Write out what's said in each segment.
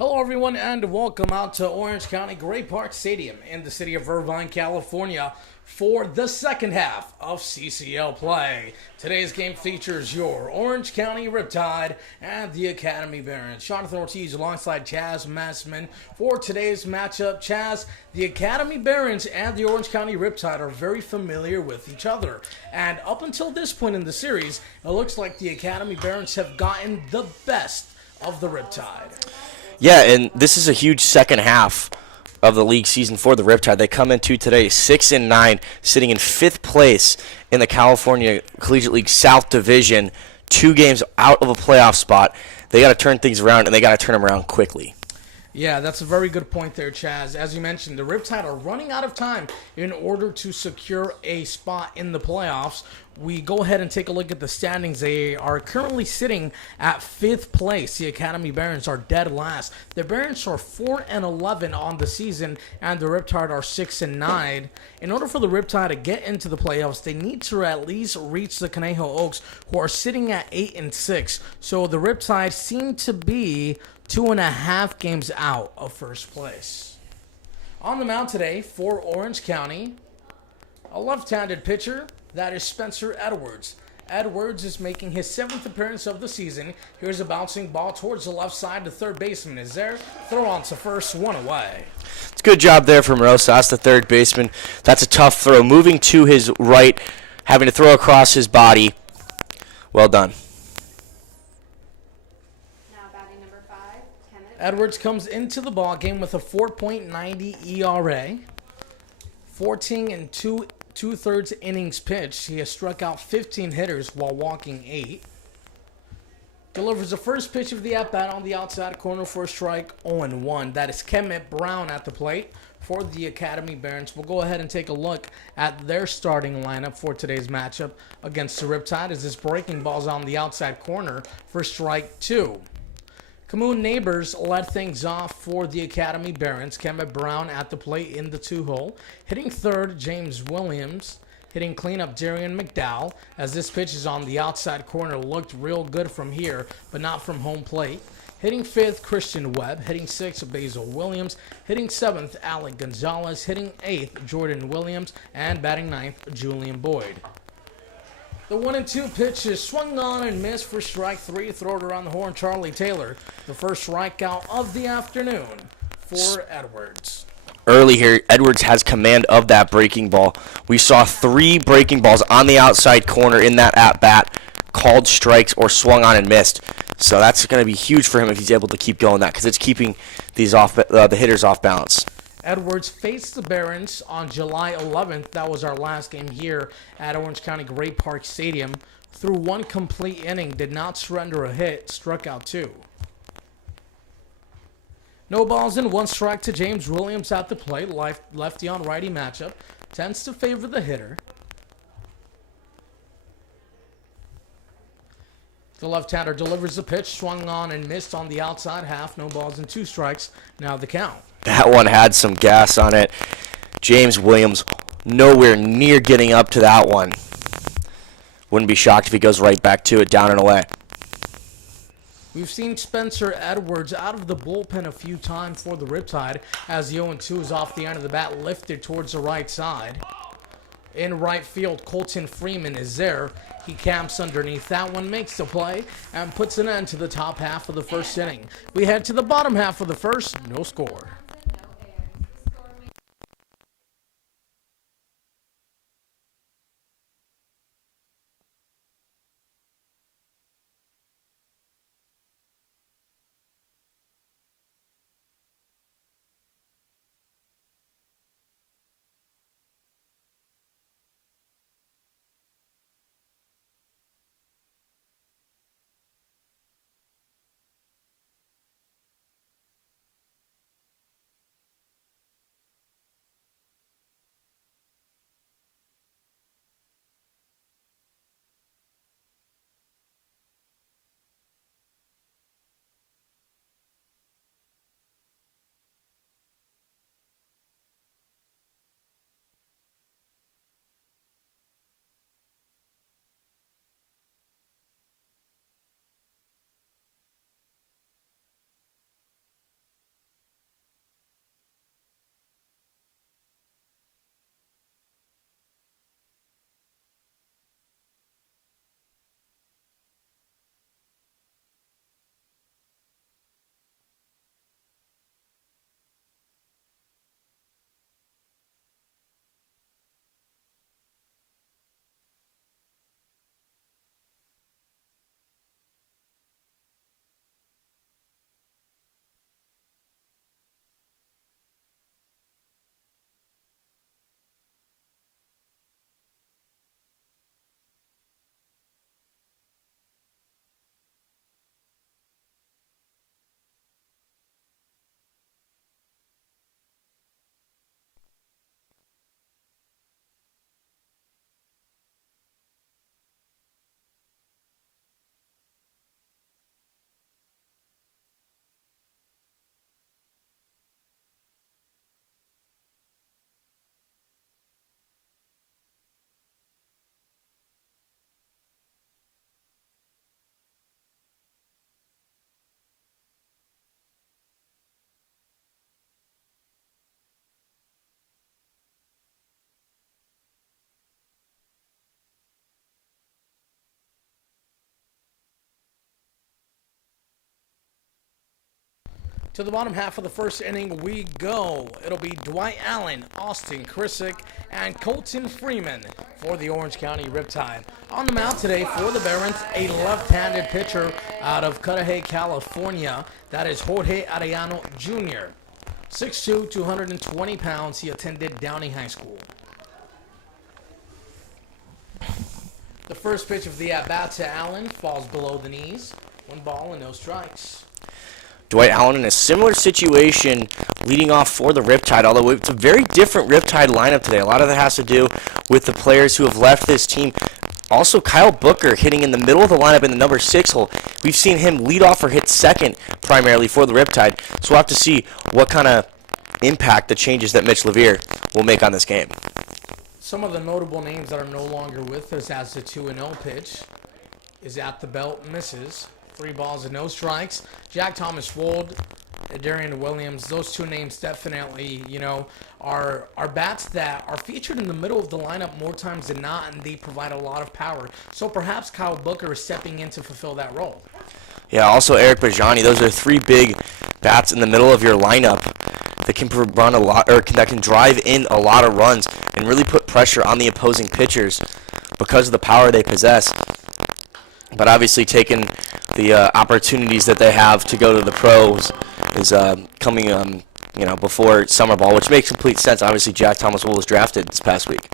Hello, everyone, and welcome out to Orange County Gray Park Stadium in the city of Irvine, California for the second half of CCL play. Today's game features your Orange County Riptide and the Academy Barons. Jonathan Ortiz alongside Chaz Massman for today's matchup. Chaz, the Academy Barons and the Orange County Riptide are very familiar with each other. And up until this point in the series, it looks like the Academy Barons have gotten the best of the Riptide. Yeah, and this is a huge second half of the league season for the Riptide. They come into today 6-9, sitting in 5th place in the California Collegiate League South Division, 2 games out of a playoff spot. They got to turn things around, and they got to turn them around quickly. Yeah, that's a very good point there, Chaz. As you mentioned, the Riptide are running out of time in order to secure a spot in the playoffs. We go ahead and take a look at the standings. They are currently sitting at 5th place. The Academy Barons are dead last. The Barons are 4-11 on the season, and the Riptide are 6-9. In order for the Riptide to get into the playoffs, they need to at least reach the Conejo Oaks, who are sitting at 8-6. So the Riptide seem to be 2.5 games out of first place. On the mound today for Orange County, a left-handed pitcher, that is Spencer Edwards. Edwards is making his 7th appearance of the season. Here's a bouncing ball towards the left side. The third baseman is there. Throw on to first, 1 away. It's a good job there from Rosas, the third baseman. That's a tough throw. Moving to his right, having to throw across his body. Well done. Edwards comes into the ball game with a 4.90 ERA, 14 and 2/3 innings pitched. He has struck out 15 hitters while walking 8. Delivers the first pitch of the at-bat on the outside corner for a strike, 0-1. That is Kemet Brown at the plate for the Academy Barons. We'll go ahead and take a look at their starting lineup for today's matchup against the Riptide as this breaking ball's on the outside corner for strike 2. Camoon Neighbors led things off for the Academy Barons. Kemet Brown at the plate in the 2-hole. Hitting third, James Williams. Hitting cleanup, Darian Mcdowell. As this pitch is on the outside corner, looked real good from here, but not from home plate. Hitting 5th, Christian Webb. Hitting 6th, Basil Williams. Hitting 7th, Alec Gonzalez. Hitting 8th, Jordan Williams. And batting 9th, Julian Boyd. The 1-2 pitch is swung on and missed for strike 3. Throw it around the horn, Charlie Taylor. The first strikeout of the afternoon for Edwards. Early here, Edwards has command of that breaking ball. We saw 3 breaking balls on the outside corner in that at-bat, called strikes or swung on and missed. So that's going to be huge for him if he's able to keep going that, because it's keeping these the hitters off balance. Edwards faced the Barons on July 11th. That was our last game here at Orange County Gray Park Stadium. Through 1 complete inning, did not surrender a hit, struck out 2. No balls and 1 strike to James Williams at the plate. Lefty on righty matchup. Tends to favor the hitter. The left-hander delivers the pitch, swung on and missed on the outside half. No balls and 2 strikes. Now the count. That one had some gas on it. James Williams nowhere near getting up to that one. Wouldn't be shocked if he goes right back to it, down and away. We've seen Spencer Edwards out of the bullpen a few times for the Riptide as the 0-2 is off the end of the bat, lifted towards the right side. In right field, Colton Freeman is there. He camps underneath that one, makes the play, and puts an end to the top half of the first inning. We head to the bottom half of the first, no score. To the bottom half of the first inning we go. It'll be Dwight Allen, Austin Krissik, and Colton Freeman for the Orange County Riptide. On the mound today for the Barons, a left-handed pitcher out of Cudahy, California. That is Jorge Arellano Jr. 6'2", 220 pounds. He attended Downey High School. The first pitch of the at-bat to Allen falls below the knees. 1 ball and no strikes. Dwight Allen in a similar situation leading off for the Riptide, although it's a very different Riptide lineup today. A lot of that has to do with the players who have left this team. Also, Kyle Booker hitting in the middle of the lineup in the number 6 hole. We've seen him lead off or hit second primarily for the Riptide, so we'll have to see what kind of impact the changes that Mitch Levere will make on this game. Some of the notable names that are no longer with us as the 2-0 pitch is at the belt, misses. 3 balls and no strikes. Jack Thomas Wold, Darian Williams, those 2 names definitely, are bats that are featured in the middle of the lineup more times than not, and they provide a lot of power. So perhaps Kyle Booker is stepping in to fulfill that role. Yeah, also Eric Bajani. Those are 3 big bats in the middle of your lineup that can run a lot, or that can drive in a lot of runs and really put pressure on the opposing pitchers because of the power they possess. But obviously taking the opportunities that they have to go to the pros is coming, before summer ball, which makes complete sense. Obviously, Jack Thomas Wold was drafted this past week.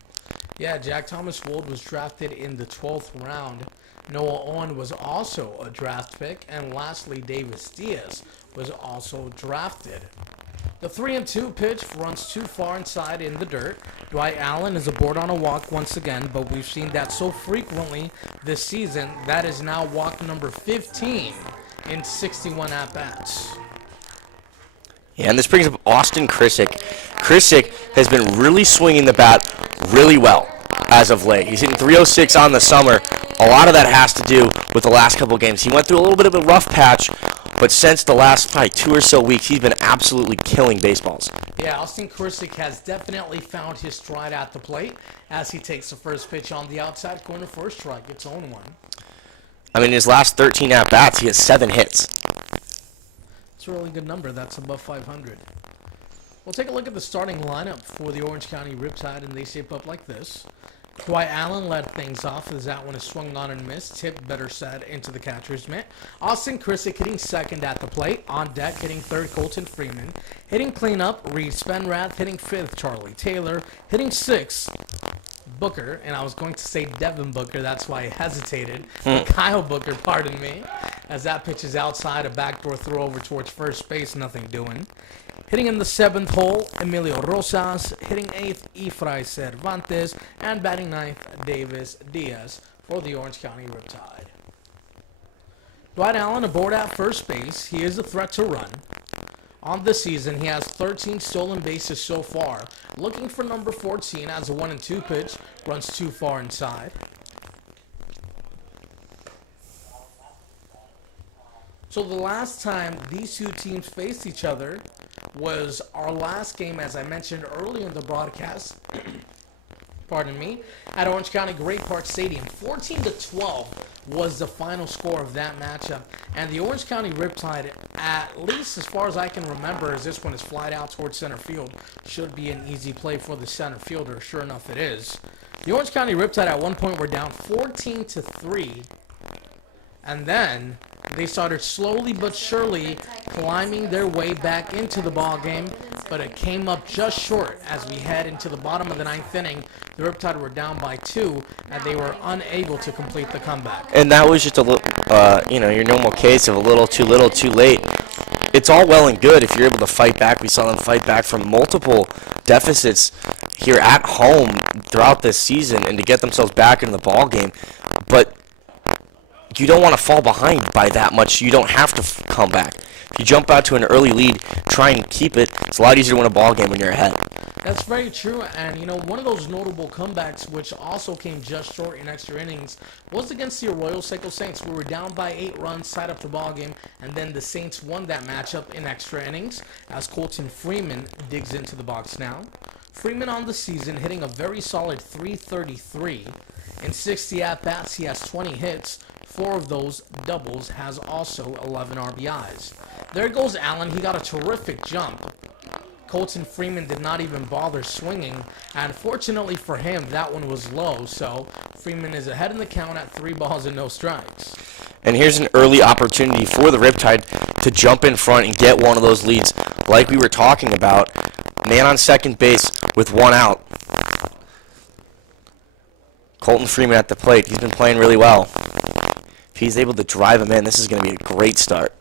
Yeah, Jack Thomas Wold was drafted in the 12th round. Noah Owen was also a draft pick. And lastly, Davis Diaz was also drafted. The 3-2 pitch runs too far inside in the dirt. Dwight Allen is aboard on a walk once again, but we've seen that so frequently this season. That is now walk number 15 in 61 at-bats. Yeah, and this brings up Austin Krissik. Krissik has been really swinging the bat really well as of late. He's hitting 306 on the summer. A lot of that has to do with the last couple games. He went through a little bit of a rough patch, but since the last 2 or so weeks, he's been absolutely killing baseballs. Yeah, Austin Krissik has definitely found his stride at the plate as he takes the first pitch on the outside corner for a strike. It's 0-1. I mean, his last 13 at-bats, he has 7 hits. It's a really good number. That's above 500. We'll take a look at the starting lineup for the Orange County Riptide, and they shape up like this. Dwight Allen led things off as that one is swung on and missed. Tipped, better said, into the catcher's mitt. Austin Krissik hitting second at the plate. On deck, hitting third, Colton Freeman. Hitting cleanup, Reed Spenrath. Hitting fifth, Charlie Taylor. Hitting sixth, Booker. And I was going to say Devin Booker. That's why I hesitated. Kyle Booker, pardon me. As that pitch is outside, a backdoor throw over towards first base. Nothing doing. Hitting in the 7th hole, Emilio Rosas. Hitting 8th, Efrain Cervantes. And batting 9th, Davis Diaz for the Orange County Riptide. Dwight Allen aboard at first base. He is a threat to run. On the season, he has 13 stolen bases so far. Looking for number 14 as a 1-2 pitch. Runs too far inside. So the last time these 2 teams faced each other was our last game, as I mentioned earlier in the broadcast, pardon me, at Orange County Great Park Stadium. 14-12 was the final score of that matchup. And the Orange County Riptide, at least as far as I can remember, as this one is flied out towards center field, should be an easy play for the center fielder. Sure enough, it is. The Orange County Riptide at one point were down 14-3. And then they started slowly but surely climbing their way back into the ball game, but it came up just short as we head into the bottom of the 9th inning. The Riptide were down by 2, and they were unable to complete the comeback. And that was just a little, your normal case of a little, too late. It's all well and good if you're able to fight back. We saw them fight back from multiple deficits here at home throughout this season and to get themselves back into the ball game. But you don't want to fall behind by that much. You don't have to come back. If you jump out to an early lead, try and keep it. It's a lot easier to win a ball game when you're ahead. That's very true, and one of those notable comebacks, which also came just short in extra innings, was against the Arroyo Seco Saints. We were down by 8 runs, tied up the ball game, and then the Saints won that matchup in extra innings as Colton Freeman digs into the box now. Freeman on the season hitting a very solid .333. In 60 at-bats, he has 20 hits, 4 of those doubles, has also 11 RBIs. There goes Allen. He got a terrific jump. Colton Freeman did not even bother swinging, and fortunately for him, that one was low, so Freeman is ahead in the count at 3 balls and no strikes. And here's an early opportunity for the Riptide to jump in front and get one of those leads like we were talking about. Man on second base with 1 out. Colton Freeman at the plate. He's been playing really well. If he's able to drive him in, this is going to be a great start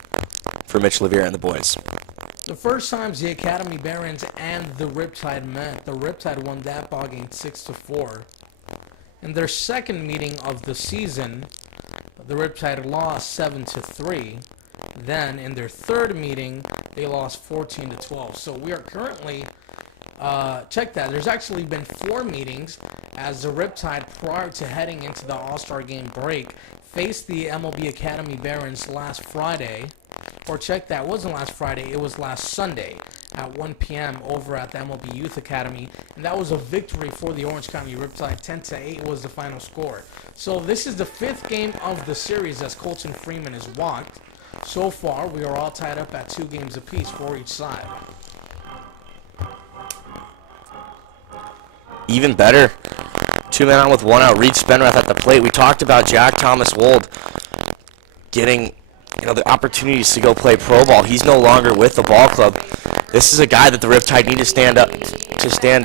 for Mitch Levere and the boys. The first times the Academy Barons and the Riptide met, the Riptide won that ball game 6-4. In their second meeting of the season, the Riptide lost 7-3. Then in their third meeting, they lost 14-12. So we are currently, check that, there's actually been 4 meetings as the Riptide, prior to heading into the All-Star Game break, faced the MLB Academy Barons last Friday. Or check that, it wasn't last Friday, it was last Sunday at 1 p.m. over at the MLB Youth Academy. And that was a victory for the Orange County Riptide. 10-8 was the final score. So this is the 5th game of the series as Colton Freeman is walked. So far, we are all tied up at 2 games apiece for each side. Even better, 2 men on with 1 out. Reed Spenrath at the plate. We talked about Jack Thomas Wold getting the opportunities to go play pro ball. He's no longer with the ball club. This is a guy that the Riptide need to stand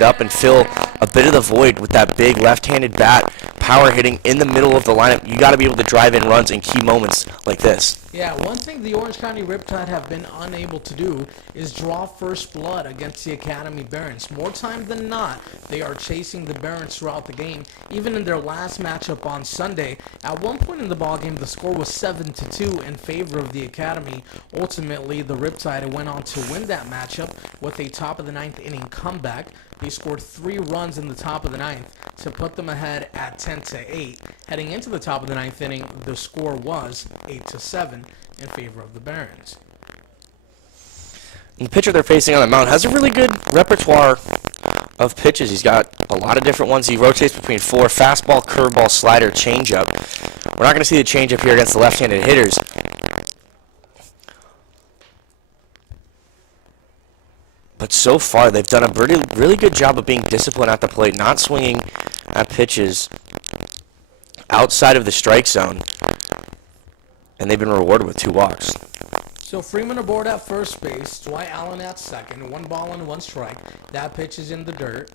up and fill a bit of the void with that big left-handed bat, power hitting in the middle of the lineup. You got to be able to drive in runs in key moments like this. Yeah, one thing the Orange County Riptide have been unable to do is draw first blood against the Academy Barons. More time than not, they are chasing the Barons throughout the game. Even in their last matchup on Sunday, at one point in the ballgame, the score was 7-2 in favor of the Academy. Ultimately, the Riptide went on to win that matchup with a top of the 9th inning comeback. They scored 3 runs in the top of the 9th to put them ahead at 10-8. Heading into the top of the 9th inning, the score was 8-7 in favor of the Barons. And the pitcher they're facing on the mound has a really good repertoire of pitches. He's got a lot of different ones. He rotates between 4: fastball, curveball, slider, changeup. We're not going to see the changeup here against the left-handed hitters. But so far, they've done a really good job of being disciplined at the plate, not swinging at pitches outside of the strike zone. And they've been rewarded with 2 walks. So Freeman aboard at first base, Dwight Allen at second, 1 ball and 1 strike. That pitch is in the dirt.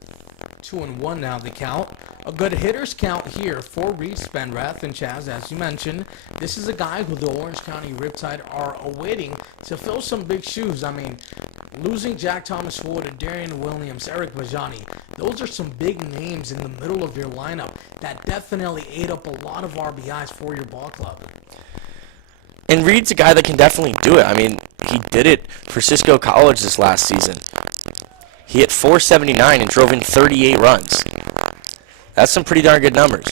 2-1 now the count. A good hitter's count here for Reed Spenrath and Chaz, as you mentioned. This is a guy who the Orange County Riptide are awaiting to fill some big shoes. I mean, losing Jack Thomas Wood, Darian Williams, Eric Bajani, those are some big names in the middle of your lineup that definitely ate up a lot of RBIs for your ball club. And Reed's a guy that can definitely do it. I mean, he did it for Cisco College this last season. He hit .479 and drove in 38 runs. That's some pretty darn good numbers.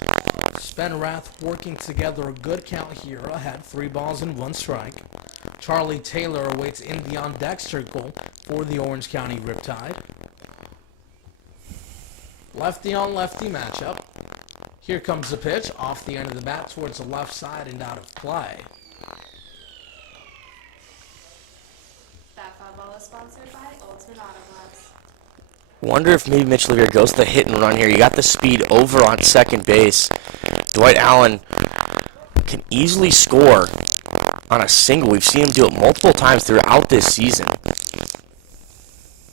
Spenrath working together a good count here ahead, 3 balls and 1 strike. Charlie Taylor awaits in the on-deck circle for the Orange County Riptide. Lefty on lefty matchup. Here comes the pitch off the end of the bat towards the left side and out of play. That foul ball is sponsored by Ultimate Auto Gloves. Wonder if maybe Mitch Levere goes to the hit and run here. You got the speed over on second base. Dwight Allen can easily score on a single. We've seen him do it multiple times throughout this season.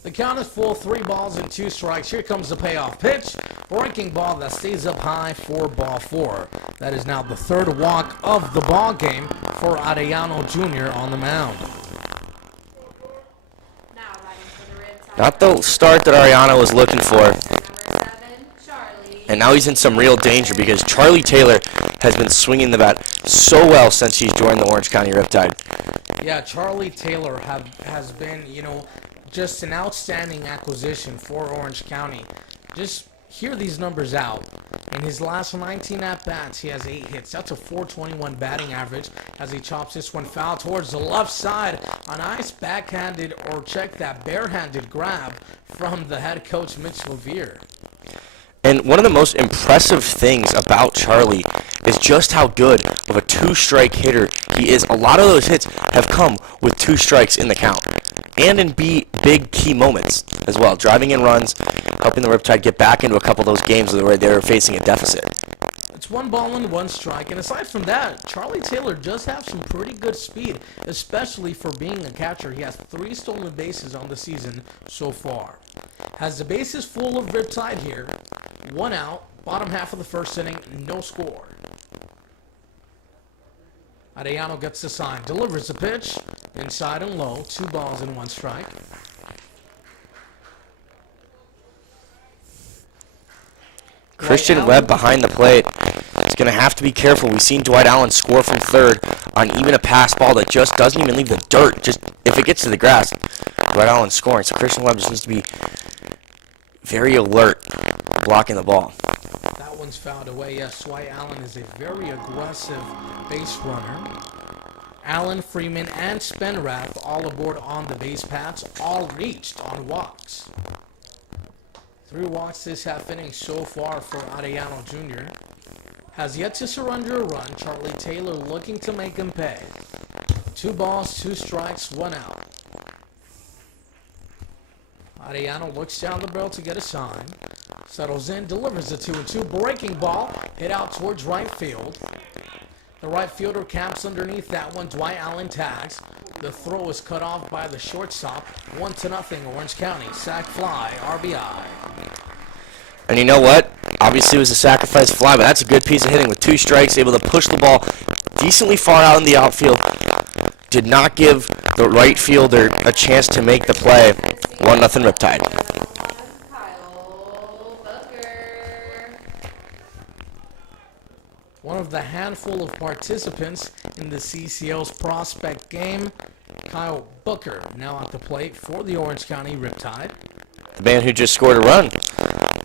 The count is full, 3 balls and 2 strikes. Here comes the payoff pitch. Breaking ball that stays up high for ball 4. That is now the 3rd walk of the ball game for Arellano Jr. on the mound. Now riding for the Riptide. Not the start that Arellano was looking for. Number 7, Charlie. And now he's in some real danger because Charlie Taylor has been swinging the bat so well since he's joined the Orange County Riptide. Yeah, Charlie Taylor has been, just an outstanding acquisition for Orange County. Just hear these numbers out. In his last 19 at-bats, he has 8 hits. That's a .421 batting average as he chops this one foul towards the left side. A nice backhanded, or check that, barehanded grab from the head coach, Mitch Levere. And one of the most impressive things about Charlie is just how good of a two-strike hitter he is. A lot of those hits have come with 2 strikes in the count and in big key moments as well. Driving in runs, helping the Riptide get back into a couple of those games where they were facing a deficit. It's 1 ball and 1 strike, and aside from that, Charlie Taylor does have some pretty good speed, especially for being a catcher. He has 3 stolen bases on the season so far. Has the bases full of Riptide here. 1 out, bottom half of the first inning, no score. Arellano gets the sign, delivers the pitch, inside and low, 2 balls and 1 strike. Christian Webb behind the plate is going to have to be careful. We've seen Dwight Allen score from third on even a pass ball that just doesn't even leave the dirt. Just if it gets to the grass, Dwight Allen scoring. So Christian Webb just needs to be very alert blocking the ball. That one's fouled away. Yes, Dwight Allen is a very aggressive base runner. Allen, Freeman, and Spenrath all aboard on the base paths, all reached on walks. 3 walks this half inning so far for Arellano Jr. Has yet to surrender a run. Charlie Taylor looking to make him pay. 2 balls, 2 strikes, 1 out. Arellano looks down the barrel to get a sign. Settles in, delivers the 2-2. Breaking ball, hit out towards right field. The right fielder caps underneath that one. Dwight Allen tags. The throw is cut off by the shortstop. 1-0, Orange County. Sac fly, RBI. And you know what? Obviously it was a sacrifice fly, but that's a good piece of hitting with 2 strikes, able to push the ball decently far out in the outfield. Did not give the right fielder a chance to make the play. 1-0 Riptide. One of the handful of participants in the CCL's prospect game, Kyle Booker, now at the plate for the Orange County Riptide. The man who just scored a run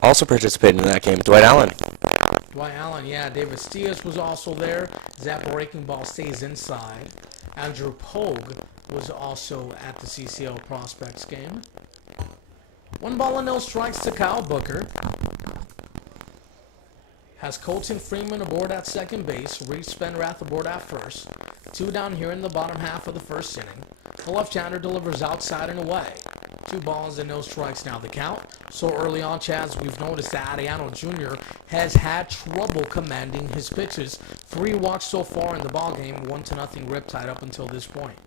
also participated in that game, Dwight Allen. Dwight Allen, yeah. Davis Diaz was also there. That breaking ball stays inside. Andrew Pogue was also at the CCL prospects game. 1 ball and 0 strikes to Kyle Booker. Has Colton Freeman aboard at second base. Reed Spenrath aboard at first. 2 down here in the bottom half of the first inning. The left-hander delivers outside and away. 2 balls and 0 strikes now the count. So early on, Chaz, we've noticed that Arellano Jr. has had trouble commanding his pitches. 3 walks so far in the ballgame, 1-0 Riptide up until this point.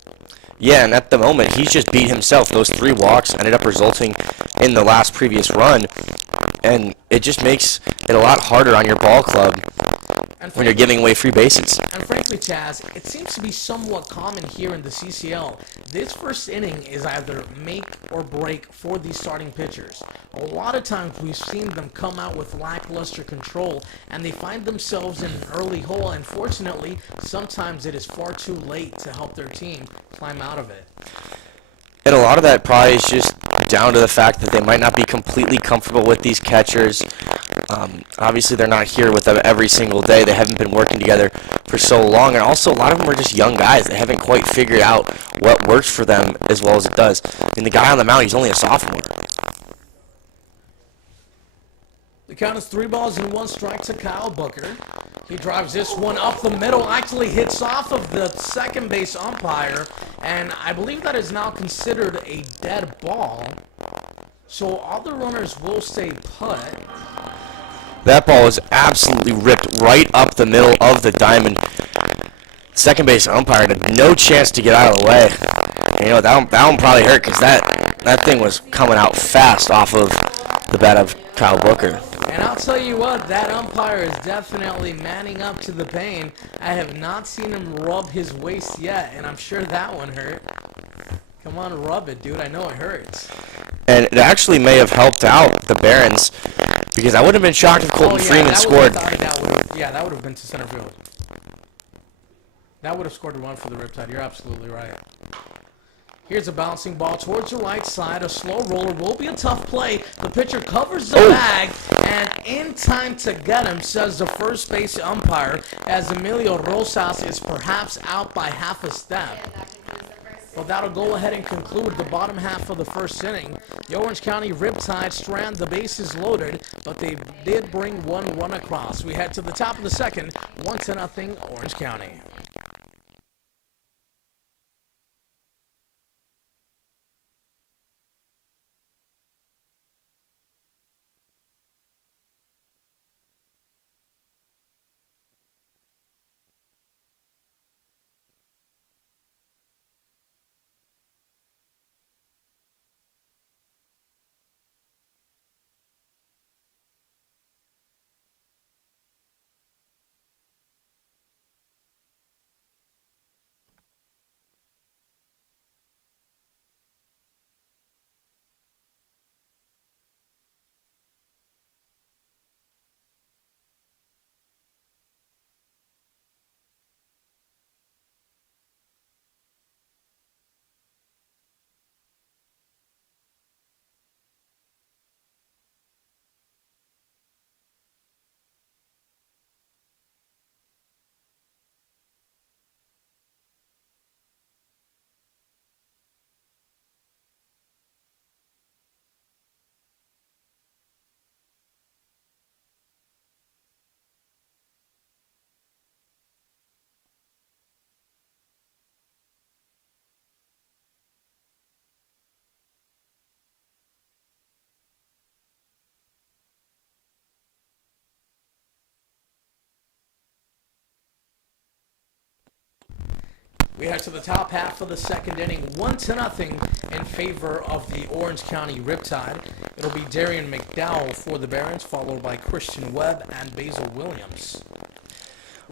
Yeah, and at the moment, he's just beat himself. Those 3 walks ended up resulting in the last previous run, and it just makes it a lot harder on your ball club when you're giving away free bases. And frankly, Chaz, it seems to be somewhat common here in the CCL. This first inning is either make or break for these starting pitchers. A lot of times we've seen them come out with lackluster control, and they find themselves in an early hole, and fortunately, sometimes it is far too late to help their team climb out of it. And a lot of that probably is just down to the fact that they might not be completely comfortable with these catchers. Obviously, they're not here with them every single day. They haven't been working together for so long. And also, a lot of them are just young guys. They haven't quite figured out what works for them as well as it does. I mean, the guy on the mound, he's only a sophomore. The count is 3 balls and 1 strike to Kyle Booker. He drives this one up the middle, actually hits off of the second base umpire, and I believe that is now considered a dead ball. So all the runners will stay put. That ball was absolutely ripped right up the middle of the diamond. Second base umpire had no chance to get out of the way. And, you know, that one probably hurt because that thing was coming out fast off of the bat of Kyle Booker. And I'll tell you what, that umpire is definitely manning up to the pain. I have not seen him rub his waist yet, and I'm sure that one hurt. Come on, rub it, dude. I know it hurts. And it actually may have helped out the Barons, because I wouldn't have been shocked if Colton Freeman scored. That would have been to center field. That would have scored a run for the Riptide. You're absolutely right. Here's a bouncing ball towards the right side. A slow roller will be a tough play. The pitcher covers the bag, and in time to get him, says the first base umpire, as Emilio Rosas is perhaps out by half a step. And that concludes the first Well, that'll go ahead and conclude the bottom half of the first inning. The Orange County Riptide strand the bases loaded, but they did bring one run across. We head to the top of the second, 1-0 Orange County. We head to the top half of the second inning, 1-0 in favor of the Orange County Riptide. It'll be Darian McDowell for the Barons, followed by Christian Webb and Basil Williams.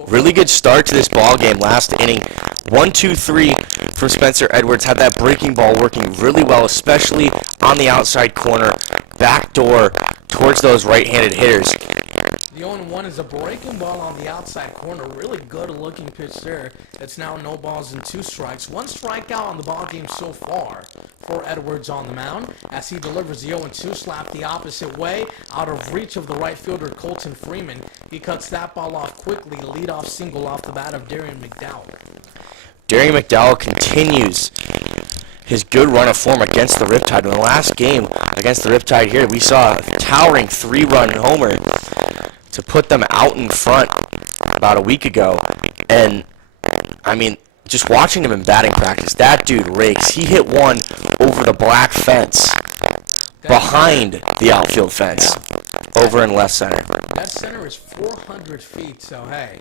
Really good start to this ball game last inning. 1-2-3 from Spencer Edwards. Had that breaking ball working really well, especially on the outside corner, backdoor towards those right-handed hitters. The 0-1 is a breaking ball on the outside corner. Really good looking pitch there. It's now no balls and 2 strikes. 1 strikeout on the ball game so far for Edwards on the mound as he delivers the 0-2 slap the opposite way out of reach of the right fielder Colton Freeman. He cuts that ball off quickly. Leadoff single off the bat of Darian McDowell. Darian McDowell continues his good run of form against the Riptide. In the last game against the Riptide here, we saw a towering 3-run homer to put them out in front about a week ago. And, I mean, just watching him in batting practice, that dude rakes. He hit one over the black fence, behind the outfield fence, over in left center. That center is 400 feet, so hey,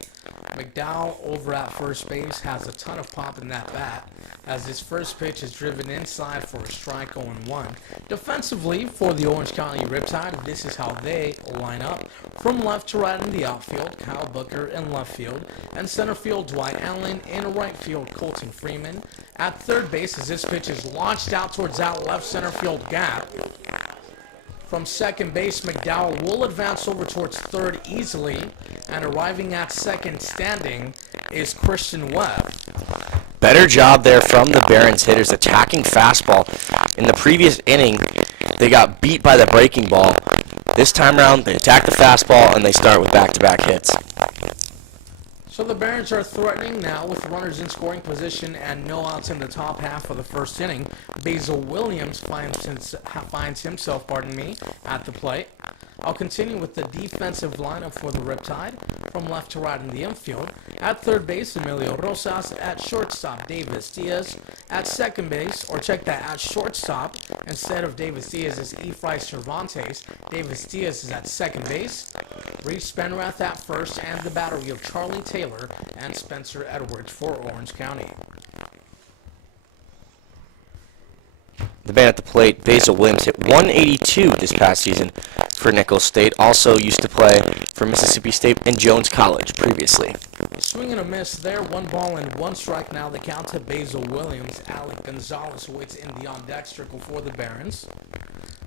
McDowell over at first base has a ton of pop in that bat as his first pitch is driven inside for a strike 0-1. Defensively for the Orange County Riptide, this is how they line up. From left to right in the outfield, Kyle Booker in left field, and center field Dwight Allen, in right field Colton Freeman. At third base as this pitch is launched out towards that left center field gap. From second base, McDowell will advance over towards third easily, and arriving at second standing is Christian Webb. Better job there from the Barons hitters attacking fastball. In the previous inning, they got beat by the breaking ball. This time around, they attack the fastball and they start with back-to-back hits. So the Barons are threatening now with runners in scoring position and no outs in the top half of the first inning. Basil Williams finds himself, at the plate. I'll continue with the defensive lineup for the Riptide. From left to right in the infield. At third base, Emilio Rosas. At shortstop, Davis Diaz. At second base, or check that, at shortstop, instead of Davis Diaz is Efrain Cervantes. Davis Diaz is at second base. Reese Spenrath at first, and the battery of Charlie Taylor and Spencer Edwards for Orange County. The man at the plate, Basil Williams, hit 182 this past season for Nicholls State. Also used to play for Mississippi State and Jones College previously. Swing and a miss there. 1 ball and 1 strike now. The count to Basil Williams. Alec Gonzalez waits in the on-deck circle for the Barons.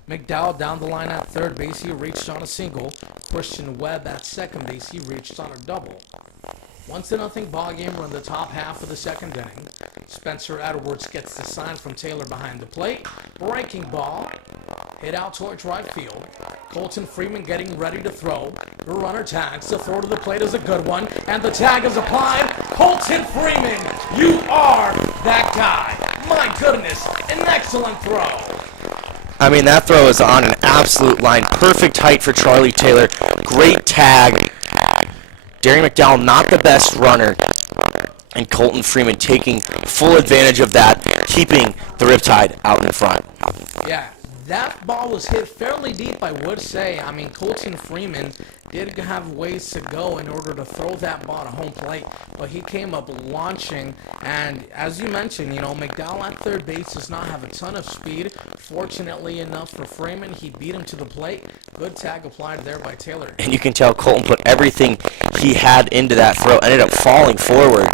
McDowell down the line at third base. He reached on a single. Christian Webb at second base. He reached on a double. 1-0 ball game. We're in the top half of the second inning. Spencer Edwards gets the sign from Taylor behind the plate. Breaking ball. Hit out towards right field. Colton Freeman getting ready to throw. The runner tags. The throw to the plate is a good one. And the tag is applied. Colton Freeman, you are that guy. My goodness, an excellent throw. I mean, that throw is on an absolute line. Perfect height for Charlie Taylor. Great tag. Darian McDowell, not the best runner. And Colton Freeman taking full advantage of that, keeping the Riptide out in front. Yeah, that ball was hit fairly deep, I would say. I mean, Colton Freeman did have ways to go in order to throw that ball to home plate, but he came up launching, and as you mentioned, McDowell at third base does not have a ton of speed. Fortunately enough for Freeman, he beat him to the plate. Good tag applied there by Taylor. And you can tell Colton put everything he had into that throw, ended up falling forward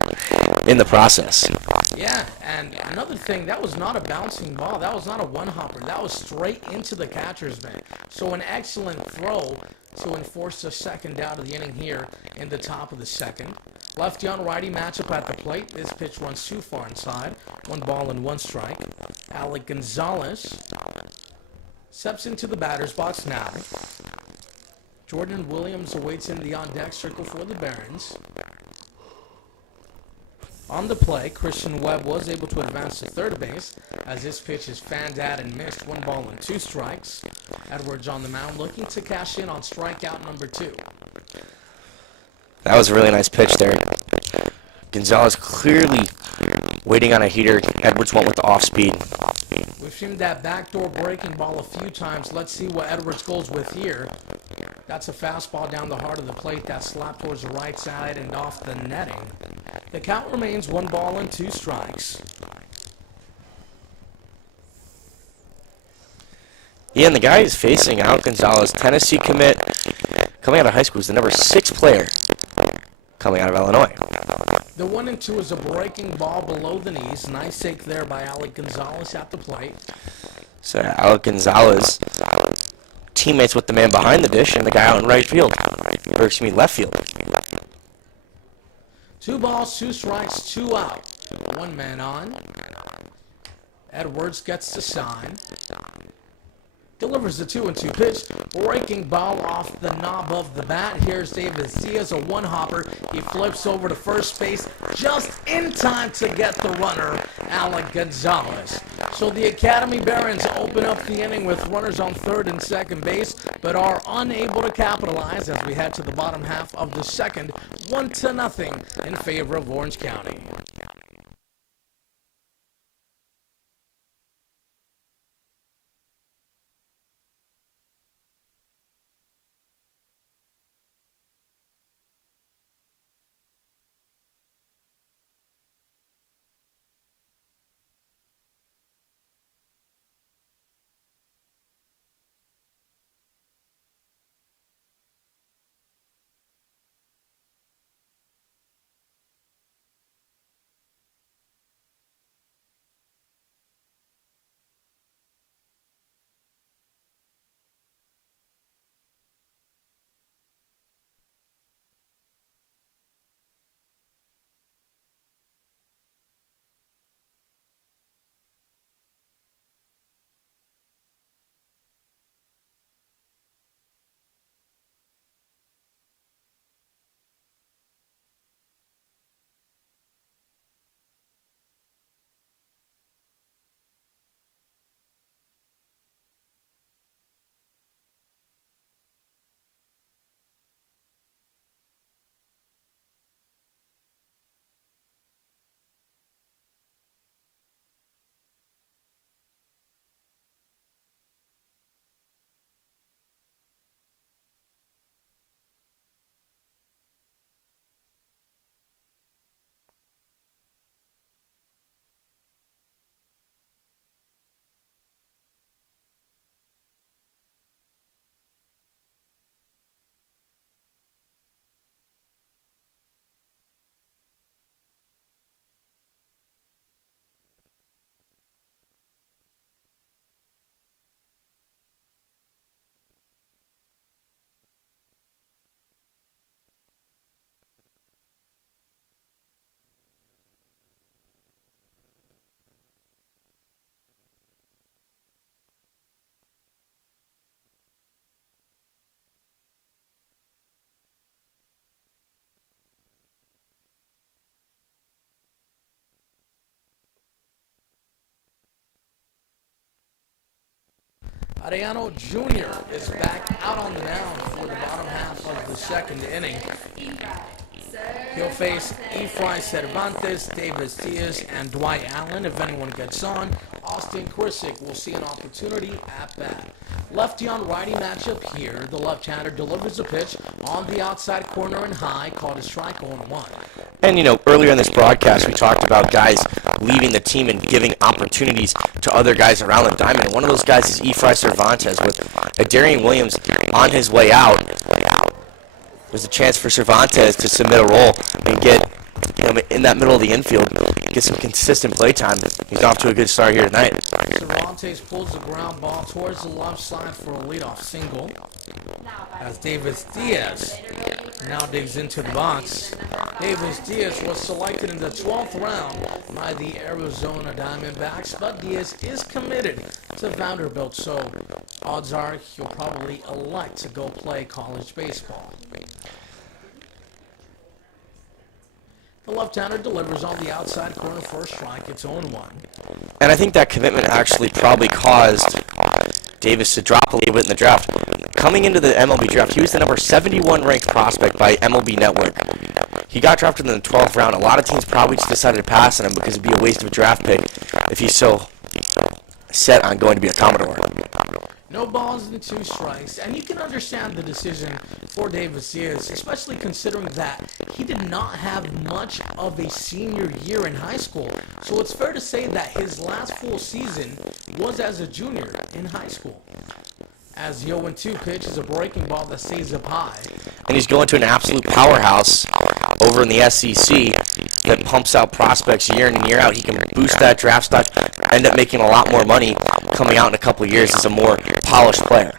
in the process. Yeah, and another thing, that was not a bouncing ball. That was not a one-hopper. That was straight into the catcher's mitt. So an excellent throw to enforce the second out of the inning here in the top of the second. Lefty on righty matchup at the plate. This pitch runs too far inside. 1 ball and 1 strike. Alec Gonzalez steps into the batter's box now. Jordan Williams awaits in the on-deck circle for the Barons. On the play, Christian Webb was able to advance to third base as this pitch is fanned at and missed. 1 ball and 2 strikes. Edwards on the mound looking to cash in on strikeout number 2. That was a really nice pitch there. Gonzalez clearly waiting on a heater. Edwards went with the off speed. We've seen that backdoor breaking ball a few times. Let's see what Edwards goes with here. That's a fastball down the heart of the plate. That slapped towards the right side and off the netting. The count remains 1 ball and 2 strikes. Yeah, and the guy is facing Alec Gonzalez, Tennessee commit, coming out of high school. He's the number 6 player coming out of Illinois. The 1-2 is a breaking ball below the knees. Nice take there by Alec Gonzalez at the plate. So Alec Gonzalez, teammates with the man behind the dish and the guy out in right field, or excuse me, left field. 2 balls, 2 strikes, 2 out. 1 man on. Edwards gets the sign. Delivers the 2-2 pitch. Breaking ball off the knob of the bat. Here's David Diaz, a 1-hopper. He flips over to first base just in time to get the runner, Alec Gonzalez. So the Academy Barons open up the inning with runners on third and second base, but are unable to capitalize as we head to the bottom half of the second, 1-0 in favor of Orange County. Arellano Jr. is back out on the mound for the bottom half of the second inning. He'll face Efrain Cervantes, Davis Diaz, and Dwight Allen. If anyone gets on, Austin Krissik will see an opportunity at bat. Lefty on righty matchup here. The left-hander delivers a pitch on the outside corner and high, called a strike 0-1. And, earlier in this broadcast, we talked about guys leaving the team and giving opportunities to other guys around the diamond. And one of those guys is Efrain Cervantes. With Darian Williams on his way out, there's a chance for Cervantes to submit a role and get in that middle of the infield, get some consistent play time. He's off to a good start here tonight. Cervantes pulls the ground ball towards the left side for a leadoff single. As Davis Diaz now digs into the box. Davis Diaz was selected in the 12th round by the Arizona Diamondbacks, but Diaz is committed to Vanderbilt, so odds are he'll probably elect to go play college baseball. The left-hander delivers on the outside corner for a strike. It's 0-1. And I think that commitment actually probably caused Davis to drop a little bit in the draft. Coming into the MLB draft, he was the number 71 ranked prospect by MLB Network. He got drafted in the 12th round. A lot of teams probably just decided to pass on him because it'd be a waste of a draft pick if he's so set on going to be a Commodore. No balls and 2 strikes, and you can understand the decision for Davis Diaz, especially considering that he did not have much of a senior year in high school. So it's fair to say that his last full season was as a junior in high school. As the 0-2 pitch is a breaking ball that stays up high. And he's going to an absolute powerhouse over in the SEC that pumps out prospects year in and year out. He can boost that draft stock, end up making a lot more money coming out in a couple of years as a more polished player.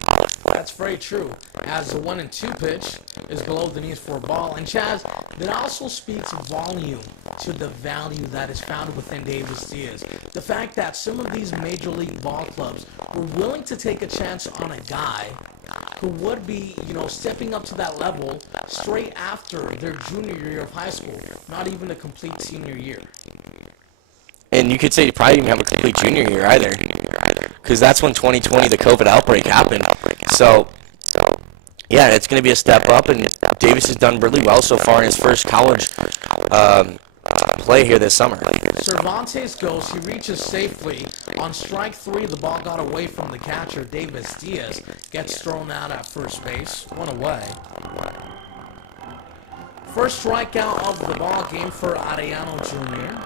That's very true. As the 1-2 pitch is below the knees for a ball. And Chaz, that also speaks volume to the value that is found within Davis Diaz. The fact that some of these major league ball clubs were willing to take a chance on a guy who would be, stepping up to that level straight after their junior year of high school, not even a complete senior year. And you could say you probably didn't have a complete junior year either, because that's when 2020, the COVID outbreak, happened. So, yeah, it's going to be a step up, and Davis has done really well so far in his first college play here this summer. Cervantes goes, he reaches safely. On strike 3, the ball got away from the catcher. Davis Diaz gets thrown out at first base. 1 away. First strikeout of the ball game for Arellano Jr.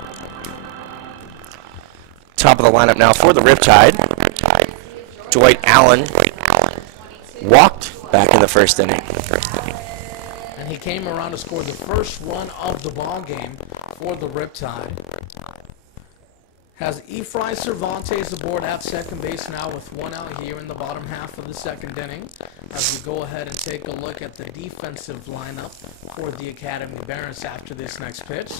Top of the lineup now for the Riptide. Dwight Allen walked back in the first inning. And he came around to score the first run of the ball game for the Riptide. Has Efrain Cervantes aboard at second base now with 1 out here in the bottom half of the second inning. As we go ahead and take a look at the defensive lineup for the Academy Barons after this next pitch.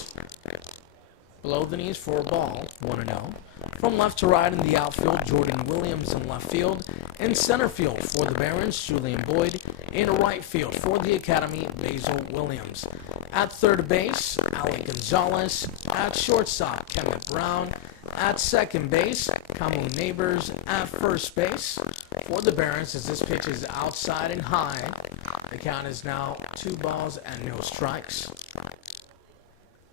Below the knees for a ball, 1-0. From left to right in the outfield, Jordan Williams in left field. In center field for the Barons, Julian Boyd. In right field for the Academy, Basil Williams. At third base, Alec Gonzalez. At shortstop, Kenneth Brown. At second base, Kamu Neighbors. At first base for the Barons, as this pitch is outside and high. The count is now 2 balls and no strikes.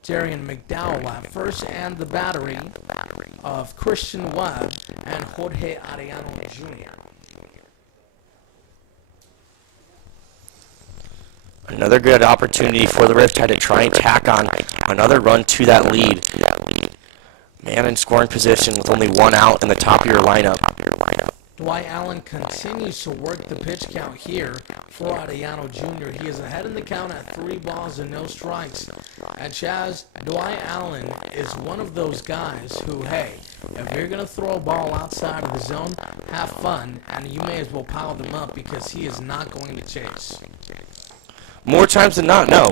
Darian Mcdowell at first, and the battery of Christian Webb and Jorge Arellano Jr. Another good opportunity for the Riptide to try and tack on another run to that lead. Man in scoring position with only 1 out in the top of your lineup. Dwight Allen continues to work the pitch count here for Arellano Jr. He is ahead in the count at 3 balls and no strikes. And Chaz, Dwight Allen is one of those guys who, hey, if you're going to throw a ball outside of the zone, have fun, and you may as well pile them up because he is not going to chase. More times than not, no.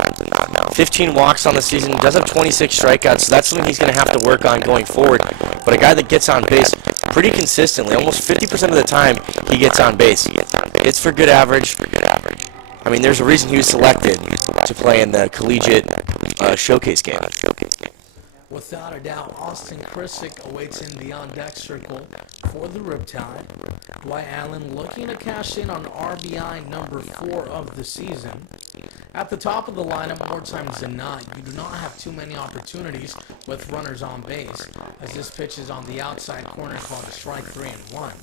15 walks on the season, does have 26 strikeouts, so that's something he's going to have to work on going forward. But a guy that gets on base pretty consistently, almost 50% of the time he gets on base. It's for good average. I mean, there's a reason he was selected to play in the collegiate showcase game. Without a doubt, Austin Krissik awaits in the on-deck circle for the Riptide. Dwight Allen looking to cash in on RBI number 4 of the season. At the top of the lineup, more times than not, you do not have too many opportunities with runners on base, as this pitch is on the outside corner called a strike 3-1.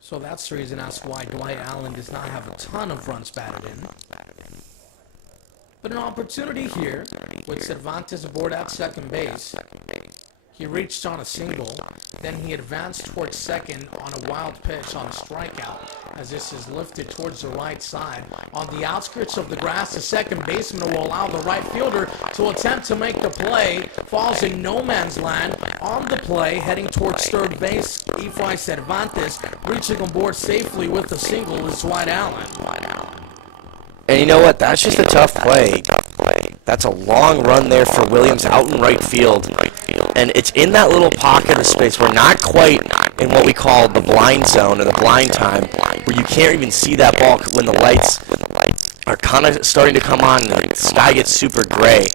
So that's the reason as to why Dwight Allen does not have a ton of runs batted in. But an opportunity here with Cervantes aboard at second base. He reached on a single, then he advanced towards second on a wild pitch on a strikeout, as this is lifted towards the right side. On the outskirts of the grass, the second baseman will allow the right fielder to attempt to make the play. Falls in no man's land. On the play, heading towards third base, Efrain Cervantes, reaching aboard safely with a single is Dwight Allen. And you know what? That's just a tough play. That's a long run there for Williams out in right field. And it's in that little pocket of space. We're not quite in what we call the blind zone or the blind time, where you can't even see that ball when the lights are kind of starting to come on and the sky gets super gray.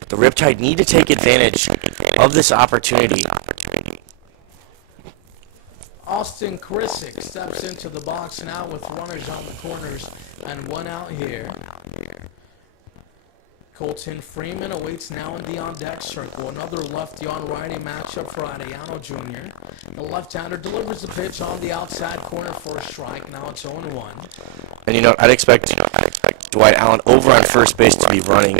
But the Riptide need to take advantage of this opportunity. Austin Krissik steps into the box now with runners on the corners and one out here. Colton Freeman awaits now in the on-deck circle. Another lefty-on-righty matchup for Arellano Jr. The left-hander delivers the pitch on the outside corner for a strike. Now it's 0-1. And you know, I'd expect Dwight Allen over on first base to be running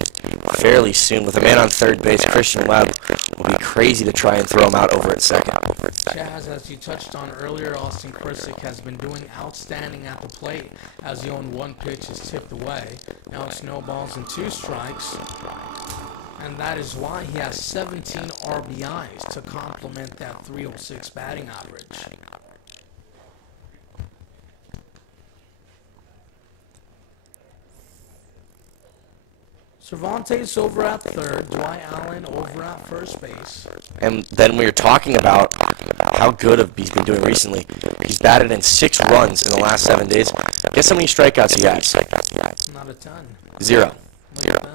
fairly soon. With a man on third base, Christian Webb will be crazy to try and throw him out over at second. Chaz, as you touched on earlier, Austin Krissik has been doing outstanding at the plate as the 0-1 pitch is tipped away. Now it's no balls and 2 strikes. And that is why he has 17 RBIs to complement that 306 batting average. Cervantes over at third, Dwight Allen over at first base. And then we were talking about how good he's been doing recently. He's batted in 6 runs in the last 7 days. Guess how many strikeouts he has? Not a ton. 0. Look at that.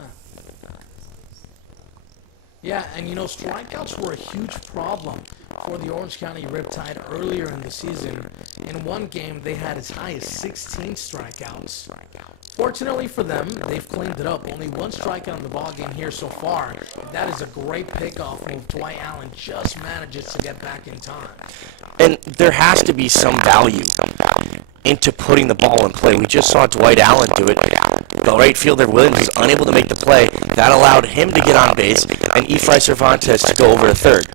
Yeah, and you know, strikeouts were a huge problem for the Orange County Riptide earlier in the season. In one game, they had as high as 16 strikeouts. Fortunately for them, they've cleaned it up. Only 1 strikeout in the ballgame here so far. That is a great pickoff move. Dwight Allen just manages to get back in time. And there has to be some value into putting the ball in play. We just saw Dwight Allen do it. The right fielder Williams was unable to make the play. That allowed him to get on base and Efrain Cervantes to go over to third.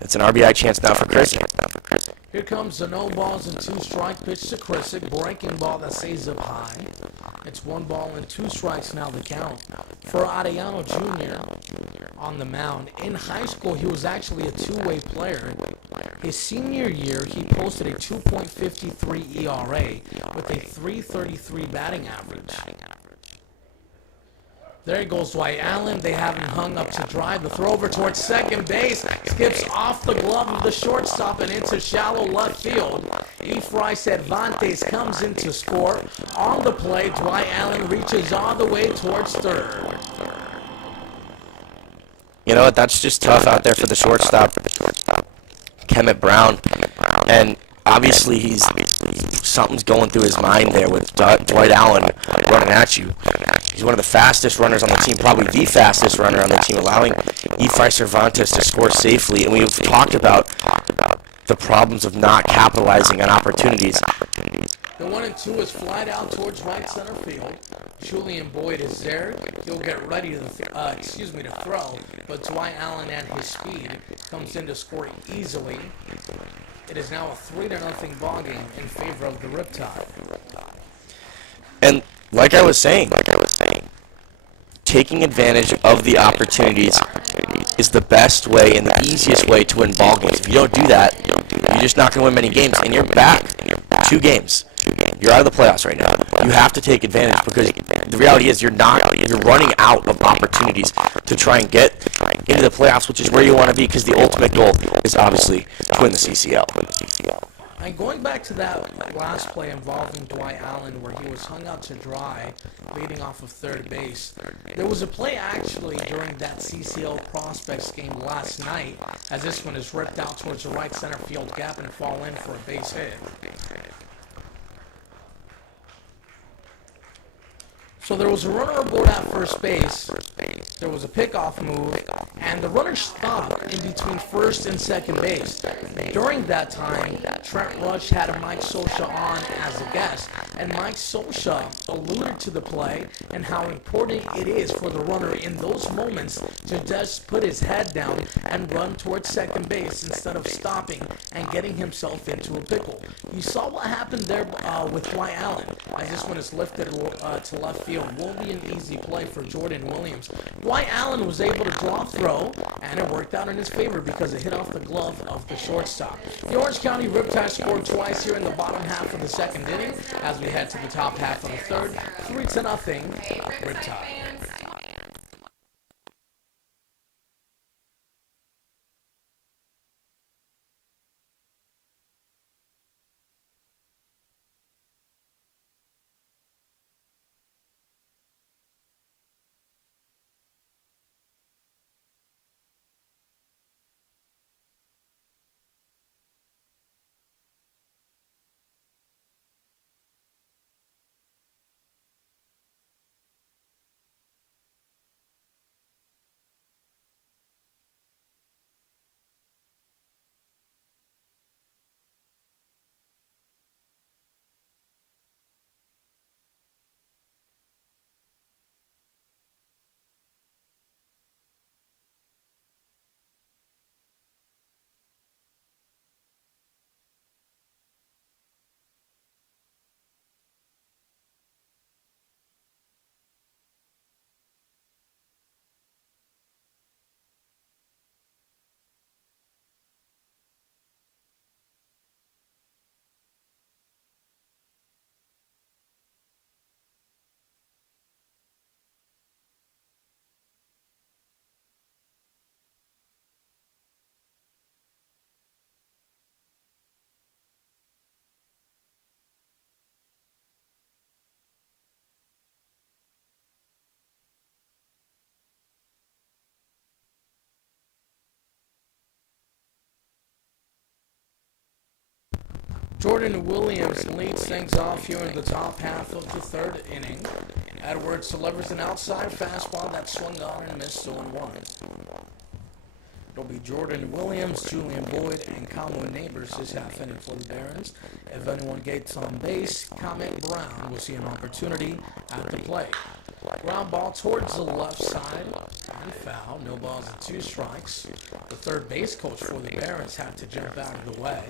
It's an RBI chance now for Krissik. Here comes the no balls and 2 strike pitch to Krissik. Breaking ball that stays up high. It's 1 ball and 2 strikes now the count for Arellano Jr. on the mound. In high school, he was actually a two-way player. His senior year, he posted a 2.53 ERA with a 3.33 batting average. There goes Dwight Allen. They have him hung up to dry. The throw over towards second base. Skips off the glove of the shortstop and into shallow left field. Efrain Cervantes comes in to score. On the play, Dwight Allen reaches all the way towards third. You know what? That's just tough out there for the shortstop, Kemet Brown. And obviously, something's going through his mind there with Dwight Allen running at you. He's one of the fastest runners on the team, probably the fastest runner on the team, allowing Efrain Cervantes to score safely. And we've talked about the problems of not capitalizing on opportunities. The 1-2 is flied out towards right center field. Julian Boyd is there. He'll get ready to throw, but Dwight Allen at his speed comes in to score easily. It is now a 3-0 ballgame in favor of the Riptide. And like I was saying, taking advantage of the opportunities is the best way and the easiest way to win ball games. If you don't do that, you're just not going to win many games, and you're back 2 games. You're out of the playoffs right now. You have to take advantage, because the reality is you're running out of opportunities to try and get into the playoffs, which is where you want to be, because the ultimate goal is obviously to win the CCL. And going back to that last play involving Dwight Allen where he was hung out to dry leading off of third base, there was a play actually during that CCL Prospects game last night as this one is ripped out towards the right center field gap and fall in for a base hit. So there was a runner aboard at first base, there was a pickoff move, and the runner stopped in between first and second base. During that time, Trent Rush had Mike Scioscia on as a guest, and Mike Scioscia alluded to the play and how important it is for the runner in those moments to just put his head down and run towards second base instead of stopping and getting himself into a pickle. You saw what happened there with Dwight Allen, as this one is lifted to left field. Will be an easy play for Jordan Williams. Dwight Allen was able to draw throw, and it worked out in his favor because it hit off the glove of the shortstop. The Orange County Riptide scored twice here in the bottom half of the second inning as we head to the top half of the third. 3-0 Riptide. Jordan Williams leads things off here in the top half of the third inning. Edwards delivers an outside fastball that swung on and missed 0-1. It'll be Jordan Williams, Julian Boyd, and Conway Neighbors this half inning for the Barons. If anyone gets on base, Comet Brown will see an opportunity at the plate. Ground ball towards the left side, and foul. No balls and 2 strikes. The third base coach for the Barons had to jump out of the way.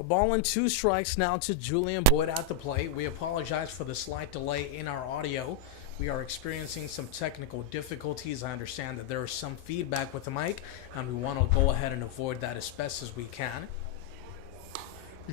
A ball and 2 strikes now to Julian Boyd at the plate. We apologize for the slight delay in our audio. We are experiencing some technical difficulties. I understand that there is some feedback with the mic, and we want to go ahead and avoid that as best as we can.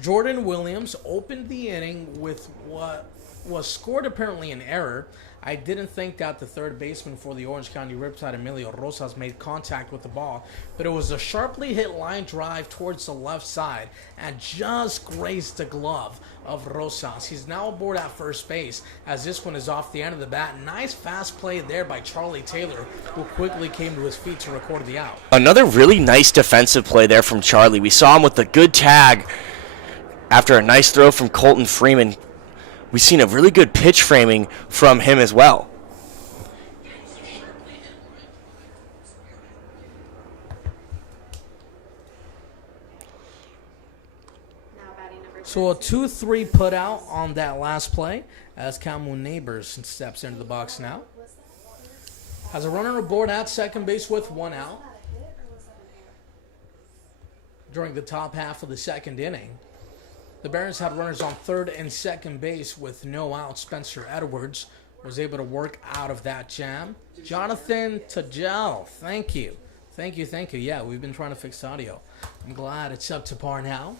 Jordan Williams opened the inning with what was scored apparently an error. I didn't think that the third baseman for the Orange County Riptide, Emilio Rosas, made contact with the ball, but it was a sharply hit line drive towards the left side and just grazed the glove of Rosas. He's now aboard at first base as this one is off the end of the bat. Nice fast play there by Charlie Taylor, who quickly came to his feet to record the out. Another really nice defensive play there from Charlie. We saw him with a good tag after a nice throw from Colton Freeman. We've seen a really good pitch framing from him as well. So a 2-3 put out on that last play as Camu Neighbors steps into the box now. Has a runner aboard at second base with 1 out during the top half of the second inning. The Barons had runners on third and second base with no out. Spencer Edwards was able to work out of that jam. Jonathan Tajel, thank you. Thank you. Yeah, we've been trying to fix audio. I'm glad it's up to par now.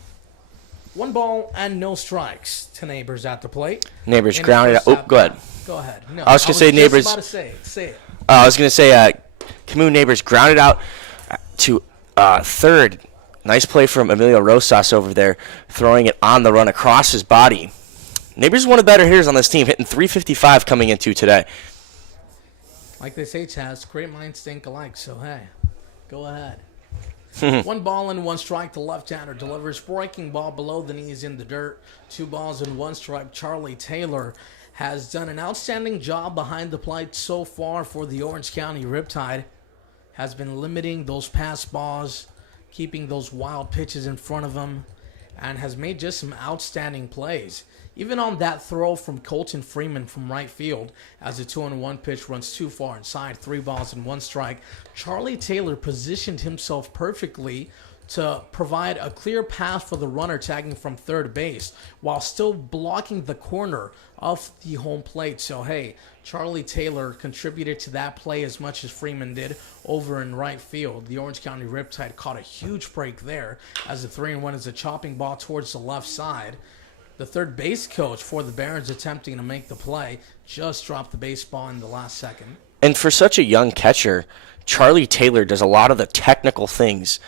1 ball and no strikes to Neighbors at the plate. Neighbors grounded out. Oh, go ahead. Go ahead. No, I was going to say Neighbors. About to say it. I was going to say Camus Neighbors grounded out to third. Nice play from Emilio Rosas over there, throwing it on the run across his body. Neighbors is one of the better hitters on this team, hitting .355 coming into today. Like they say, Chaz, great minds think alike, so hey, go ahead. 1 ball and 1 strike. The left-hander delivers breaking ball below the knees in the dirt. 2 balls and 1 strike. Charlie Taylor has done an outstanding job behind the plate so far for the Orange County Riptide. Has been limiting those pass balls, keeping those wild pitches in front of him, and has made just some outstanding plays. Even on that throw from Colton Freeman from right field, as the 2-1 pitch runs too far inside, 3 balls and 1 strike, Charlie Taylor positioned himself perfectly to provide a clear path for the runner tagging from third base while still blocking the corner of the home plate. So, hey, Charlie Taylor contributed to that play as much as Freeman did over in right field. The Orange County Riptide caught a huge break there as the 3-1 is a chopping ball towards the left side. The third base coach for the Barons attempting to make the play just dropped the baseball in the last second. And for such a young catcher, Charlie Taylor does a lot of the technical things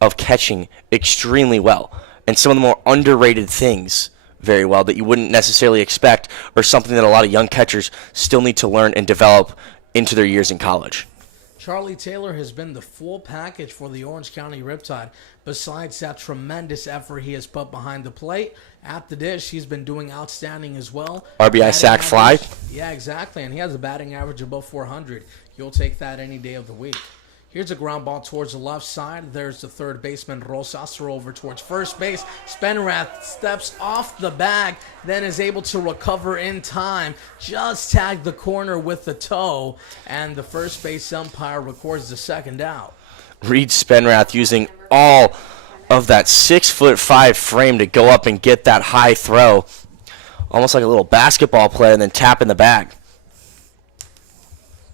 of catching extremely well, and some of the more underrated things very well that you wouldn't necessarily expect, or something that a lot of young catchers still need to learn and develop into their years in college. Charlie Taylor has been the full package for the Orange County Riptide. Besides that tremendous effort he has put behind the plate, at the dish, he's been doing outstanding as well. RBI sack fly. Yeah, exactly, and he has a batting average above 400. You'll take that any day of the week. Here's a ground ball towards the left side. There's the third baseman, Rosas, throw over towards first base. Spenrath steps off the bag, then is able to recover in time. Just tagged the corner with the toe, and the first base umpire records the second out. Reed Spenrath using all of that 6'5" frame to go up and get that high throw. Almost like a little basketball player, and then tapping the bag.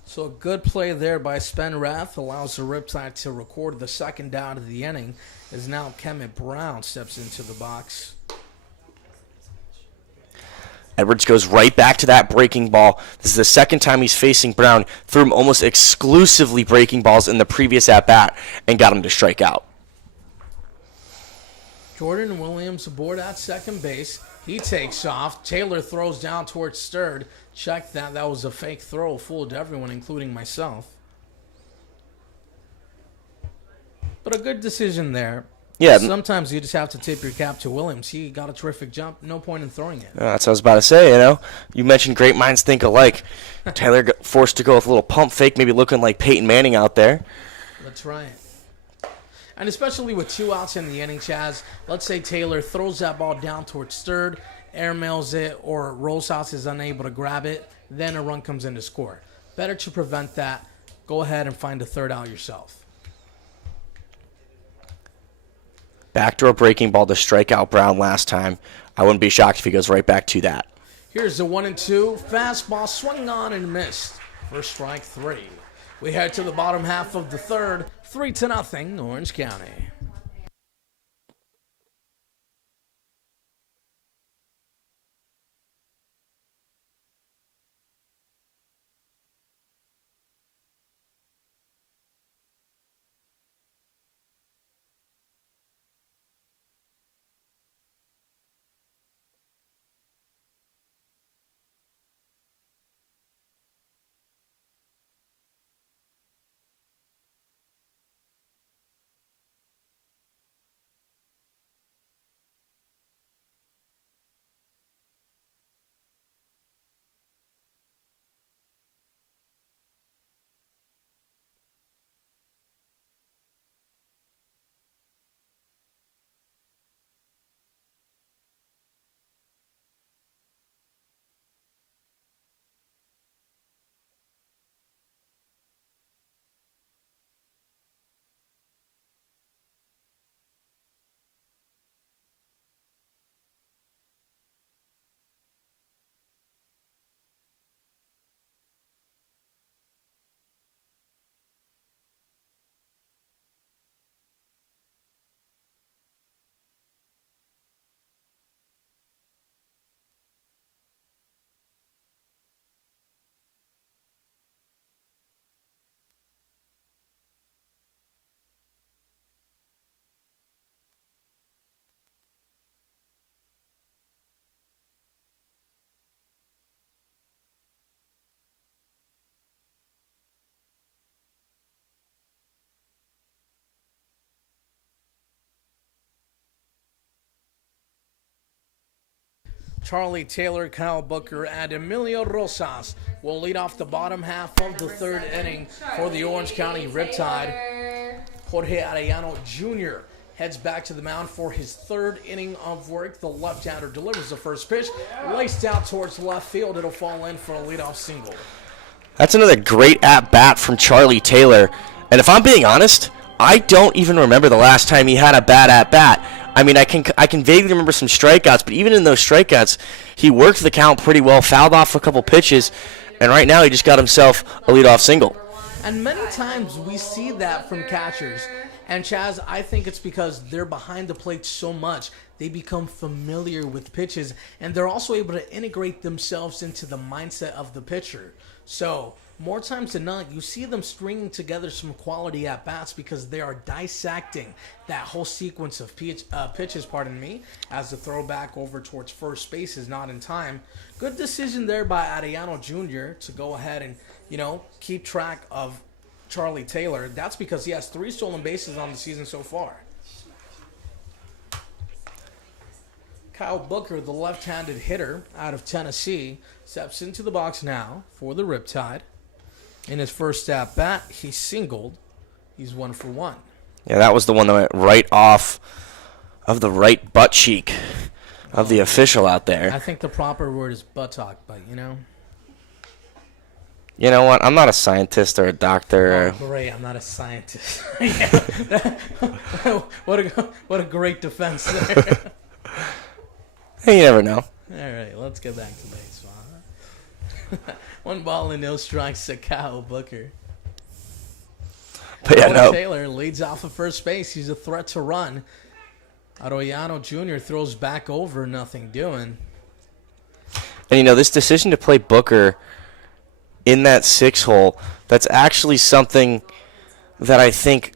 So a good play there by Spenrath allows the Riptide to record the second down of the inning, as now Kemet Brown steps into the box. Edwards goes right back to that breaking ball. This is the second time he's facing Brown. Threw him almost exclusively breaking balls in the previous at-bat and got him to strike out. Jordan Williams aboard at second base. He takes off. Taylor throws down towards third. Check that. That was a fake throw. Fooled everyone, including myself. But a good decision there. Yeah. Sometimes you just have to tip your cap to Williams. He got a terrific jump. No point in throwing it. That's what I was about to say, you know. You mentioned great minds think alike. Taylor got forced to go with a little pump fake, maybe looking like Peyton Manning out there. That's right. And especially with 2 outs in the inning, Chaz, let's say Taylor throws that ball down towards third, airmails it, or Rosas is unable to grab it, then a run comes in to score. Better to prevent that. Go ahead and find a third out yourself. Backdoor breaking ball to strike out Brown last time. I wouldn't be shocked if he goes right back to that. Here's the 1-2. Fastball swung on and missed for strike 3. We head to the bottom half of the third. 3-0, Orange County. Charlie Taylor, Kyle Booker, and Emilio Rosas will lead off the bottom half of the third inning for the Orange County Riptide. Jorge Arellano Jr. heads back to the mound for his third inning of work. The left-hander delivers the first pitch, laced out towards left field. It'll fall in for a leadoff single. That's another great at-bat from Charlie Taylor. And if I'm being honest, I don't even remember the last time he had a bad at-bat. I mean, I can vaguely remember some strikeouts, but even in those strikeouts, he worked the count pretty well, fouled off a couple pitches, and right now he just got himself a leadoff single. And many times we see that from catchers. And Chaz, I think it's because they're behind the plate so much. They become familiar with pitches, and they're also able to integrate themselves into the mindset of the pitcher. So, more times than not, you see them stringing together some quality at-bats because they are dissecting that whole sequence of pitches, as the throwback over towards first base is not in time. Good decision there by Arellano Jr. to go ahead and, keep track of Charlie Taylor. That's because he has 3 stolen bases on the season so far. Kyle Booker, the left-handed hitter out of Tennessee, steps into the box now for the Riptide. In his first at-bat, he singled. He's 1 for 1. Yeah, that was the one that went right off of the right butt cheek of the official out there. I think the proper word is buttock, but You know what? I'm not a scientist or a doctor. Oh, great. I'm not a scientist. What a great defense there. Hey, you never know. All right, let's get back to baseball. 1 ball and no strikes to Kyle Booker. But Taylor leads off of first base. He's a threat to run. Arellano Jr. throws back over, nothing doing. And, this decision to play Booker in that 6 hole, that's actually something that I think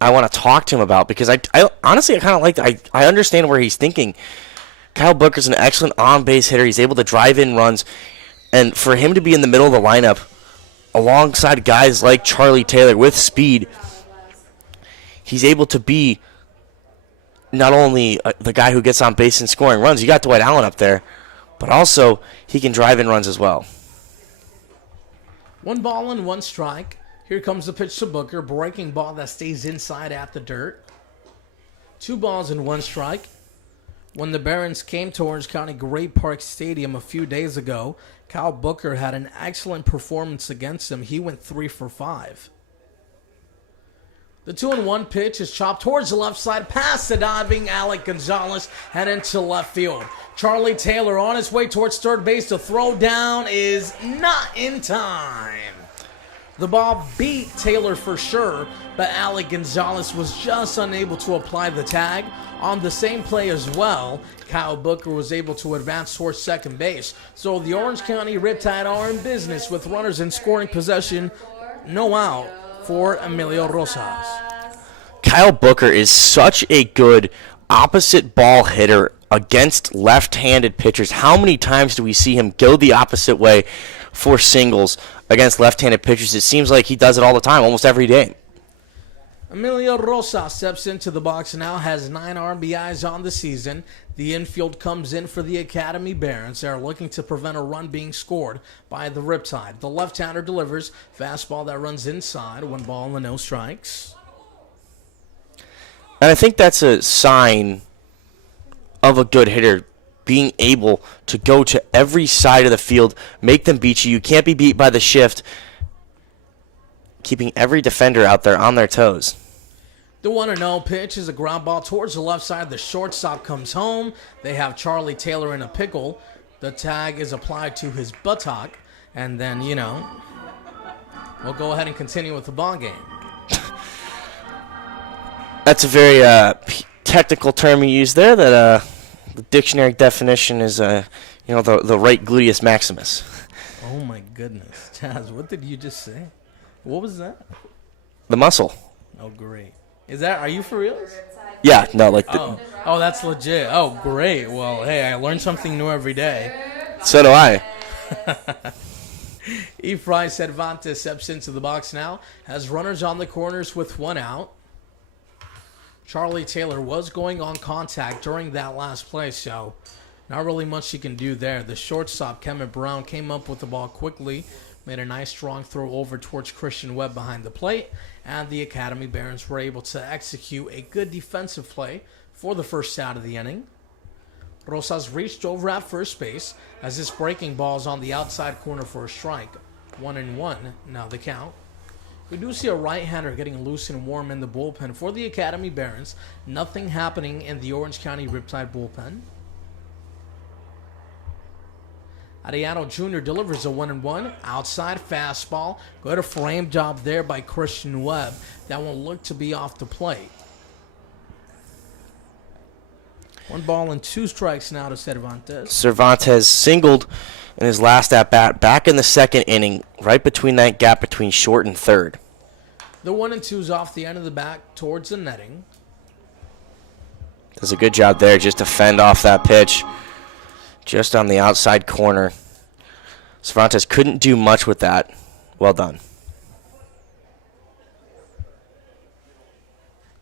I want to talk to him about because I honestly, I kind of like that. I understand where he's thinking. Kyle Booker's an excellent on-base hitter. He's able to drive in runs. And for him to be in the middle of the lineup alongside guys like Charlie Taylor with speed, he's able to be not only the guy who gets on base and scoring runs. You got Dwight Allen up there, but also he can drive in runs as well. 1 ball and 1 strike. Here comes the pitch to Booker. Breaking ball that stays inside at the dirt. 2 balls and 1 strike. When the Barons came to Orange County Great Park Stadium a few days ago, Kyle Booker had an excellent performance against them. He went 3 for 5. The 2-1 pitch is chopped towards the left side, past the diving Alec Gonzalez, and into left field. Charlie Taylor on his way towards third base. The throw down is not in time. The ball beat Taylor for sure, but Alec Gonzalez was just unable to apply the tag. On the same play as well, Kyle Booker was able to advance towards second base. So the Orange County Riptide are in business with runners in scoring possession. No out for Emilio Rosas. Kyle Booker is such a good opposite ball hitter against left-handed pitchers. How many times do we see him go the opposite way for singles against left-handed pitchers? It seems like he does it all the time, almost every day. Emilio Rosas steps into the box now, has 9 RBIs on the season. The infield comes in for the Academy Barons. They're looking to prevent a run being scored by the Riptide. The left-hander delivers. Fastball that runs inside. 1 ball and no strikes. And I think that's a sign of a good hitter, being able to go to every side of the field, make them beat you. You can't be beat by the shift. Keeping every defender out there on their toes. The 1-0 pitch is a ground ball towards the left side. The shortstop comes home. They have Charlie Taylor in a pickle. The tag is applied to his buttock. And then, we'll go ahead and continue with the ball game. That's a very technical term you use there. That the dictionary definition is, the right gluteus maximus. Oh my goodness, Chaz! What did you just say? What was that? The muscle. Oh great! Are you for real? Yeah, no, like. Oh, that's legit. Oh great. Well, hey, I learn something new every day. So do I. Efrain Cervantes steps into the box now. Has runners on the corners with 1 out. Charlie Taylor was going on contact during that last play, so not really much he can do there. The shortstop, Kevin Brown, came up with the ball quickly, made a nice strong throw over towards Christian Webb behind the plate, and the Academy Barons were able to execute a good defensive play for the first out of the inning. Rosas reached over at first base as this breaking ball is on the outside corner for a strike. 1-1, now the count. We do see a right-hander getting loose and warm in the bullpen for the Academy Barons. Nothing happening in the Orange County Riptide bullpen. Ariano Jr. delivers a 1-1. Outside fastball. Good frame job there by Christian Webb. That one looked to be off the plate. 1 ball and 2 strikes now to Cervantes. Cervantes singled in his last at-bat back in the second inning, right between that gap between short and third. The 1-2 is off the end of the back towards the netting. Does a good job there just to fend off that pitch. Just on the outside corner. Cervantes couldn't do much with that. Well done.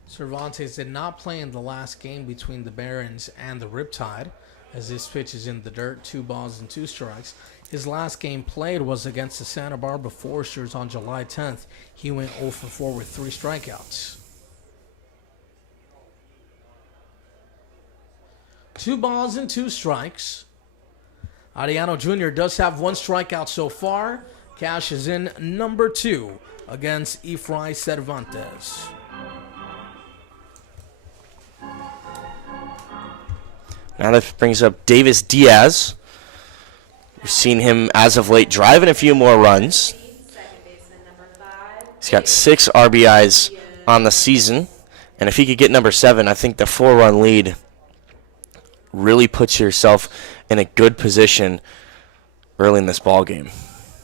Cervantes did not play in the last game between the Barons and the Riptide, as this pitch is in the dirt, 2 balls and 2 strikes. His last game played was against the Santa Barbara Foresters on July 10th. He went 0 for 4 with 3 strikeouts. 2 balls and 2 strikes. Ariano Jr. does have 1 strikeout so far. Cash is in number 2 against Efrain Cervantes. Now that brings up Davis Diaz. We've seen him as of late driving a few more runs. He's got 6 RBIs on the season. And if he could get number 7, I think the 4-run lead really puts yourself in a good position early in this ball game.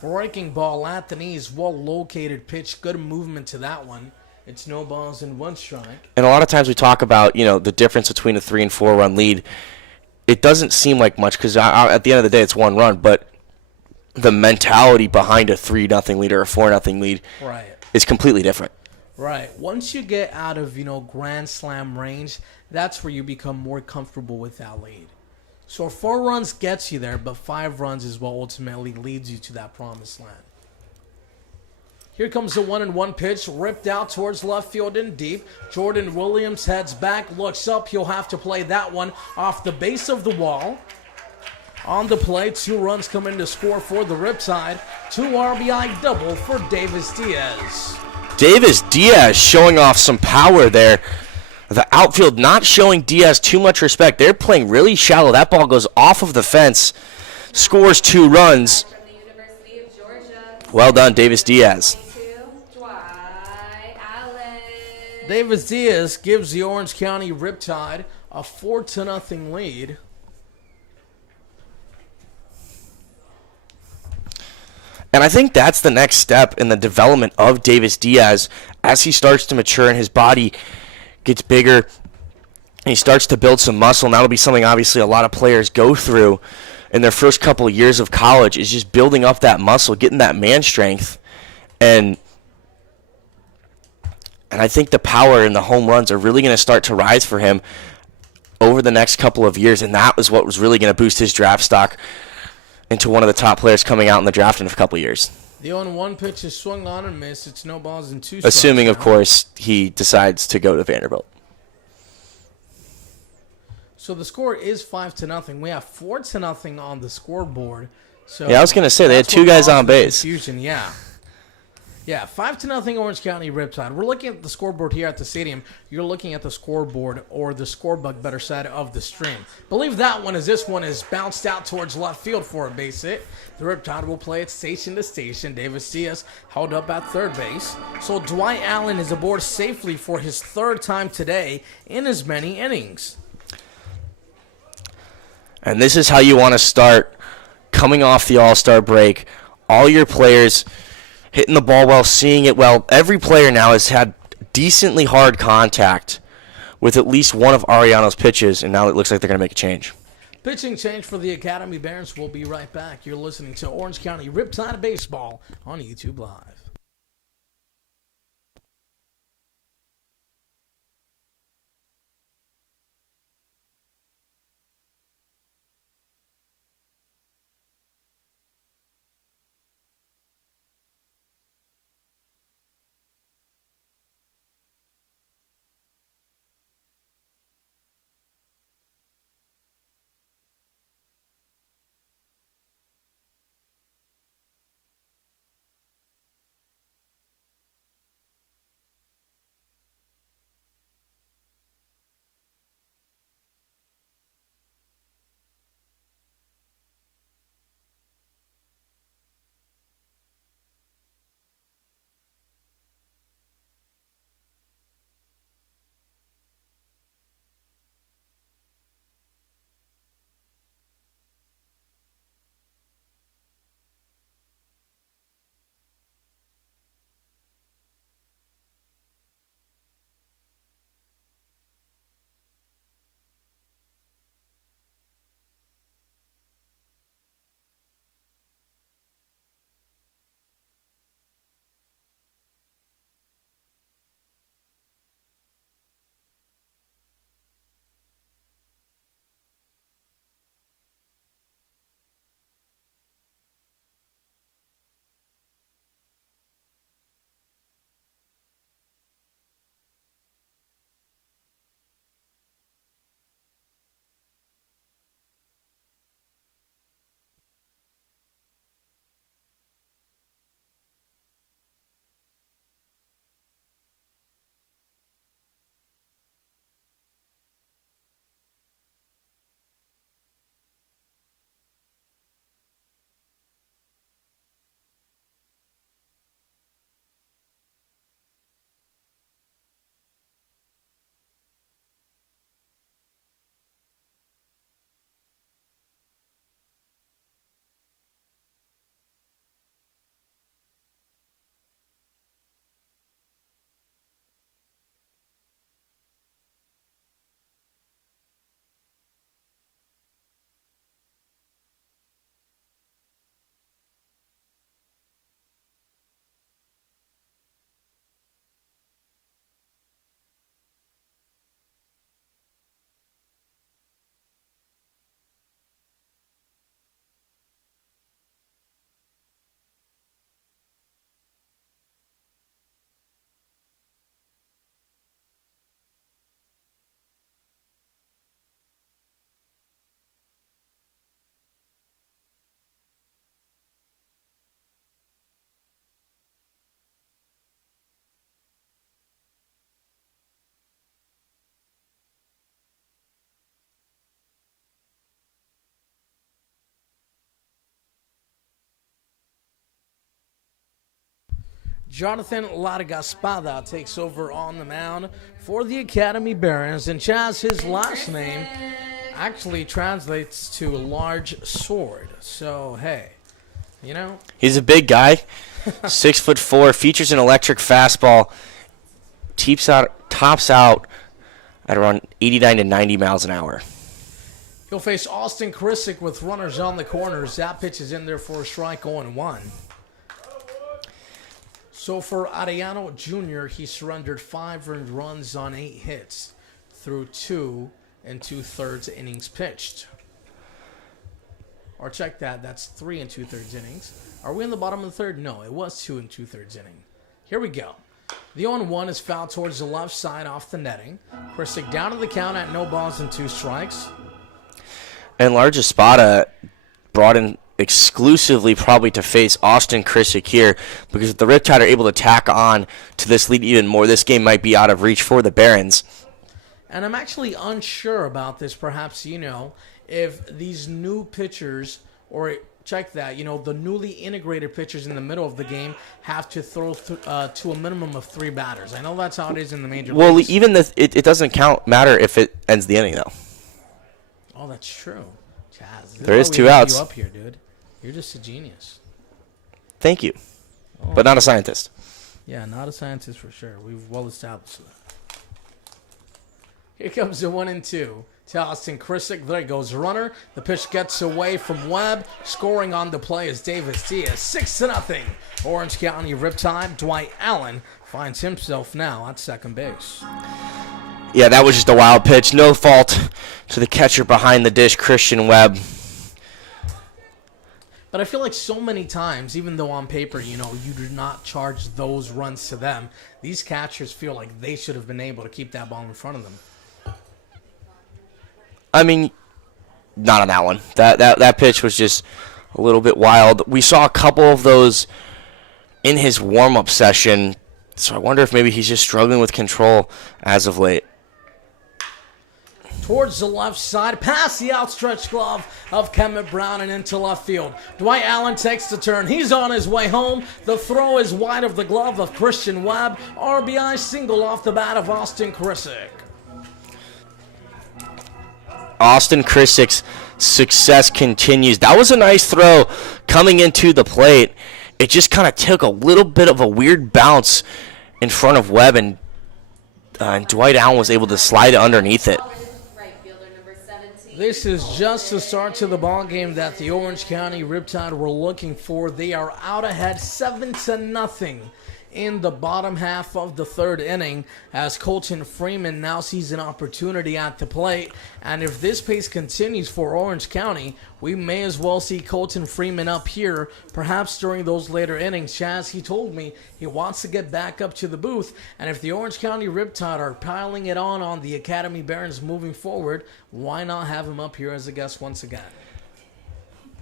Breaking ball at the knees, well-located pitch, good movement to that one. It's no balls and 1 strike. And a lot of times we talk about, the difference between a 3- and 4-run lead. It doesn't seem like much because at the end of the day it's 1 run, but the mentality behind a 3-0 lead or a 4-0 lead is completely different. Right. Once you get out of, grand slam range, that's where you become more comfortable with that lead. So 4 runs gets you there, but 5 runs is what ultimately leads you to that promised land. Here comes the 1-1 pitch, ripped out towards left field and deep. Jordan Williams heads back, looks up. He'll have to play that one off the base of the wall. On the play, 2 runs come in to score for the Riptide. 2 RBI double for Davis Diaz. Davis Diaz showing off some power there. The outfield not showing Diaz too much respect. They're playing really shallow. That ball goes off of the fence. Scores 2 runs. From the University of Georgia. Well done, Davis Diaz. 22, Dwight Allen. Davis Diaz gives the Orange County Riptide a 4-0 lead. And I think that's the next step in the development of Davis Diaz as he starts to mature and his body gets bigger and he starts to build some muscle. And that'll be something obviously a lot of players go through in their first couple of years of college, is just building up that muscle, getting that man strength. And I think the power and the home runs are really going to start to rise for him over the next couple of years. And that was what was really going to boost his draft stock into one of the top players coming out in the draft in a couple of years. The 0-1 pitch is swung on and missed. It's no balls and 2 strikes. Assuming, of now. course, he decides to go to Vanderbilt. So the score is 5-0. We have 4-0 on the scoreboard. So Yeah, I was going to say, they had that's 2 what guys caused on the base. Confusion, yeah. Yeah, 5-0 Orange County Riptide. We're looking at the scoreboard here at the stadium. You're looking at the scoreboard, or the scorebook, better said, of the stream. Believe that one, as this one is bounced out towards left field for a base hit. The Riptide will play it station to station. Davis Diaz held up at third base. So Dwight Allen is aboard safely for his 3rd time today in as many innings. And this is how you want to start coming off the All-Star break. All your players hitting the ball well, seeing it well. Every player now has had decently hard contact with at least one of Ariano's pitches, and now it looks like they're going to make a change. Pitching change for the Academy Barons. We'll be right back. You're listening to Orange County Riptide Baseball on YouTube Live. Jonathan Largaspada takes over on the mound for the Academy Barons. And Chaz, his last name actually translates to large sword. So, hey, you know. He's a big guy, 6'4", features an electric fastball, tops out at around 89 to 90 miles an hour. He'll face Austin Krissik with runners on the corners. That pitch is in there for a strike 0-1. So for Ariano Jr., he surrendered 5 earned runs on 8 hits through 2 2/3 innings pitched. Or check that, that's 3 2/3 innings. Are we in the bottom of the third? No, it was 2 2/3 inning. Here we go. The 0-1 is fouled towards the left side off the netting. Krissik down to the count at no balls and 2 strikes. And Largaspada brought in exclusively probably to face Austin Krissik here, because if the Riptide are able to tack on to this lead even more, this game might be out of reach for the Barons. And I'm actually unsure about this. Perhaps, if these new pitchers, or check that, the newly integrated pitchers in the middle of the game have to throw to a minimum of 3 batters. I know that's how it is in the major leagues. Well, even it doesn't matter if it ends the inning, though. Oh, that's true. Chaz, there is 2 outs. You up here, dude. You're just a genius. Thank you. But not a scientist. Yeah, not a scientist for sure. We've well established that. Here comes the 1-2 to Austin Krissik. There goes the runner. The pitch gets away from Webb. Scoring on the play is Diaz. 6-0. Orange County Riptide. Dwight Allen finds himself now at second base. Yeah, that was just a wild pitch. No fault to the catcher behind the dish, Christian Webb. But I feel like so many times, even though on paper, you do not charge those runs to them, these catchers feel like they should have been able to keep that ball in front of them. I mean, not on that one. That pitch was just a little bit wild. We saw a couple of those in his warm-up session, so I wonder if maybe he's just struggling with control as of late. Towards the left side, past the outstretched glove of Kemet Brown and into left field. Dwight Allen takes the turn. He's on his way home. The throw is wide of the glove of Christian Webb. RBI single off the bat of Austin Krissik. Austin Krissik's success continues. That was a nice throw coming into the plate. It just kind of took a little bit of a weird bounce in front of Webb, and Dwight Allen was able to slide underneath it. This is just the start to the ball game that the Orange County Riptide were looking for. They are out ahead 7-0 in the bottom half of the third inning, as Colton Freeman now sees an opportunity at the plate. And if this pace continues for Orange County, we may as well see Colton Freeman up here, perhaps during those later innings. Chaz, he told me he wants to get back up to the booth, and if the Orange County Riptide are piling it on the Academy Barons moving forward, why not have him up here as a guest once again?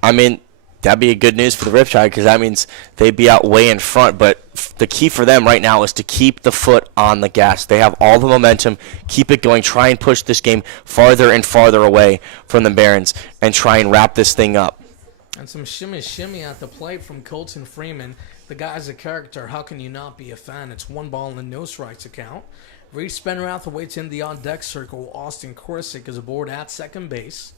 I mean, that'd be a good news for the Riptide, because that means they'd be out way in front. But the key for them right now is to keep the foot on the gas. They have all the momentum. Keep it going. Try and push this game farther and farther away from the Barons and try and wrap this thing up. And some shimmy at the plate from Colton Freeman. The guy's a character. How can you not be a fan? It's 1 ball and no strikes account. Reese Spenrath awaits in the on-deck circle. Austin Krissik is aboard at second base.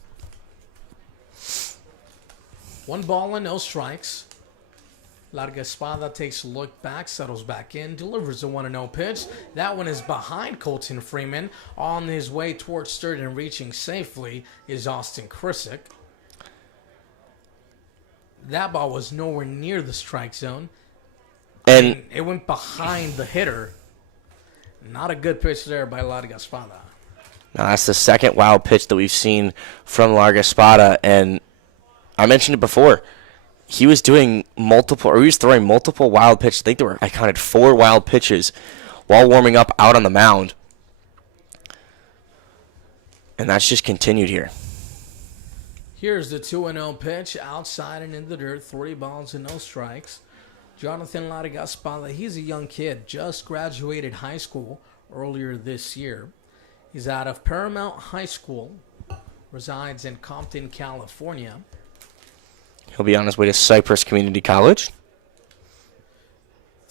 1 ball and no strikes. Largaspada takes a look back, settles back in, delivers a 1-0 pitch. That one is behind Colton Freeman. On his way towards third and reaching safely is Austin Krissik. That ball was nowhere near the strike zone. And it went behind the hitter. Not a good pitch there by Largaspada. Now, that's the second wild pitch that we've seen from Largaspada, and I mentioned it before. He was throwing multiple wild pitches. I counted 4 wild pitches while warming up out on the mound. And that's just continued here. Here's the 2-0 pitch, outside and in the dirt, 3 balls and no strikes. Jonathan Larigaspala, he's a young kid, just graduated high school earlier this year. He's out of Paramount High School, resides in Compton, California. He'll be on his way to Cypress Community College.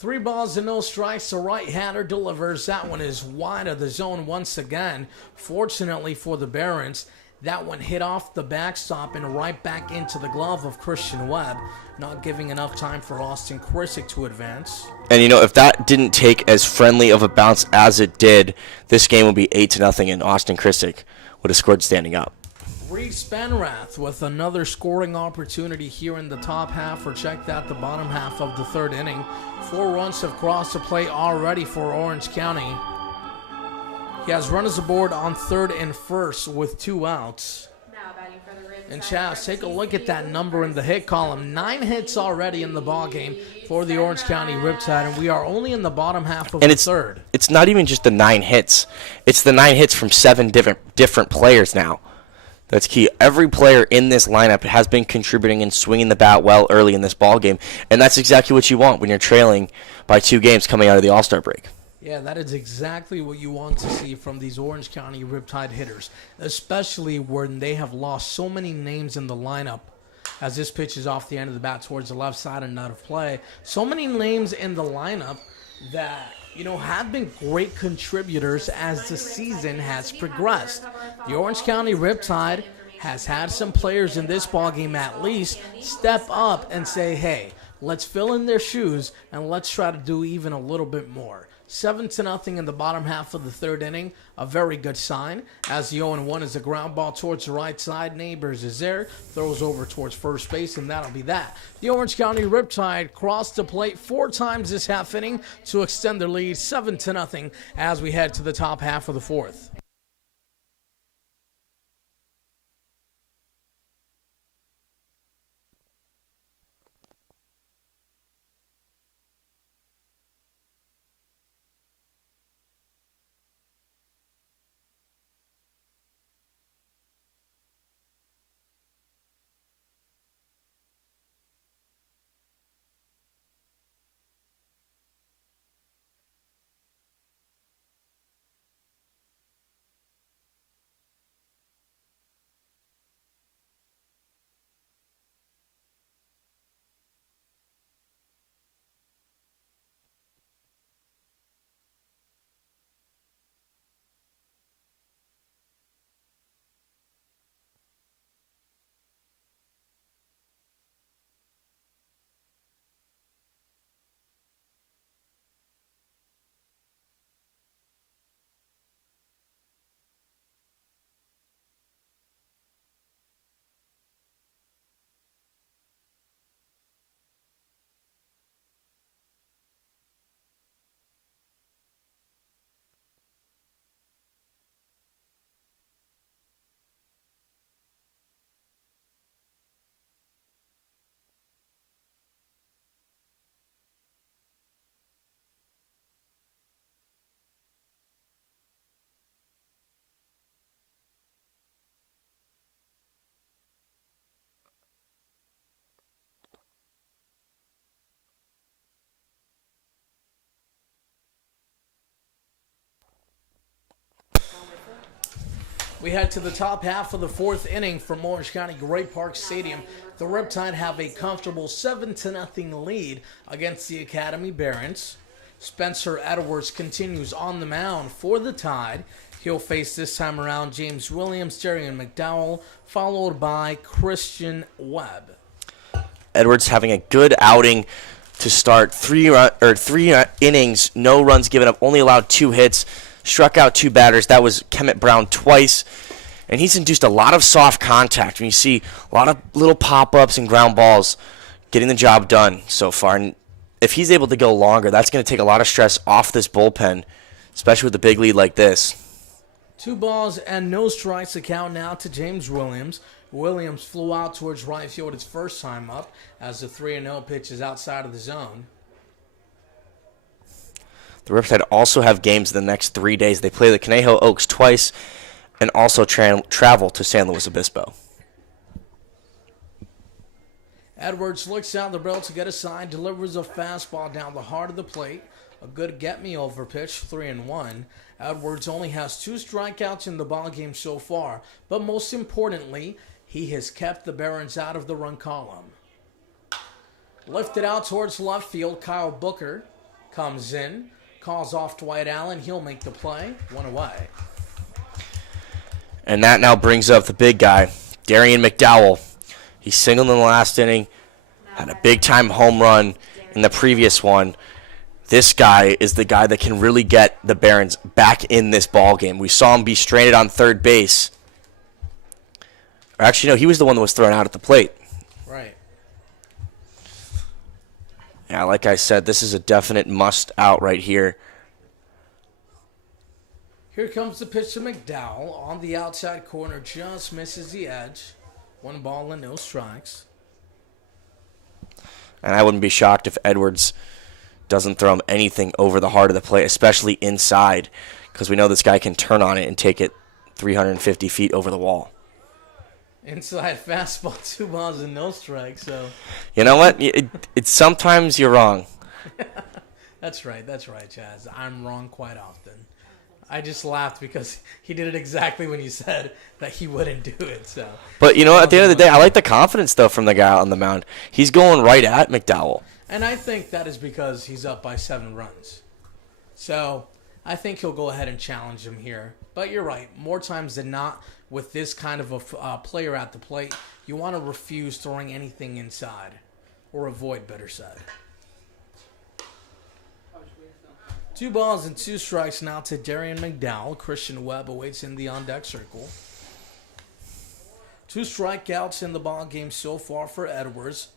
3 balls and no strikes. The right-hander delivers. That one is wide of the zone once again. Fortunately for the Barons, that one hit off the backstop and right back into the glove of Christian Webb, not giving enough time for Austin Krissik to advance. And, if that didn't take as friendly of a bounce as it did, this game would be 8-0, and Austin Krissik would have scored standing up. Reed Spenrath with another scoring opportunity here in the top half, or check that, the bottom half of the third inning. 4 runs have crossed the plate already for Orange County. He has runners aboard on third and first with 2 outs. Now batting for the Riptide. And Chaz, take a look at that number in the hit column. 9 hits already in the ball game for the Orange County Riptide, and we are only in the bottom half of the third. It's not even just the 9 hits. It's the 9 hits from 7 different players now. That's key. Every player in this lineup has been contributing and swinging the bat well early in this ball game, and that's exactly what you want when you're trailing by 2 games coming out of the All-Star break. Yeah, that is exactly what you want to see from these Orange County Riptide hitters, especially when they have lost so many names in the lineup. As this pitch is off the end of the bat towards the left side and out of play, so many names in the lineup that have been great contributors as the season has progressed. The Orange County Riptide has had some players in this ballgame at least step up and say, hey, let's fill in their shoes and let's try to do even a little bit more. 7-0 in the bottom half of the third inning. A very good sign, as the 0-1 is a ground ball towards the right side. Neighbors is there, throws over towards first base, and that'll be that. The Orange County Riptide crossed the plate 4 times this half inning to extend their lead 7-0 as we head to the top half of the fourth. We head to the top half of the fourth inning from Orange County Great Park Stadium. The Riptide have a comfortable 7-0 lead against the Academy Barons. Spencer Edwards continues on the mound for the Tide. He'll face this time around James Williams, Darian Mcdowell, followed by Christian Webb. Edwards having a good outing to start. 3 innings, no runs given up, only allowed 2 hits. Struck out 2 batters. That was Kemet Brown twice. And he's induced a lot of soft contact. When you see a lot of little pop-ups and ground balls getting the job done so far. And if he's able to go longer, that's going to take a lot of stress off this bullpen, especially with a big lead like this. 2 balls and no strikes to count now to James Williams. Williams flew out towards right field his first time up as the 3-0 pitch is outside of the zone. The Riptide also have games the next 3 days. They play the Conejo Oaks twice and also travel to San Luis Obispo. Edwards looks down the barrel to get a sign, delivers a fastball down the heart of the plate. A good get-me-over pitch, 3-1. Edwards only has 2 strikeouts in the ballgame so far, but most importantly, he has kept the Barons out of the run column. Lifted out towards left field, Kyle Booker Comes in, calls off Dwight Allen. He'll make the play. One away. And that now brings up the big guy, Darian McDowell. He singled in the last inning, had a big-time home run in the previous one. This guy is the guy that can really get the Barons back in this ball game. We saw him be stranded on third base. Or actually, no, he was the one that was thrown out at the plate. Right. Yeah, like I said, this is a definite must-out right here. Here comes the pitch to McDowell on the outside corner. Just misses the edge. 1 ball and no strikes. And I wouldn't be shocked if Edwards doesn't throw him anything over the heart of the plate, especially inside, because we know this guy can turn on it and take it 350 feet over the wall. Inside fastball, 2 balls and no strikes. So you know what? It's sometimes you're wrong. That's right, Chaz. I'm wrong quite often. I just laughed because he did it exactly when you said that he wouldn't do it. So, but you know what? At the end of the day, I like the confidence though from the guy out on the mound. He's going right at McDowell. And I think that is because he's up by 7 runs. So I think he'll go ahead and challenge him here. But you're right. More times than not, with this kind of a player at the plate, you want to refuse throwing anything inside. Or avoid, better said. 2 balls and 2 strikes now to Darian McDowell. Christian Webb awaits in the on-deck circle. 2 strikeouts in the ball game so far for Edwards.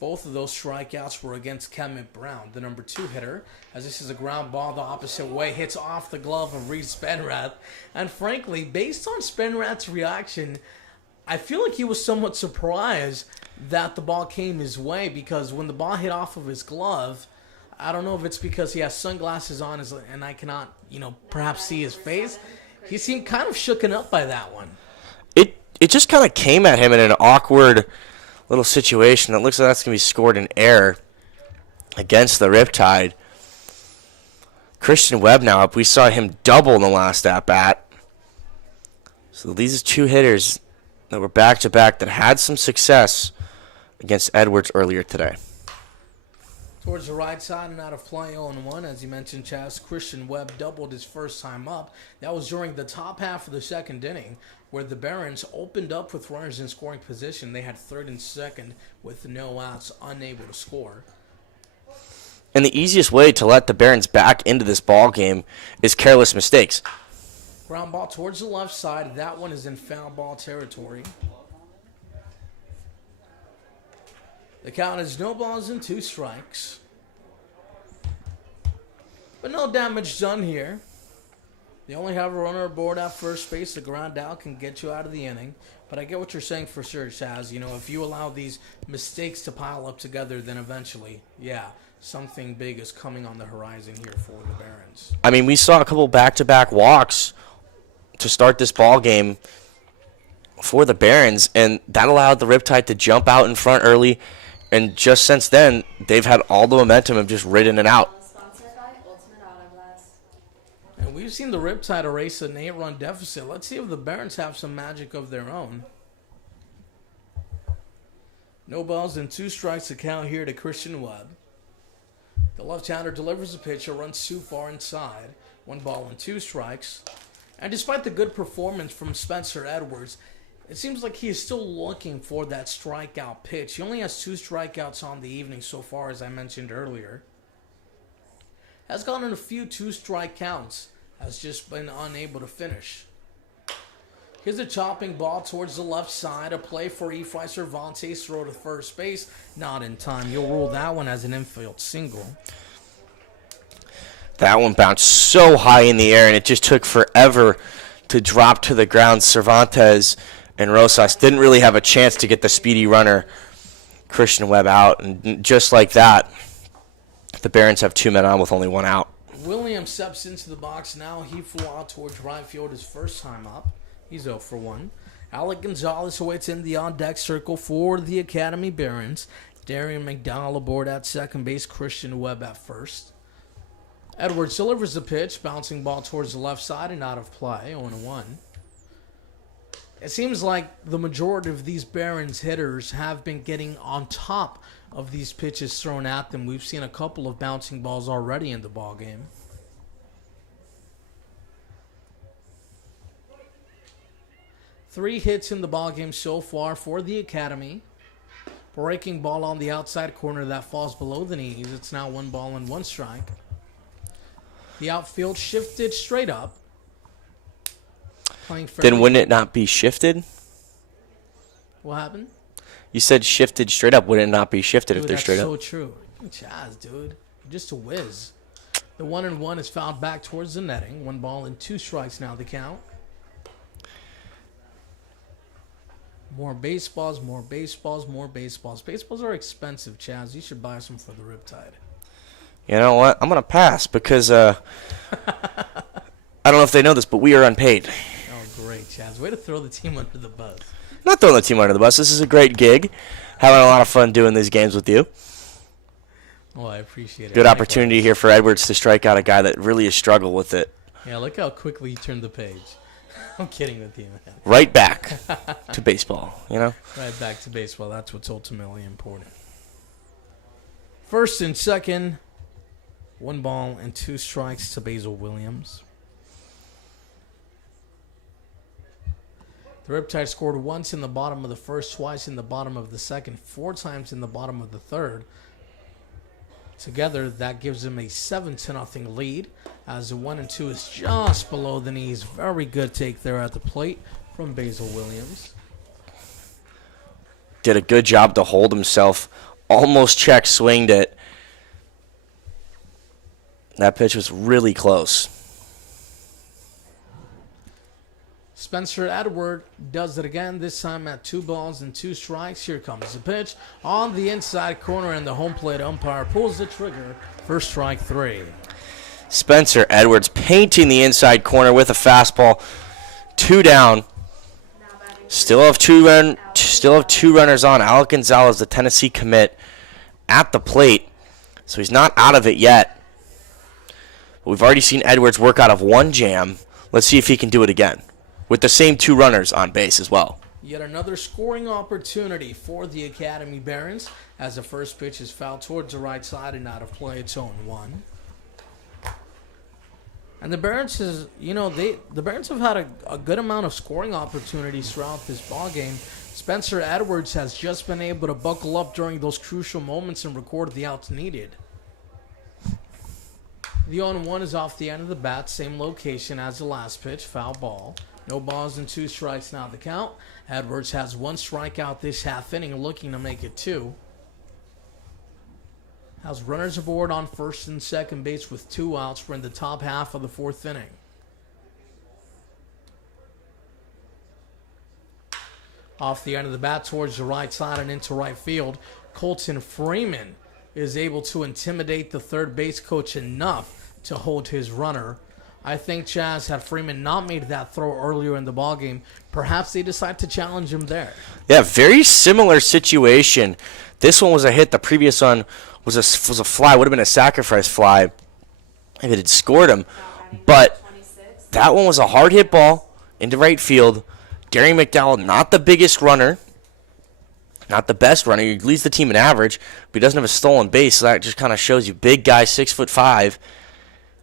Both of those strikeouts were against Kemet Brown, the number 2 hitter, as this is a ground ball the opposite way, hits off the glove of Reed Spenrath. And frankly, based on Spenrath's reaction, I feel like he was somewhat surprised that the ball came his way, because when the ball hit off of his glove, I don't know if it's because he has sunglasses on and I cannot, perhaps see his face. He seemed kind of shooken up by that one. It just kind of came at him in an awkward little situation. It looks like that's going to be scored in error against the Riptide. Christian Webb now up. We saw him double in the last at-bat. So these are 2 hitters that were back-to-back that had some success against Edwards earlier today. Towards the right side and out of play 0-1. As you mentioned, Chaz, Christian Webb doubled his first time up. That was during the top half of the second inning, where the Barons opened up with runners in scoring position. They had third and second with no outs, unable to score. And the easiest way to let the Barons back into this ball game is careless mistakes. Ground ball towards the left side. That one is in foul ball territory. The count is no balls and 2 strikes. But no damage done here. They only have a runner aboard at first base. The ground out can get you out of the inning. But I get what you're saying for sure, Chaz. If you allow these mistakes to pile up together, then eventually, something big is coming on the horizon here for the Barons. I mean, we saw a couple back-to-back walks to start this ball game for the Barons, and that allowed the Riptide to jump out in front early. And just since then, they've had all the momentum of just ridden it out. And we've seen the Riptide erase an 8-run deficit. Let's see if the Barons have some magic of their own. No balls and 2 strikes to count here to Christian Webb. The left-hander delivers a pitch, runs too far inside. 1 ball and 2 strikes. And despite the good performance from Spencer Edwards, it seems like he is still looking for that strikeout pitch. He only has 2 strikeouts on the evening so far, as I mentioned earlier. Has gotten a few 2-strike counts, has just been unable to finish. Here's a chopping ball towards the left side. A play for Ephraim Cervantes, throw to first base. Not in time. You'll rule that one as an infield single. That one bounced so high in the air, and it just took forever to drop to the ground. Cervantes and Rosas didn't really have a chance to get the speedy runner, Christian Webb, out. And just like that, the Barons have 2 men on with only 1 out. Williams steps into the box now. He flew out towards right field his first time up. He's 0 for 1. Alec Gonzalez awaits in the on-deck circle for the Academy Barons. Darian Mcdowell aboard at second base. Christian Webb at first. Edwards delivers the pitch. Bouncing ball towards the left side and out of play. 0-1. It seems like the majority of these Barons hitters have been getting on top of these pitches thrown at them. We've seen a couple of bouncing balls already in the ball game. Three hits in the ball game so far for the Academy. Breaking ball on the outside corner that falls below the knees. It's now 1 ball and 1 strike. The outfield shifted straight up. Then wouldn't it not be shifted? What happened? You said shifted straight up. Would it not be shifted if they're straight up? That's so true. Chaz, dude. You're just a whiz. The 1-1 is fouled back towards the netting. 1 ball and 2 strikes now the count. More baseballs, more baseballs, more baseballs. Baseballs are expensive, Chaz. You should buy some for the Riptide. You know what? I'm going to pass because I don't know if they know this, but we are unpaid. Oh, great, Chaz. Way to throw the team under the bus. Not throwing the team under the bus. This is a great gig. Having a lot of fun doing these games with you. Oh, I appreciate it. Good opportunity here for Edwards to strike out a guy that really has struggled with it. Yeah, look how quickly you turned the page. I'm kidding with you, man. Right back to baseball, you know? Right back to baseball. That's what's ultimately important. First and second, 1 ball and 2 strikes to Basil Williams. The Riptide scored once in the bottom of the first, twice in the bottom of the second, 4 times in the bottom of the third. Together, that gives them a 7-0 lead, as the 1-2 is just below the knees. Very good take there at the plate from Basil Williams. Did a good job to hold himself. Almost check swinged it. That pitch was really close. Spencer Edward does it again, this time at 2 balls and 2 strikes. Here comes the pitch on the inside corner, and the home plate umpire pulls the trigger for strike 3. Spencer Edwards painting the inside corner with a fastball. 2 down. Still have two runners on. Alec Gonzalez, the Tennessee commit, at the plate. So he's not out of it yet. But we've already seen Edwards work out of 1 jam. Let's see if he can do it again, with the same 2 runners on base as well. Yet another scoring opportunity for the Academy Barons, as the first pitch is fouled towards the right side and out of play. It's 0-1. And the Barons the Barons have had a good amount of scoring opportunities throughout this ball game. Spencer Edwards has just been able to buckle up during those crucial moments and record the outs needed. The 0-1 is off the end of the bat, same location as the last pitch, foul ball. No balls and 2 strikes now the count. Edwards has 1 strikeout this half inning, looking to make it 2. Has runners aboard on first and second base with 2 outs. We're in the top half of the 4th inning. Off the end of the bat towards the right side and into right field, Colton Freeman is able to intimidate the third base coach enough to hold his runner. I think, Chaz, had Freeman not made that throw earlier in the ballgame, perhaps they decide to challenge him there. Yeah, very similar situation. This one was a hit. The previous one was a fly. Would have been a sacrifice fly if it had scored him. But that one was a hard hit ball into right field. Darian McDowell, not the biggest runner, not the best runner. He leads the team in average, but he doesn't have a stolen base, so that just kind of shows you. Big guy, 6'5",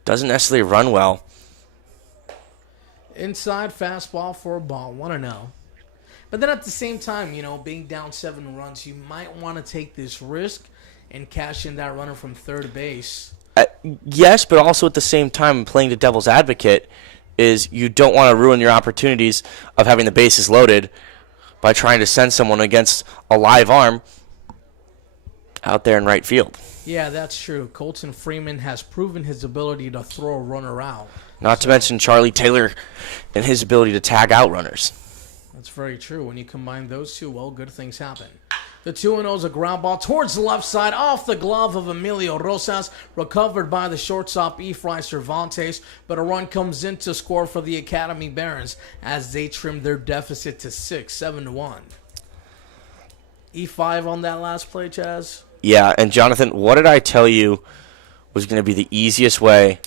doesn't necessarily run well. Inside fastball for a ball, 1-0. But then at the same time, being down 7 runs, you might want to take this risk and cash in that runner from third base. Yes, but also at the same time, playing the devil's advocate is you don't want to ruin your opportunities of having the bases loaded by trying to send someone against a live arm out there in right field. Yeah, that's true. Colton Freeman has proven his ability to throw a runner out. Not to mention Charlie Taylor and his ability to tag out runners. That's very true. When you combine those two, well, good things happen. The 2-0 is a ground ball towards the left side, off the glove of Emilio Rosas, recovered by the shortstop Efrain Cervantes, but a run comes in to score for the Academy Barons as they trim their deficit to 6, 7-1. E5 on that last play, Chaz? Yeah, and Jonathan, what did I tell you was going to be the easiest way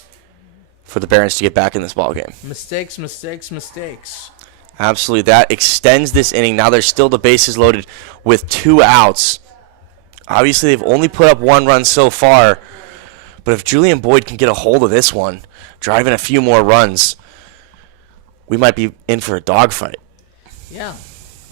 for the Barons to get back in this ballgame? Mistakes, mistakes, mistakes. Absolutely. That extends this inning. Now there's still the bases loaded with 2 outs. Obviously, they've only put up 1 run so far, but if Julian Boyd can get a hold of this one, driving a few more runs, we might be in for a dogfight. Yeah.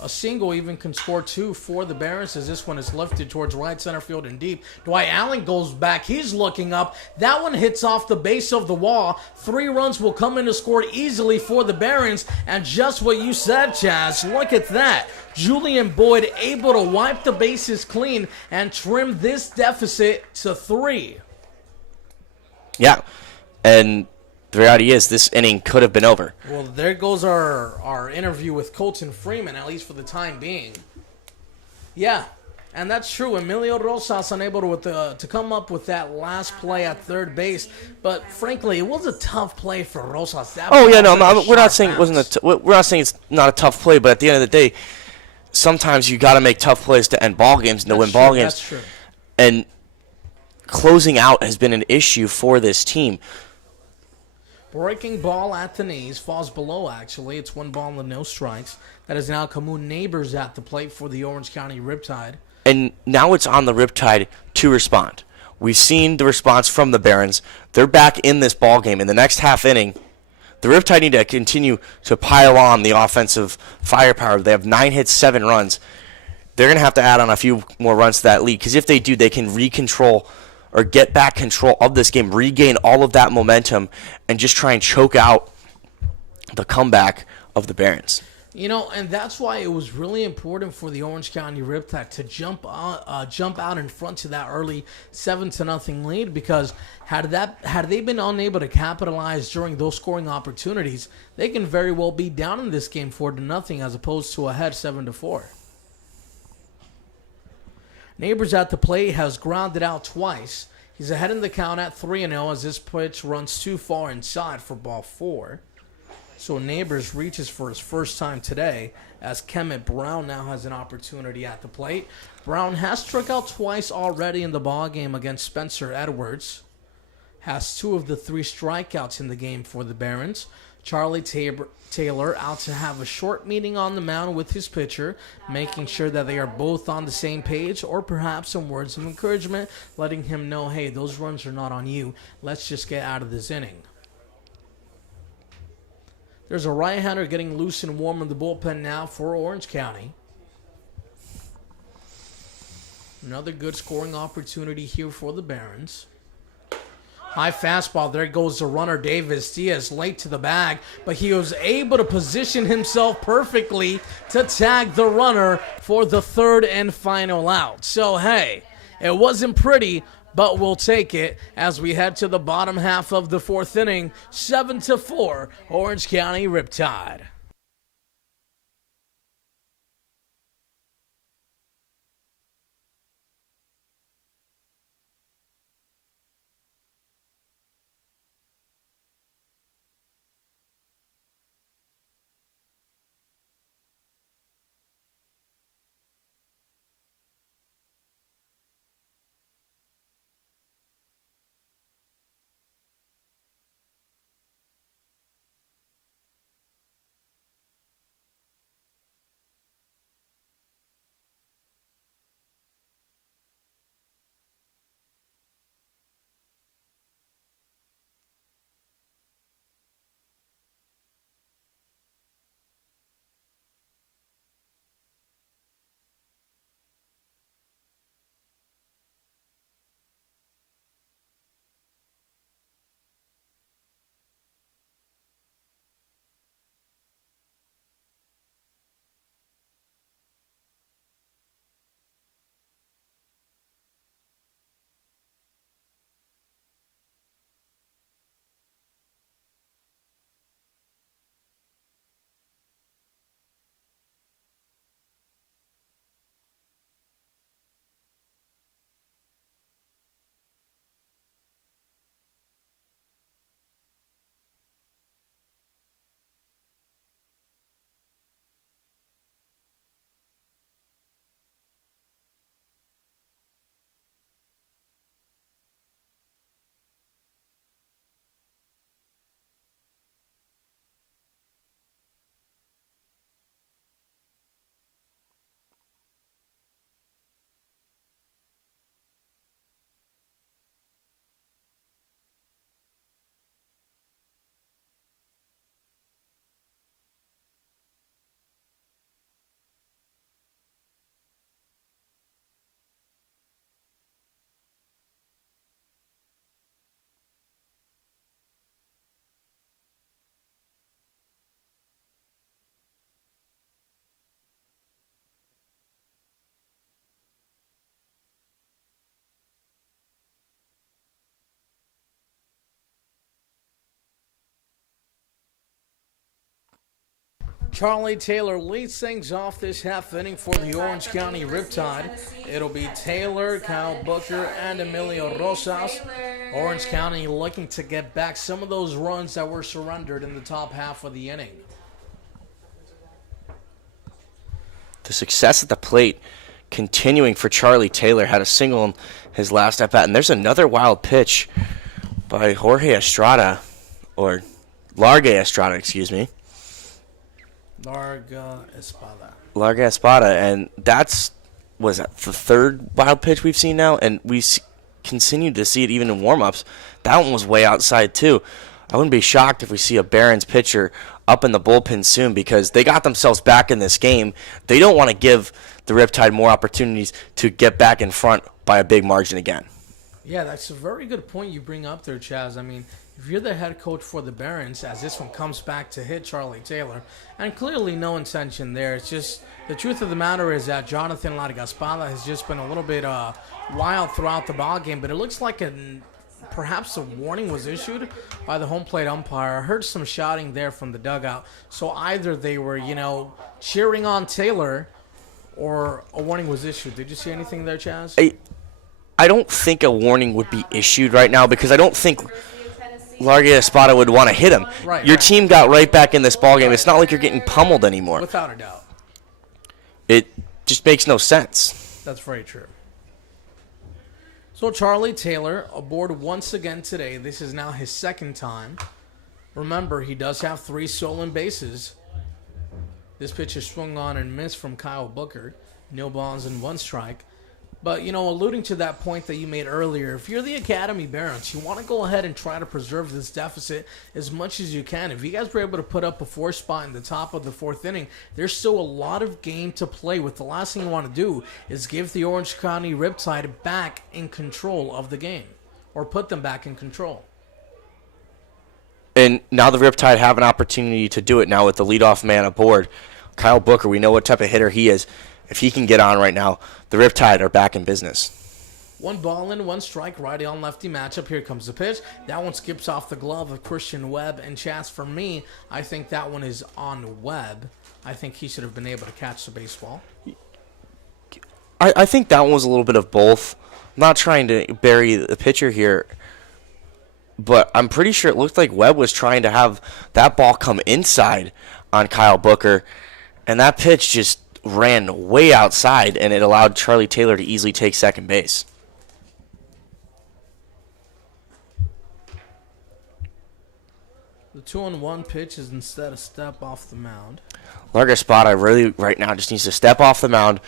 A single even can score 2 for the Barons as this one is lifted towards right center field and deep. Dwight Allen goes back. He's looking up. That one hits off the base of the wall. 3 runs will come in to score easily for the Barons. And just what you said, Chaz, look at that. Julian Boyd able to wipe the bases clean and trim this deficit to 3. Yeah, and the reality is this inning could have been over. Well, there goes our interview with Colton Freeman, at least for the time being. Yeah, and that's true. Emilio Rosas unable to come up with that last play at third base, but frankly, it was a tough play for Rosas. We're not saying it wasn't. We're not saying it's not a tough play, but at the end of the day, sometimes you got to make tough plays to end ball games and to win ball games. That's true. And closing out has been an issue for this team. Breaking ball at the knees, falls below actually. It's 1 ball and no strikes. That is now Camus Neighbors at the plate for the Orange County Riptide. And now it's on the Riptide to respond. We've seen the response from the Barons. They're back in this ball game. In the next half inning, the Riptide need to continue to pile on the offensive firepower. They have 9 hits, 7 runs. They're going to have to add on a few more runs to that lead, because if they do, they can recontrol or get back control of this game, regain all of that momentum, and just try and choke out the comeback of the Barons. You know, and that's why it was really important for the Orange County Riptide to jump out in front to that early 7-0 lead, because had they been unable to capitalize during those scoring opportunities, they can very well be down in this game 4-0 as opposed to ahead 7-4. Neighbors at the plate has grounded out twice. He's ahead in the count at 3-0 as this pitch runs too far inside for ball 4. So Neighbors reaches for his first time today as Kemet Brown now has an opportunity at the plate. Brown has struck out twice already in the ballgame against Spencer Edwards. Has 2 of the 3 strikeouts in the game for the Barons. Charlie Taylor out to have a short meeting on the mound with his pitcher, making sure that they are both on the same page, or perhaps some words of encouragement, letting him know, hey, those runs are not on you. Let's just get out of this inning. There's a right-hander getting loose and warm in the bullpen now for Orange County. Another good scoring opportunity here for the Barons. High fastball. There goes the runner, Davis. Diaz late to the bag, but he was able to position himself perfectly to tag the runner for the 3rd and final out. So, hey, it wasn't pretty, but we'll take it as we head to the bottom half of the 4th inning. 7-4, Orange County Riptide. Charlie Taylor leads things off this half inning for the Orange County Riptide. It'll be Taylor, Kyle Booker, and Emilio Rosas. Orange County looking to get back some of those runs that were surrendered in the top half of the inning. The success at the plate continuing for Charlie Taylor. Had a single in his last at bat. And there's another wild pitch by Jorge Estrada, or Largaspada, excuse me. Largaspada, and was that the third wild pitch we've seen now, and we continued to see it even in warm-ups. That one was way outside too. I wouldn't be shocked if we see a Barons pitcher up in the bullpen soon, because they got themselves back in this game. They don't want to give the Riptide more opportunities to get back in front by a big margin again. Yeah, that's a very good point you bring up there, Chaz. I mean, if you're the head coach for the Barons, as this one comes back to hit Charlie Taylor, and clearly no intention there. It's just the truth of the matter is that Jonathan Larigaspala has just been a little bit wild throughout the ballgame, but it looks like perhaps a warning was issued by the home plate umpire. I heard some shouting there from the dugout. So either they were, cheering on Taylor, or a warning was issued. Did you see anything there, Chaz? I don't think a warning would be issued right now, because I don't think Largaspada would want to hit him. Your team got right back in this ballgame. It's not like you're getting pummeled anymore. Without a doubt. It just makes no sense. That's very true. So Charlie Taylor aboard once again today. This is now his second time. Remember, he does have 3 stolen bases. This pitch is swung on and missed from Kyle Booker. No balls and 1 strike. But, alluding to that point that you made earlier, if you're the Academy Barons, you want to go ahead and try to preserve this deficit as much as you can. If you guys were able to put up a 4 spot in the top of the 4th inning, there's still a lot of game to play with. The last thing you want to do is give the Orange County Riptide back in control of the game, or put them back in control. And now the Riptide have an opportunity to do it now with the leadoff man aboard. Kyle Booker, we know what type of hitter he is. If he can get on right now, the Riptide are back in business. 1 ball and 1 strike, righty on lefty matchup. Here comes the pitch. That one skips off the glove of Christian Webb. And Chaz, for me, I think that one is on Webb. I think he should have been able to catch the baseball. I think that one was a little bit of both. I'm not trying to bury the pitcher here, but I'm pretty sure it looked like Webb was trying to have that ball come inside on Kyle Booker, and that pitch just ran way outside, and it allowed Charlie Taylor to easily take second base. The 2-1 pitch is instead a step off the mound. Largaspada really right now just needs to step off the mound,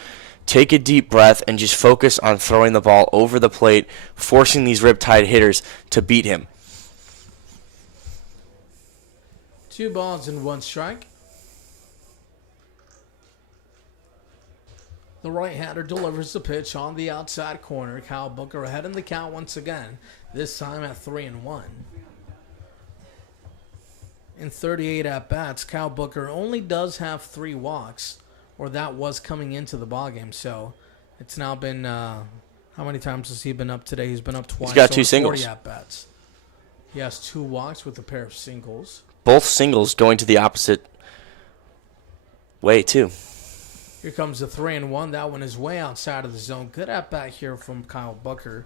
take a deep breath, and just focus on throwing the ball over the plate, forcing these Riptide hitters to beat him. 2 balls and 1 strike. The right-hander delivers the pitch on the outside corner. Kyle Booker ahead in the count once again, this time at 3-1. In 38 at-bats, Kyle Booker only does have 3 walks, or that was coming into the ballgame. So it's now been, how many times has he been up today? He's been up twice. He's got 2 singles. 40 at-bats. He has 2 walks with a pair of singles. Both singles going to the opposite way, too. Here comes the 3-1. That one is way outside of the zone. Good at-bat here from Kyle Booker.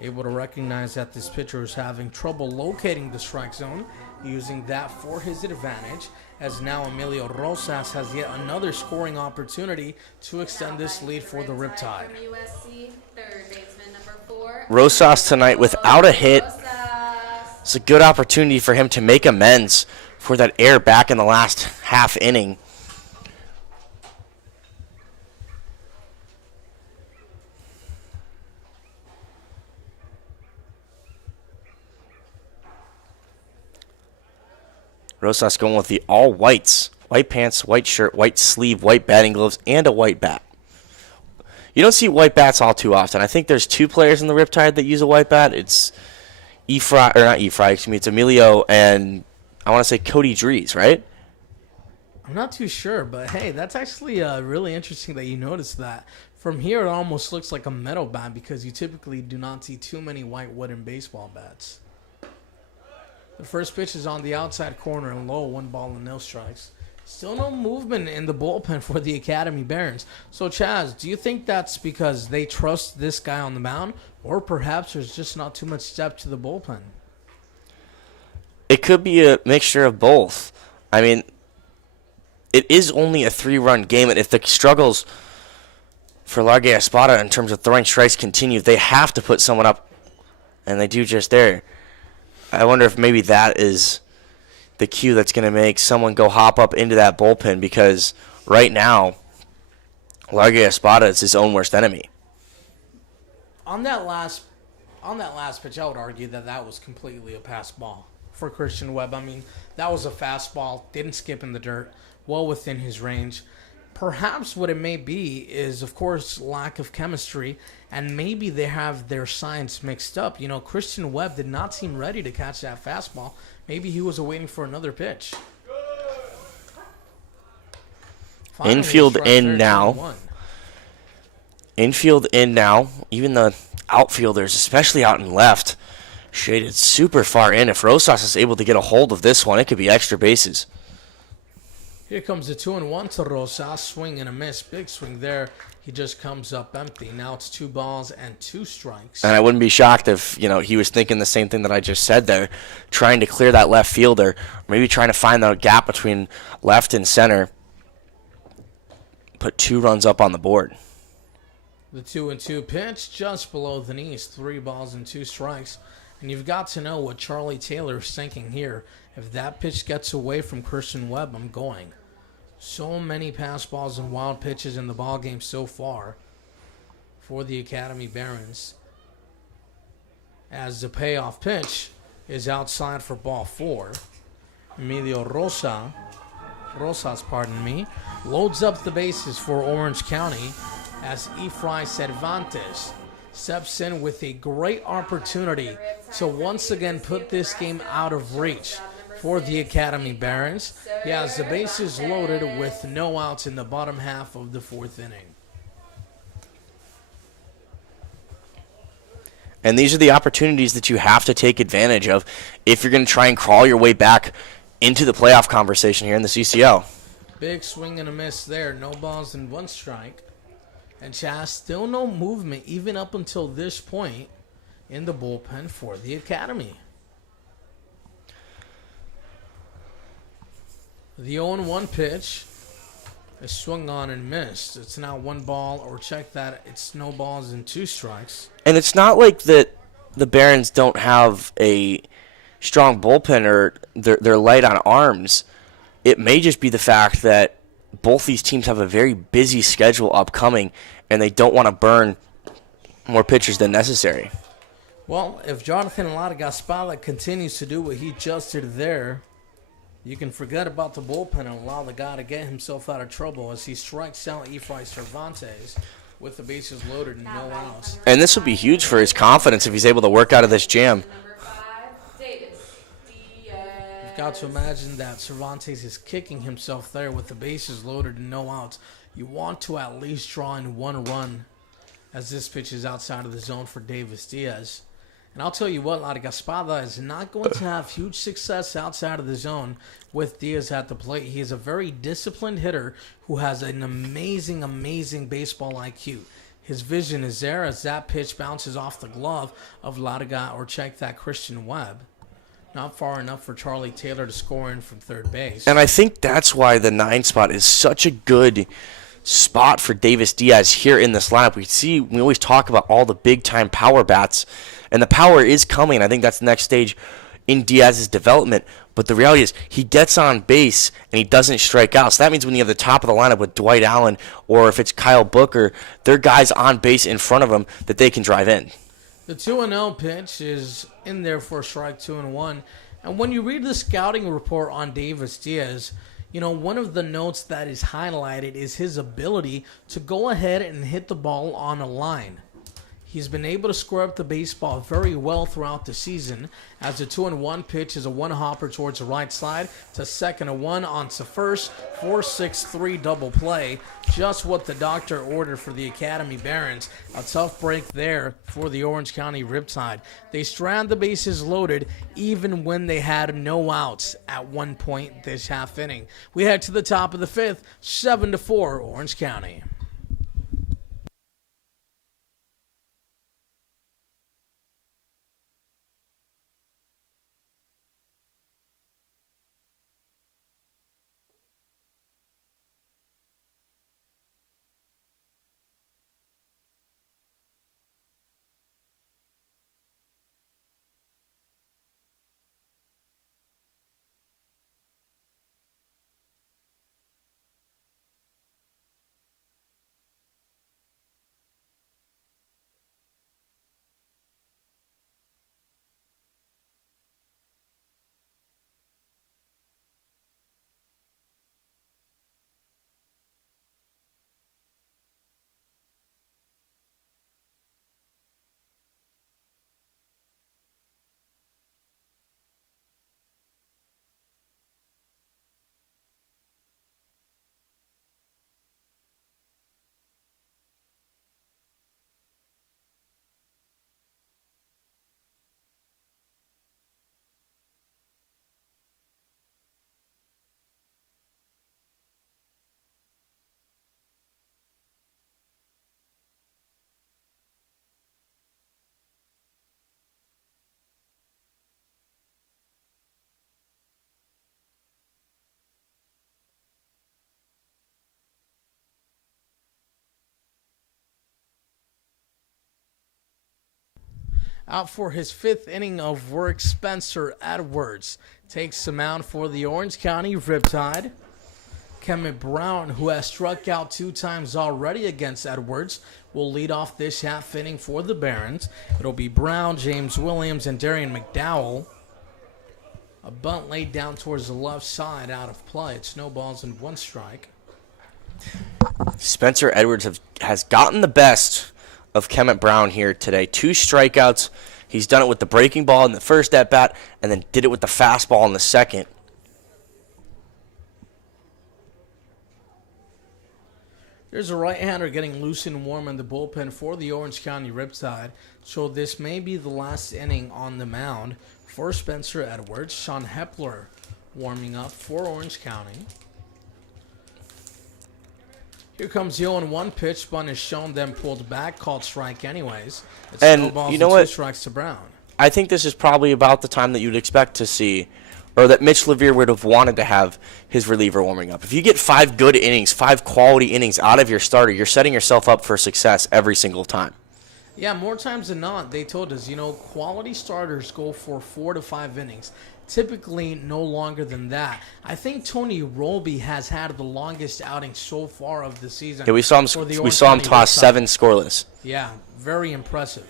Able to recognize that this pitcher is having trouble locating the strike zone, using that for his advantage, as now Emilio Rosas has yet another scoring opportunity to extend this lead for the Riptide. Rosas tonight without a hit. It's a good opportunity for him to make amends for that error back in the last half inning. Rosas going with the all whites. White pants, white shirt, white sleeve, white batting gloves, and a white bat. You don't see white bats all too often. I think there's 2 players in the Riptide that use a white bat. It's it's Emilio and I want to say Cody Dries, right? I'm not too sure, but hey, that's actually really interesting that you noticed that. From here, it almost looks like a metal bat because you typically do not see too many white wooden baseball bats. The first pitch is on the outside corner and low, 1 ball and no strikes. Still no movement in the bullpen for the Academy Barons. So, Chaz, do you think that's because they trust this guy on the mound, or perhaps there's just not too much depth to the bullpen? It could be a mixture of both. I mean, it is only a 3-run game, and if the struggles for Largaspada in terms of throwing strikes continue, they have to put someone up, and they do just there. I wonder if maybe that is the cue that's going to make someone go hop up into that bullpen, because right now, Largaspada is his own worst enemy. On that last pitch, I would argue that was completely a pass ball for Christian Webb. I mean, that was a fastball, didn't skip in the dirt, well within his range. Perhaps what it may be is, of course, lack of chemistry, and maybe they have their science mixed up. You know, Christian Webb did not seem ready to catch that fastball. Maybe he was waiting for another pitch. Finally, Infield in now. Infield in now. Even the outfielders, especially out in left, shaded super far in. If Rosas is able to get a hold of this one, it could be extra bases. Here comes the 2-1 to Rosas. Swing and a miss. Big swing there. He just comes up empty. Now it's 2 balls and 2 strikes. And I wouldn't be shocked if, he was thinking the same thing that I just said there, trying to clear that left fielder, maybe trying to find the gap between left and center. Put 2 runs up on the board. The 2-2 pitch just below the knees. 3 balls and 2 strikes. And you've got to know what Charlie Taylor is thinking here. If that pitch gets away from Christian Webb, I'm going. So many pass balls and wild pitches in the ball game so far for the Academy Barons. As the payoff pitch is outside for ball 4. Emilio Rosas, loads up the bases for Orange County as Efrain Cervantes steps in with a great opportunity to once again put this game out of reach for the Academy Barons. He has the bases loaded with no outs in the bottom half of the 4th inning. And these are the opportunities that you have to take advantage of if you're going to try and crawl your way back into the playoff conversation here in the CCL. Big swing and a miss there. No balls and 1 strike. And Chaz, still no movement even up until this point in the bullpen for the Academy. The 0-1 pitch is swung on and missed. It's now 1 ball, or check that, it's no balls and 2 strikes. And it's not like that the Barons don't have a strong bullpen or they're light on arms. It may just be the fact that both these teams have a very busy schedule upcoming, and they don't want to burn more pitchers than necessary. Well, if Jonathan Larigaspala continues to do what he just did there, you can forget about the bullpen and allow the guy to get himself out of trouble as he strikes out Efrain Cervantes with the bases loaded and no outs. And this will be huge for his confidence if he's able to work out of this jam. You've got to imagine that Cervantes is kicking himself there with the bases loaded and no outs. You want to at least draw in 1 run as this pitch is outside of the zone for Diaz. And I'll tell you what, Largaspada is not going to have huge success outside of the zone with Diaz at the plate. He is a very disciplined hitter who has an amazing, amazing baseball IQ. His vision is there as that pitch bounces off the glove of Christian Webb. Not far enough for Charlie Taylor to score in from third base. And I think that's why the 9 spot is such a good spot for Davis Diaz here in this lineup. We always talk about all the big-time power bats, and the power is coming. I think that's the next stage in Diaz's development. But the reality is he gets on base and he doesn't strike out. So that means when you have the top of the lineup with Dwight Allen or if it's Kyle Booker, there are guys on base in front of him that they can drive in. The 2-0 pitch is in there for strike 2-1. And when you read the scouting report on Davis Diaz, one of the notes that is highlighted is his ability to go ahead and hit the ball on a line. He's been able to square up the baseball very well throughout the season, as the 2-1 pitch is a one-hopper towards the right side to second, a one on to first, 4-6-3 double play. Just what the doctor ordered for the Academy Barons. A tough break there for the Orange County Riptide. They strand the bases loaded even when they had no outs at one point this half inning. We head to the top of the fifth, 7-4 Orange County. Out for his fifth inning of work, Spencer Edwards takes the mound for the Orange County Riptide. Kemet Brown, who has struck out 2 times already against Edwards, will lead off this half inning for the Barons. It'll be Brown, James Williams, and Darian Mcdowell. A bunt laid down towards the left side, out of play. It snowballs in 1 strike. Spencer Edwards has gotten the best of Kemet Brown here today. 2 strikeouts. He's done it with the breaking ball in the first at-bat and then did it with the fastball in the second. There's a right-hander getting loose and warm in the bullpen for the Orange County Riptide, so this may be the last inning on the mound for Spencer Edwards. Sean Hepler warming up for Orange County. Here comes the 0-1 pitch. Bunt is shown, then pulled back, called strike anyways. It's And you know what? 2 strikes to Brown. I think this is probably about the time that you'd expect to see, or that Mitch Levere would have wanted to have his reliever warming up. If you get 5 good innings, 5 quality innings out of your starter, you're setting yourself up for success every single time. Yeah, more times than not, they told us, quality starters go for 4 to 5 innings. Typically no longer than that. I think Tony Rolby has had the longest outing so far of the season. Yeah, we saw him toss 7 scoreless. Yeah, very impressive.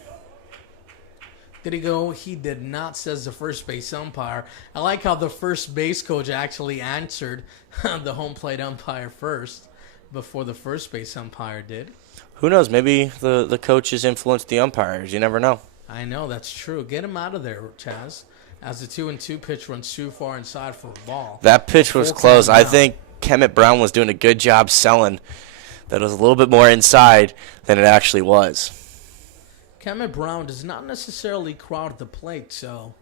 Did he go? He did not, says the first base umpire. I like how the first base coach actually answered the home plate umpire first before the first base umpire did. Who knows? Maybe the coaches influenced the umpires. You never know. I know, that's true. Get him out of there, Chaz. As the 2-2 pitch runs too far inside for a ball. That pitch was close. I think Kemet Brown was doing a good job selling that it was a little bit more inside than it actually was. Kemet Brown does not necessarily crowd the plate, so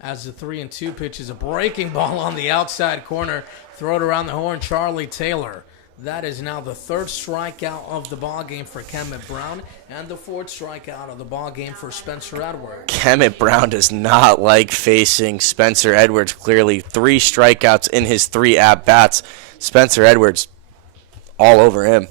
as the 3-2 pitch is a breaking ball on the outside corner, throw it around the horn, Charlie Taylor. That is now the 3rd strikeout of the ballgame for Kemet Brown and the 4th strikeout of the ballgame for Spencer Edwards. Kemet Brown does not like facing Spencer Edwards. Clearly 3 strikeouts in his 3 at-bats. Spencer Edwards all over him.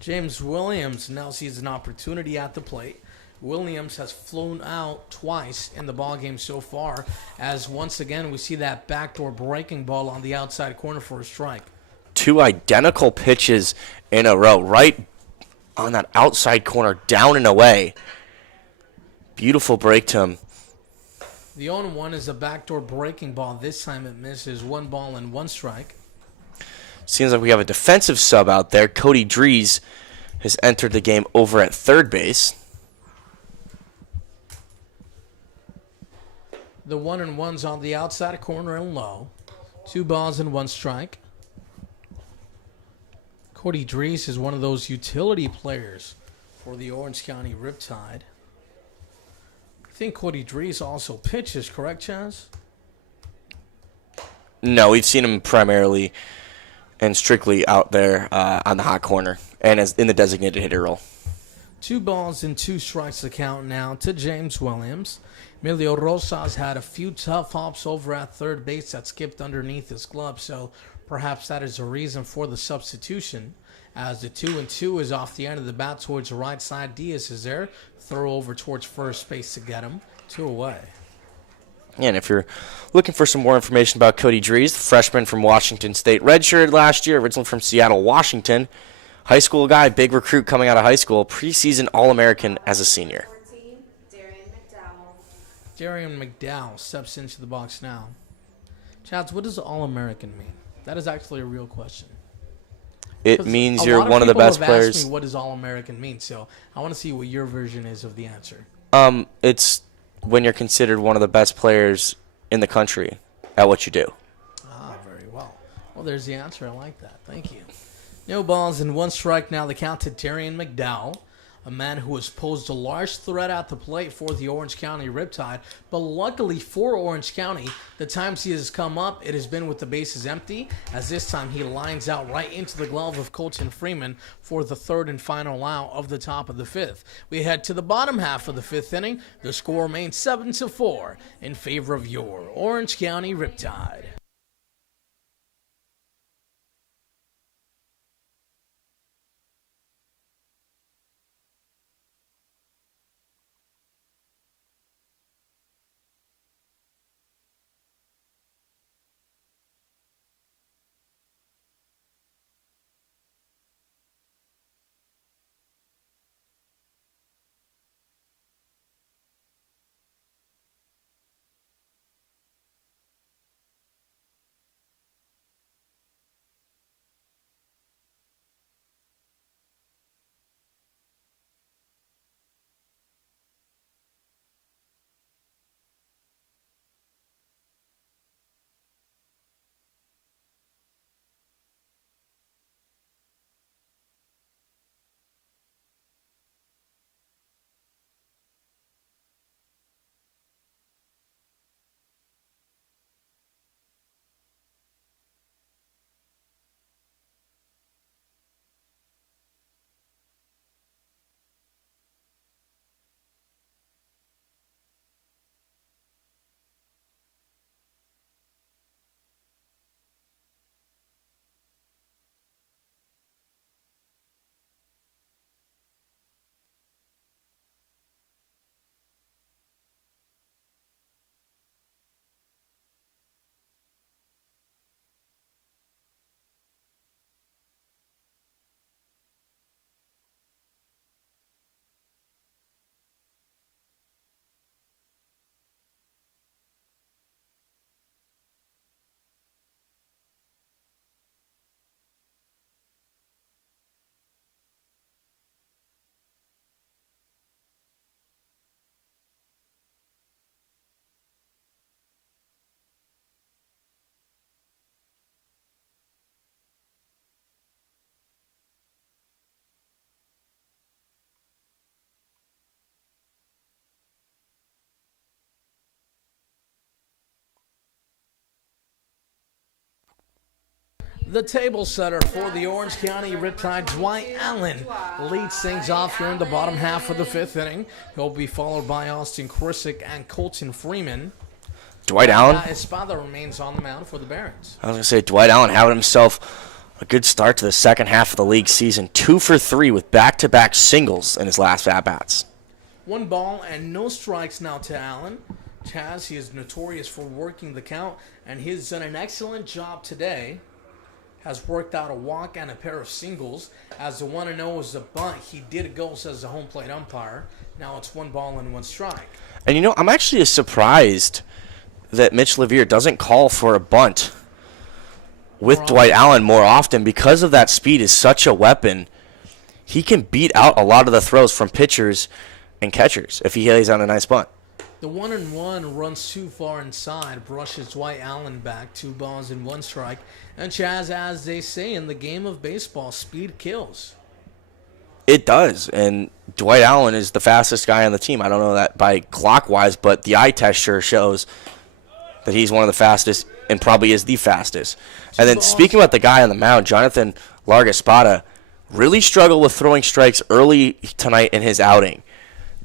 James Williams now sees an opportunity at the plate. Williams has flown out twice in the ballgame so far, as once again we see that backdoor breaking ball on the outside corner for a strike. 2 identical pitches in a row, right on that outside corner, down and away. Beautiful break to him. The 0-1 is a backdoor breaking ball. This time it misses. 1 ball and 1 strike. Seems like we have a defensive sub out there. Cody Drees has entered the game over at third base. The 1-1's on the outside corner and low. 2 balls and 1 strike. Cody Dries is one of those utility players for the Orange County Riptide. I think Cody Dries also pitches, correct, Chaz? No, we've seen him primarily and strictly out there on the hot corner and as in the designated hitter role. 2 balls and 2 strikes to count now to James Williams. Emilio Rosas had a few tough hops over at third base that skipped underneath his glove, so perhaps that is a reason for the substitution. As the 2-2 is off the end of the bat towards the right side, Diaz is there. Throw over towards first base to get him. 2 away. And if you're looking for some more information about Cody Dries, the freshman from Washington State, redshirted last year, originally from Seattle, Washington. High school guy, big recruit coming out of high school, preseason All-American as a senior. 14, Darian McDowell. Darian McDowell steps into the box now. Chads, what does All-American mean? That is actually a real question. It means you're one of the best people have players. asked me what does All-American mean, so I want to see what your version is of the answer. It's when you're considered one of the best players in the country at what you do. Ah, very well. Well, there's the answer. I like that. Thank you. No balls and 1 strike now. The count to Darian McDowell, a man who has posed a large threat at the plate for the Orange County Riptide. But luckily for Orange County, the times he has come up, it has been with the bases empty, as this time he lines out right into the glove of Colton Freeman for the 3rd and final out of the top of the 5th. We head to the bottom half of the 5th inning. The score remains 7-4 in favor of your Orange County Riptide. The table setter for the Orange County Riptide, Dwight Allen, leads things off here in the bottom half of the 5th inning. He'll be followed by Austin Krissik and Colton Freeman. Dwight Allen? Espada remains on the mound for the Barons. I was going to say, Dwight Allen having himself a good start to the second half of the league season. 2 for 3 with back-to-back singles in his last at-bats. 1 ball and no strikes now to Allen. Chaz, he is notorious for working the count, and he's done an excellent job today. Has worked out a walk and a pair of singles. As the 1-0 was a bunt, he did go, says the home plate umpire. Now it's 1 ball and 1 strike. And you know, I'm actually surprised that Mitch Levere doesn't call for a bunt with Dwight Allen more often because of that speed is such a weapon. he can beat out a lot of the throws from pitchers and catchers if he lays on a nice bunt. The 1-1 runs too far inside, brushes Dwight Allen back, 2 balls and 1 strike. And Chaz, as they say in the game of baseball, speed kills. It does, and Dwight Allen is the fastest guy on the team. I don't know that by clockwise, but the eye test sure shows that he's one of the fastest and probably is the fastest. And then speaking about the guy on the mound, Jonathan Largaspada really struggled with throwing strikes early tonight in his outing.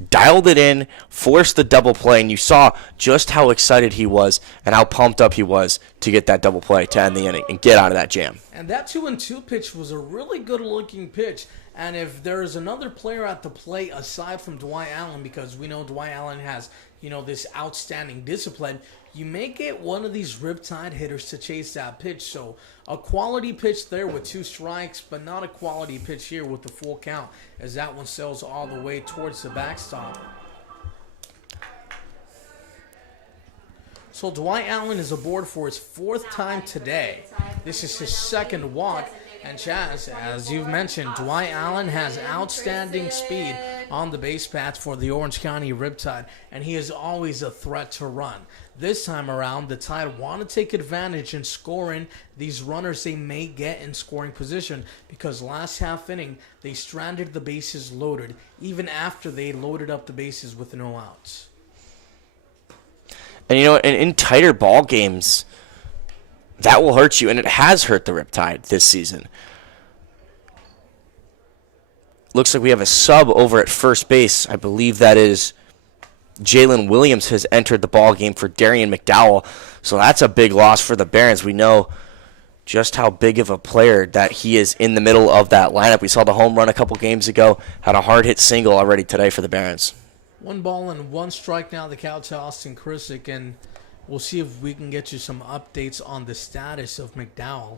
Dialed it in, forced the double play, and you saw just how excited he was and how pumped up he was to get that double play to end the inning and get out of that jam. And that 2-2 pitch was a really good-looking pitch. And if there's another player at the plate aside from Dwight Allen, because we know Dwight Allen has, this outstanding discipline, you may get one of these Riptide hitters to chase that pitch. So a quality pitch there with 2 strikes, but not a quality pitch here with the full count, as that one sails all the way towards the backstop. So Dwight Allen is aboard for his 4th time today. This is his 2nd walk. And Chaz, as you've mentioned, Dwight Allen has outstanding speed on the base paths for the Orange County Riptide, and he is always a threat to run. This time around, the Tide want to take advantage in scoring these runners they may get in scoring position, because last half inning, they stranded the bases loaded, even after they loaded up the bases with no outs. And in tighter ball games, that will hurt you, and it has hurt the Riptide this season. Looks like we have a sub over at first base. I believe that is Jalen Williams has entered the ball game for Darian McDowell. So that's a big loss for the Barons. We know just how big of a player that he is in the middle of that lineup. We saw the home run a couple games ago, had a hard hit single already today for the Barons. 1 ball and 1 strike now, the count to Austin Krissik, and we'll see if we can get you some updates on the status of McDowell.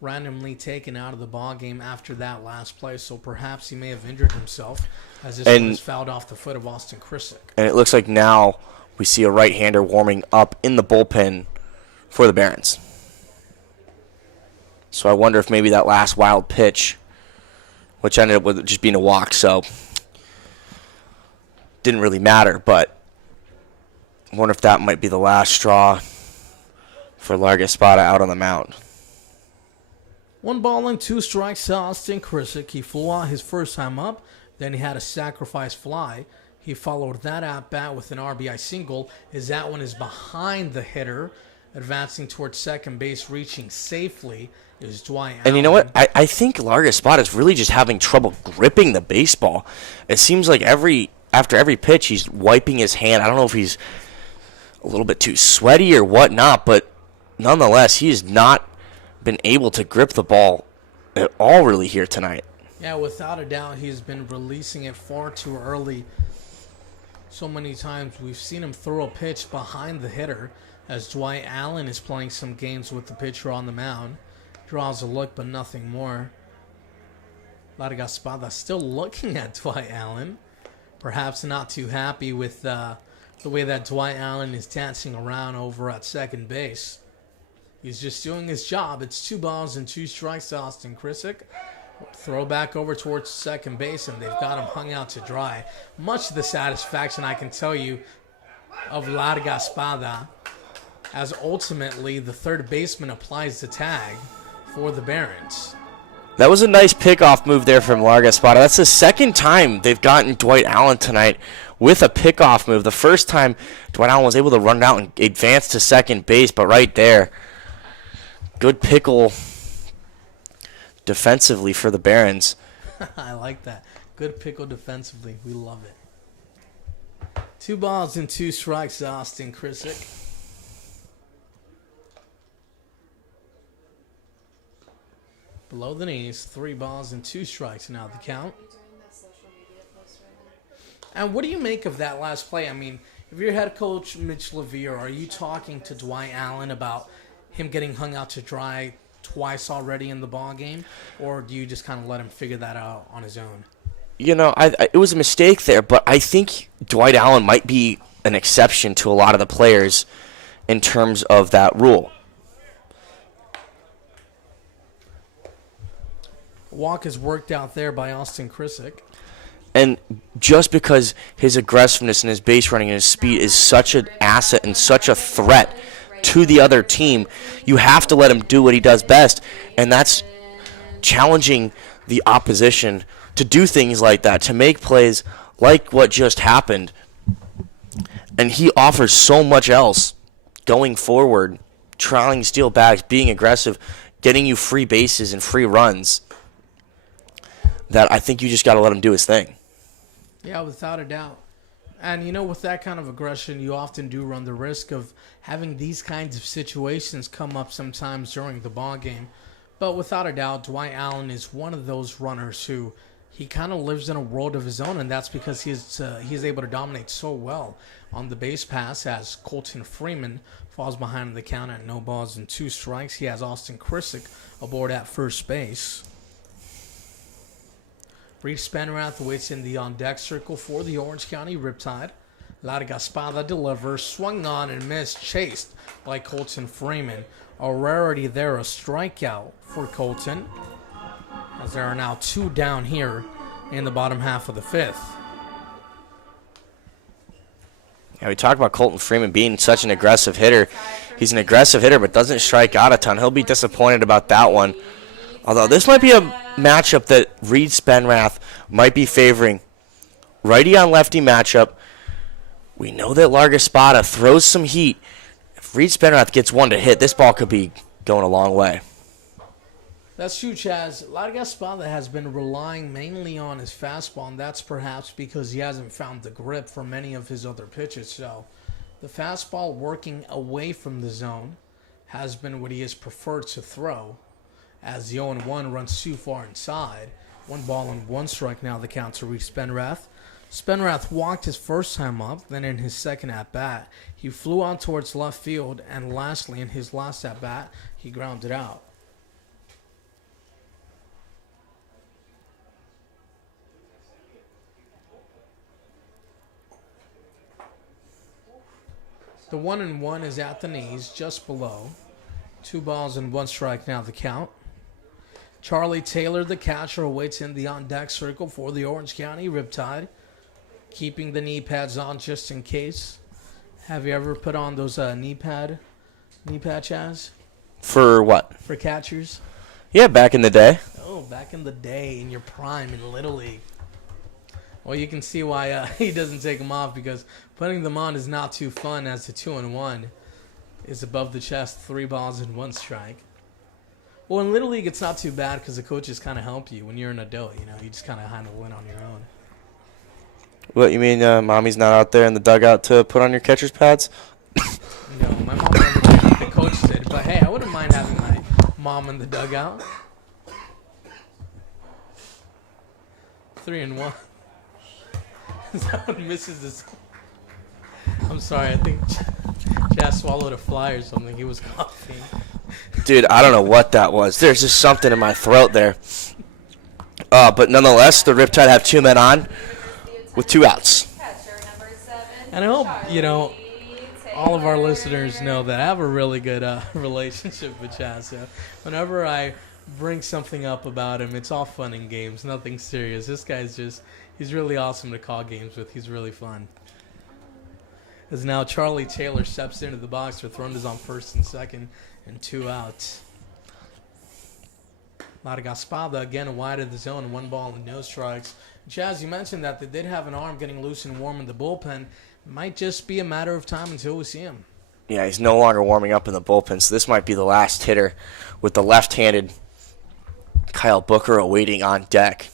Randomly taken out of the ball game after that last play, so perhaps he may have injured himself as this one is fouled off the foot of Austin Krissik. And it looks like now we see a right-hander warming up in the bullpen for the Barons. So I wonder if maybe that last wild pitch, which ended up with just being a walk, so didn't really matter, but I wonder if that might be the last straw for Largaspada out on the mound. 1 ball and 2 strikes to Austin Krissik. He flew out his first time up. Then he had a sacrifice fly. He followed that at bat with an RBI single, as that one is behind the hitter. Advancing towards second base, reaching safely, is Dwight Allen. And you know what? I think Largaspada is really just having trouble gripping the baseball. It seems like after every pitch, he's wiping his hand. I don't know if he's a little bit too sweaty or whatnot, but nonetheless, he has not been able to grip the ball at all really here tonight. Yeah, without a doubt, he's been releasing it far too early. So many times we've seen him throw a pitch behind the hitter, as Dwight Allen is playing some games with the pitcher on the mound. Draws a look, but nothing more. Larigaspada still looking at Dwight Allen. Perhaps not too happy with the way that Dwight Allen is dancing around over at second base. He's just doing his job. It's 2 balls and 2 strikes to Austin Krissik. Throw back over towards second base, and they've got him hung out to dry. Much to the satisfaction, I can tell you, of Largaspada, as ultimately the third baseman applies the tag for the Barons. That was a nice pickoff move there from Largaspada. That's the second time they've gotten Dwight Allen tonight with a pickoff move. The first time Dwight Allen was able to run out and advance to second base, but right there, good pickle defensively for the Barons. I like that. Good pickle defensively. We love it. 2 balls and 2 strikes to Austin Krissik. Below the knees, 3 balls and 2 strikes now the count. And what do you make of that last play? I mean, if you're head coach Mitch LaVere, are you talking to Dwight Allen about him getting hung out to dry twice already in the ball game, or do you just kind of let him figure that out on his own? It was a mistake there, but I think Dwight Allen might be an exception to a lot of the players in terms of that rule. Walk is worked out there by Austin Krissik. And just because his aggressiveness and his base running and his speed is such an asset and such a threat to the other team, you have to let him do what he does best, and that's challenging the opposition to do things like that, to make plays like what just happened. And he offers so much else going forward, trying to steal bags, being aggressive, getting you free bases and free runs, that I think you just got to let him do his thing. Yeah, without a doubt. And, with that kind of aggression, you often do run the risk of having these kinds of situations come up sometimes during the ball game. But without a doubt, Dwight Allen is one of those runners who he kind of lives in a world of his own, and that's because he's able to dominate so well on the base pass as Colton Freeman falls behind the count at 0-2 He has Austin Krissik aboard at first base. Reed Spenrath waits in the on-deck circle for the Orange County Riptide. Largaspada delivers, swung on and missed, chased by Colton Freeman. A rarity there, a strikeout for Colton, as there are now 2 down here in the bottom half of the 5th. Yeah, we talk about Colton Freeman being such an aggressive hitter. He's an aggressive hitter, but doesn't strike out a ton. He'll be disappointed about that one. Although this might be a matchup that Reed Spenrath might be favoring. Righty on lefty matchup. We know that Largaspada throws some heat. If Reed Spenrath gets one to hit, this ball could be going a long way. That's true, Chaz. Largaspada has been relying mainly on his fastball, and that's perhaps because he hasn't found the grip for many of his other pitches. So the fastball working away from the zone has been what he has preferred to throw, as the 0-1 runs too far inside. 1-1 now the count to Reed Spenrath. Spenrath walked his first time up, then in his second at-bat, he flew on towards left field, and lastly, in his last at-bat, he grounded out. The 1-1 is at the knees, just below. 2-1 now the count. Charlie Taylor, the catcher, awaits in the on-deck circle for the Orange County Riptide, keeping the knee pads on just in case. Have you ever put on those knee pad Chaz? For what? For catchers? Yeah, back in the day. Oh, back in the day, in your prime in Little League. Well, you can see why he doesn't take them off, because putting them on is not too fun, as the 2-1 is above the chest, 3-1. Well, in Little League, it's not too bad because the coaches kind of help you. When you're an adult, you just kind of handle it on your own. What, you mean mommy's not out there in the dugout to put on your catcher's pads? No, my mom never did. The coach did. But, hey, I wouldn't mind having my mom in the dugout. 3-1. That one misses this. I'm sorry. I think Jazz swallowed a fly or something. He was coughing. Dude, I don't know what that was. There's just something in my throat there. But nonetheless, the Riptide have 2 men on with 2 outs. And I hope, all of our listeners know that I have a really good relationship with Chaz. So whenever I bring something up about him, it's all fun and games, nothing serious. This guy's he's really awesome to call games with. He's really fun. As now Charlie Taylor steps into the box for thrown is on first and second and 2 outs. Largaspada again wide of the zone, 1-0 strikes. Chaz, you mentioned that they did have an arm getting loose and warm in the bullpen. Might just be a matter of time until we see him. Yeah, he's no longer warming up in the bullpen, so this might be the last hitter with the left-handed Kyle Booker awaiting on deck.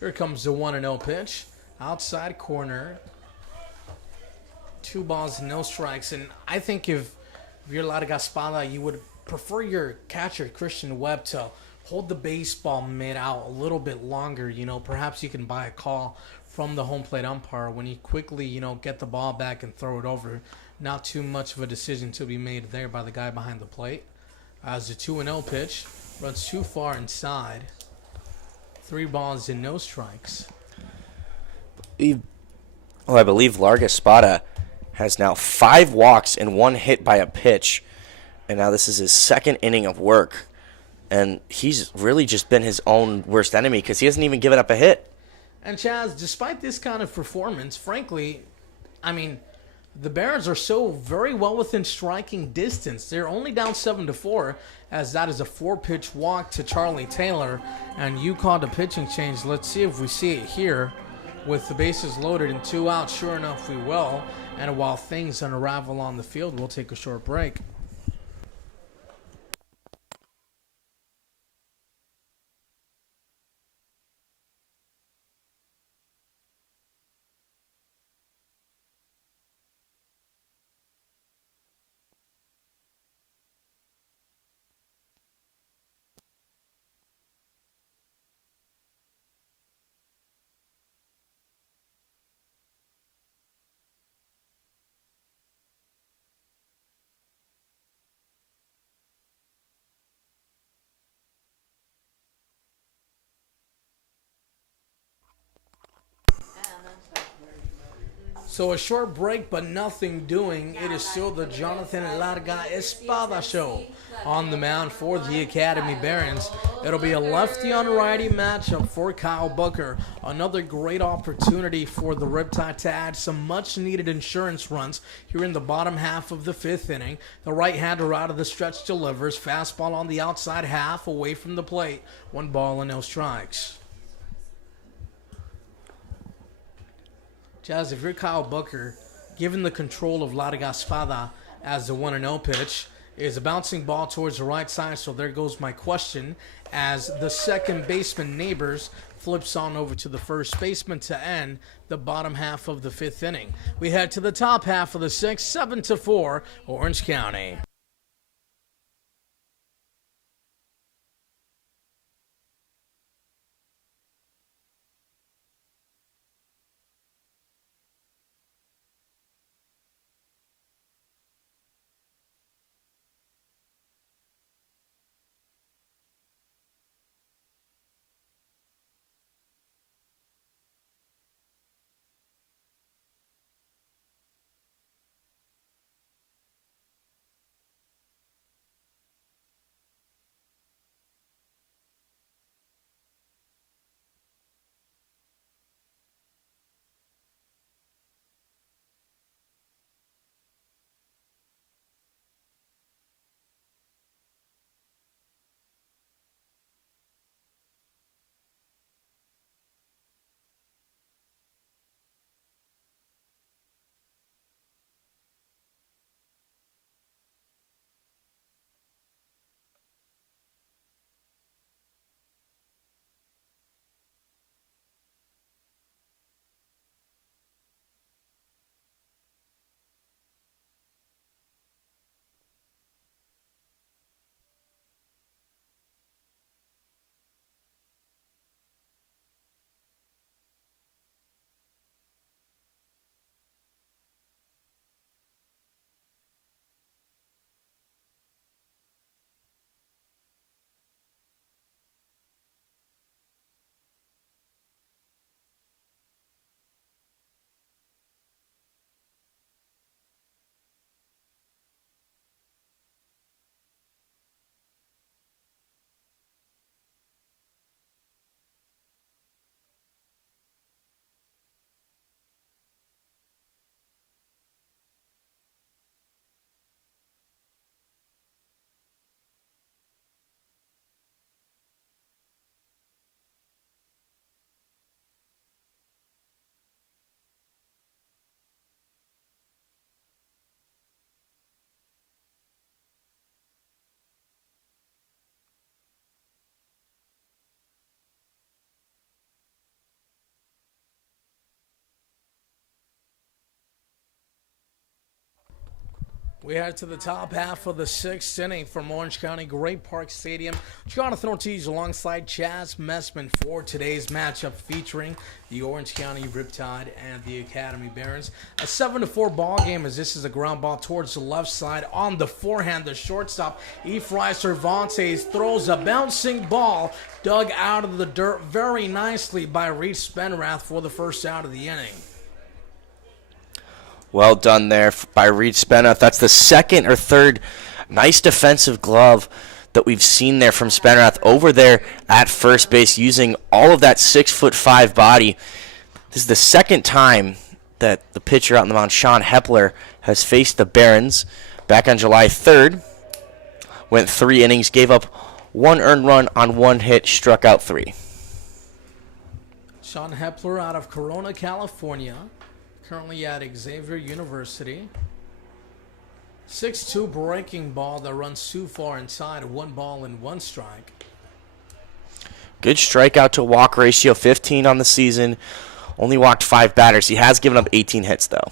Here comes the 1-0 pitch. Outside corner. 2-0. And I think if you're Largaspada, you would prefer your catcher, Christian Webb, to hold the baseball mid out a little bit longer. Perhaps you can buy a call from the home plate umpire when you quickly, get the ball back and throw it over. Not too much of a decision to be made there by the guy behind the plate. As the 2-0 pitch runs too far inside. 3-0. I believe Largaspada has now 5 walks and 1 hit by a pitch. And now this is his second inning of work. and he's really just been his own worst enemy because he hasn't even given up a hit. And Chaz, despite this kind of performance, frankly, I mean, the Barons are so very well within striking distance. They're only down 7-4, as that is a 4-pitch walk to Charlie Taylor. And you called a pitching change. Let's see if we see it here with the bases loaded and 2 out. Sure enough, we will. And while things unravel on the field, we'll take a short break. So a short break, but nothing doing. It is still the Jonathan Largaspada show on the mound for the Academy Barons. It'll be a lefty on righty matchup for Kyle Booker. Another great opportunity for the Riptide to add some much needed insurance runs here in the bottom half of the 5th inning. The right-hander out of the stretch delivers. Fastball on the outside half away from the plate. 1 ball and no strikes. Jazz, if you're Kyle Booker, given the control of Larigaspada as the 1-0 pitch, is a bouncing ball towards the right side, so there goes my question, as the second baseman Neighbors flips on over to the first baseman to end the bottom half of the 5th inning. We head to the top half of the 6th, 7-4, Orange County. We head to the top half of the 6th inning from Orange County Great Park Stadium. Jonathan Ortiz alongside Chaz Messman for today's matchup featuring the Orange County Riptide and the Academy Barons. A 7-4 ball game as this is a ground ball towards the left side on the forehand. The shortstop, Ephraim Cervantes, throws a bouncing ball dug out of the dirt very nicely by Reed Spenrath for the first out of the inning. Well done there by Reed Spenrath. That's the second or third nice defensive glove that we've seen there from Spenrath over there at first base, using all of that 6'5" body. This is the second time that the pitcher out on the mound, Sean Hepler, has faced the Barons. Back on July 3rd, went 3 innings, gave up 1 earned run on 1 hit, struck out 3. Sean Hepler out of Corona, California, currently at Xavier University. 6'2" breaking ball that runs too far inside, 1 ball and 1 strike. Good strikeout to walk ratio, 15 on the season. Only walked 5 batters. He has given up 18 hits, though.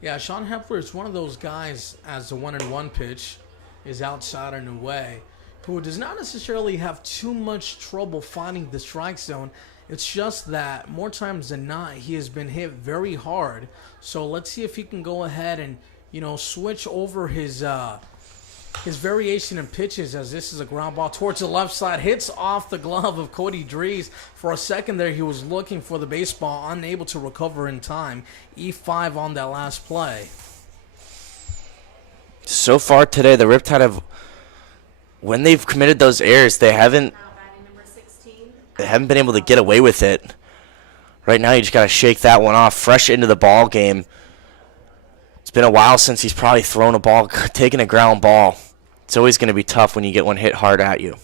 Yeah, Sean Hepler is one of those guys, as the 1-1 pitch is outside and away, who does not necessarily have too much trouble finding the strike zone. It's just that more times than not, he has been hit very hard. So let's see if he can go ahead and, switch over his variation in pitches, as this is a ground ball towards the left side. Hits off the glove of Cody Dries. For a second there, he was looking for the baseball, unable to recover in time. E5 on that last play. So far today, the Riptide have, when they've committed those errors, they haven't been able to get away with it. Right now, you just got to shake that one off. Fresh into the ball game. It's been a while since he's probably thrown a ball, taken a ground ball. It's always going to be tough when you get one hit hard at you.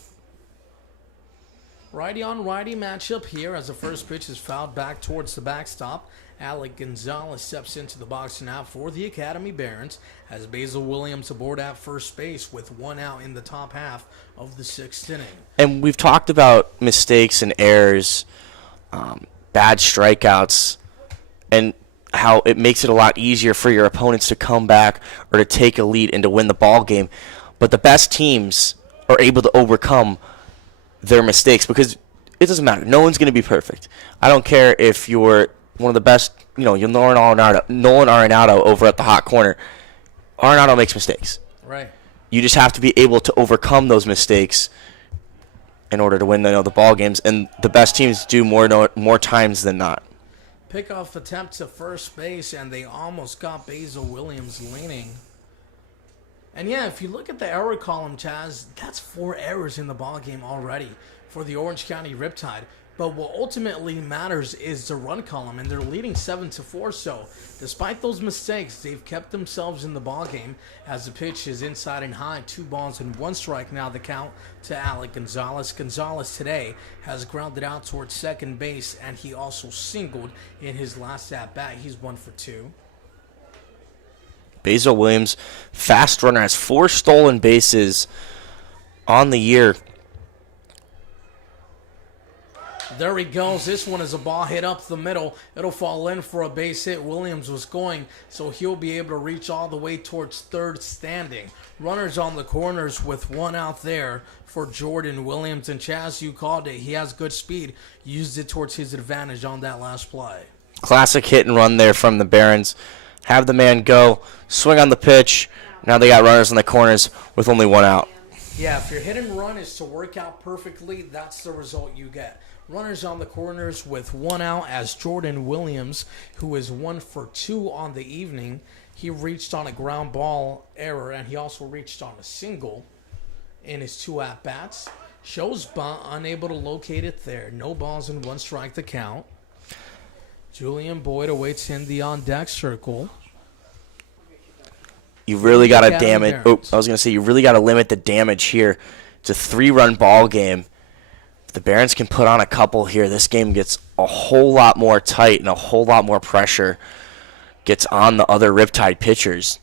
Righty on righty matchup here as the first pitch is fouled back towards the backstop. Alec Gonzalez steps into the box now for the Academy Barons as Basil Williams aboard at first base with 1 out in the top half of the 6th inning. And we've talked about mistakes and errors, bad strikeouts, and how it makes it a lot easier for your opponents to come back or to take a lead and to win the ball game. But the best teams are able to overcome their mistakes because it doesn't matter. No one's going to be perfect. I don't care if you're one of the best, you're Nolan Arenado over at the hot corner. Arenado makes mistakes. Right. You just have to be able to overcome those mistakes in order to win the ball games, and the best teams do more times than not. Pickoff attempt to first base, and they almost got Basil Williams leaning. And yeah, if you look at the error column, Chaz, that's 4 errors in the ballgame already for the Orange County Riptide. But what ultimately matters is the run column, and they're leading 7-4. So despite those mistakes, they've kept themselves in the ballgame as the pitch is inside and high. 2 balls and 1 strike now the count to Alec Gonzalez. Gonzalez today has grounded out towards second base, and he also singled in his last at-bat. He's 1 for 2. Basil Williams, fast runner, has 4 stolen bases on the year. There he goes. This one is a ball hit up the middle. It'll fall in for a base hit. Williams was going, so he'll be able to reach all the way towards third standing. Runners on the corners with 1 out there for Jordan Williams. And Chaz, you called it. He has good speed. Used it towards his advantage on that last play. Classic hit and run there from the Barons. Have the man go, swing on the pitch. Now they got runners in the corners with only 1 out. Yeah, if your hit and run is to work out perfectly, that's the result you get. Runners on the corners with 1 out as Jordan Williams, who is 1 for 2 on the evening. He reached on a ground ball error, and he also reached on a single in his 2 at-bats. Shows bunt, unable to locate it there. No balls and 1 strike the count. Julian Boyd awaits in the on-deck circle. You really got to damage. I was going to say, you really got to limit the damage here. It's a 3-run ball game. If the Barons can put on a couple here, this game gets a whole lot more tight and a whole lot more pressure gets on the other Riptide pitchers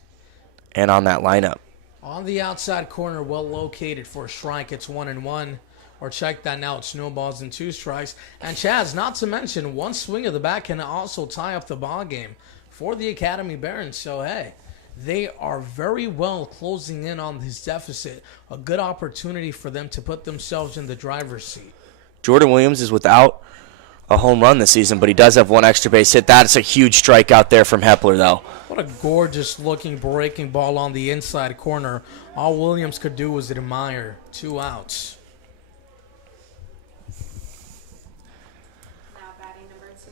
and on that lineup. On the outside corner, well located for a strike. It's 1-1. Or check that now. It's no balls and 2 strikes. And Chaz, not to mention, 1 swing of the bat can also tie up the ball game for the Academy Barons. So, hey, they are very well closing in on this deficit. A good opportunity for them to put themselves in the driver's seat. Jordan Williams is without a home run this season, but he does have 1 extra base hit. That's a huge strikeout there from Hepler, though. What a gorgeous-looking breaking ball on the inside corner. All Williams could do was admire. 2 outs.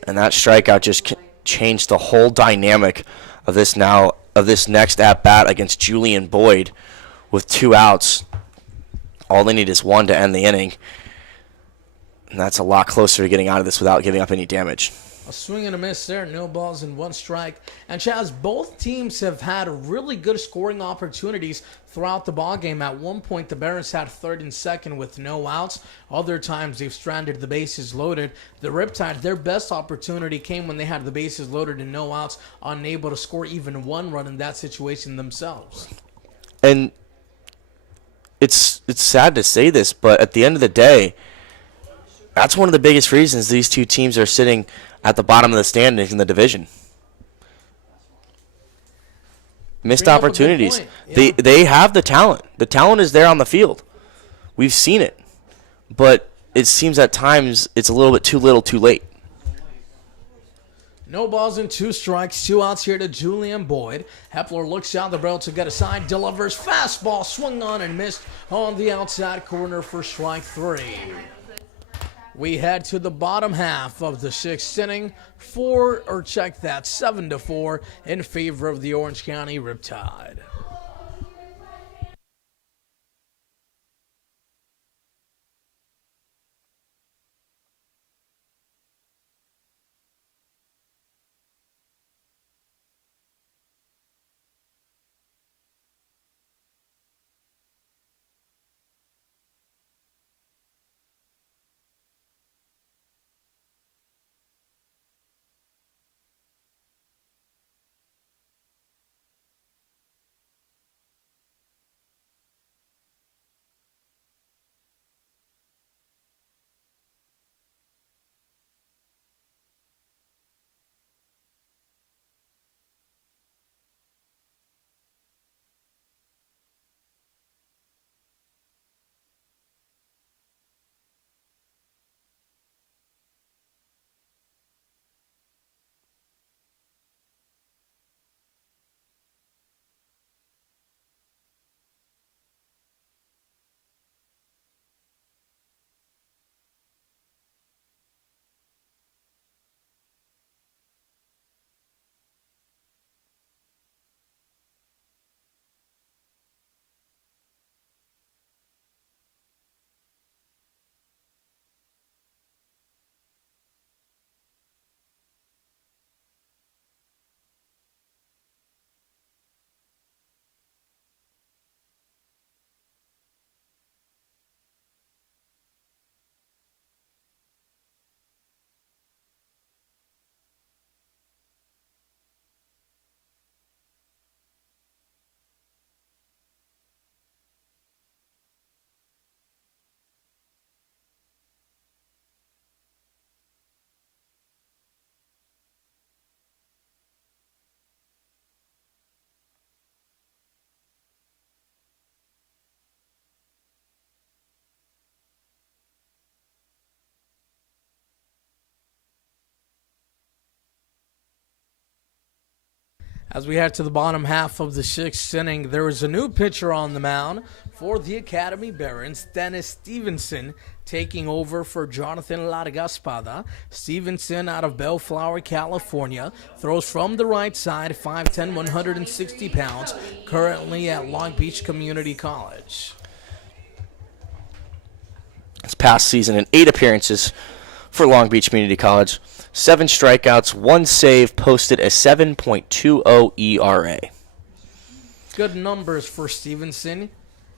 And that strikeout just changed the whole dynamic of this now of this next at-bat against Julian Boyd with 2 outs. All they need is 1 to end the inning. And that's a lot closer to getting out of this without giving up any damage. A swing and a miss there, no balls and 1 strike. And Chaz, both teams have had really good scoring opportunities throughout the ballgame. At one point, the Barons had third and second with no outs. Other times, they've stranded the bases loaded. The Riptide, their best opportunity came when they had the bases loaded and no outs, unable to score even 1 run in that situation themselves. And it's sad to say this, but at the end of the day, that's one of the biggest reasons these two teams are sitting at the bottom of the standings in the division. Missed opportunities. Yeah. They have the talent. The talent is there on the field. We've seen it. But it seems at times it's a little bit too little too late. No balls and 2 strikes, 2 outs here to Julian Boyd. Hepler looks down the barrel to get a side, delivers fastball, swung on and missed on the outside corner for strike 3. We head to the bottom half of the 6th inning, 7-4 in favor of the Orange County Riptide. As we head to the bottom half of the 6th inning, there is a new pitcher on the mound for the Academy Barons, Dennis Stevenson, taking over for Jonathan Largaspada. Stevenson out of Bellflower, California, throws from the right side, 5'10", 160 pounds, currently at Long Beach Community College. This past season in 8 appearances for Long Beach Community College. 7 strikeouts, 1 save, posted a 7.20 ERA. Good numbers for Stevenson.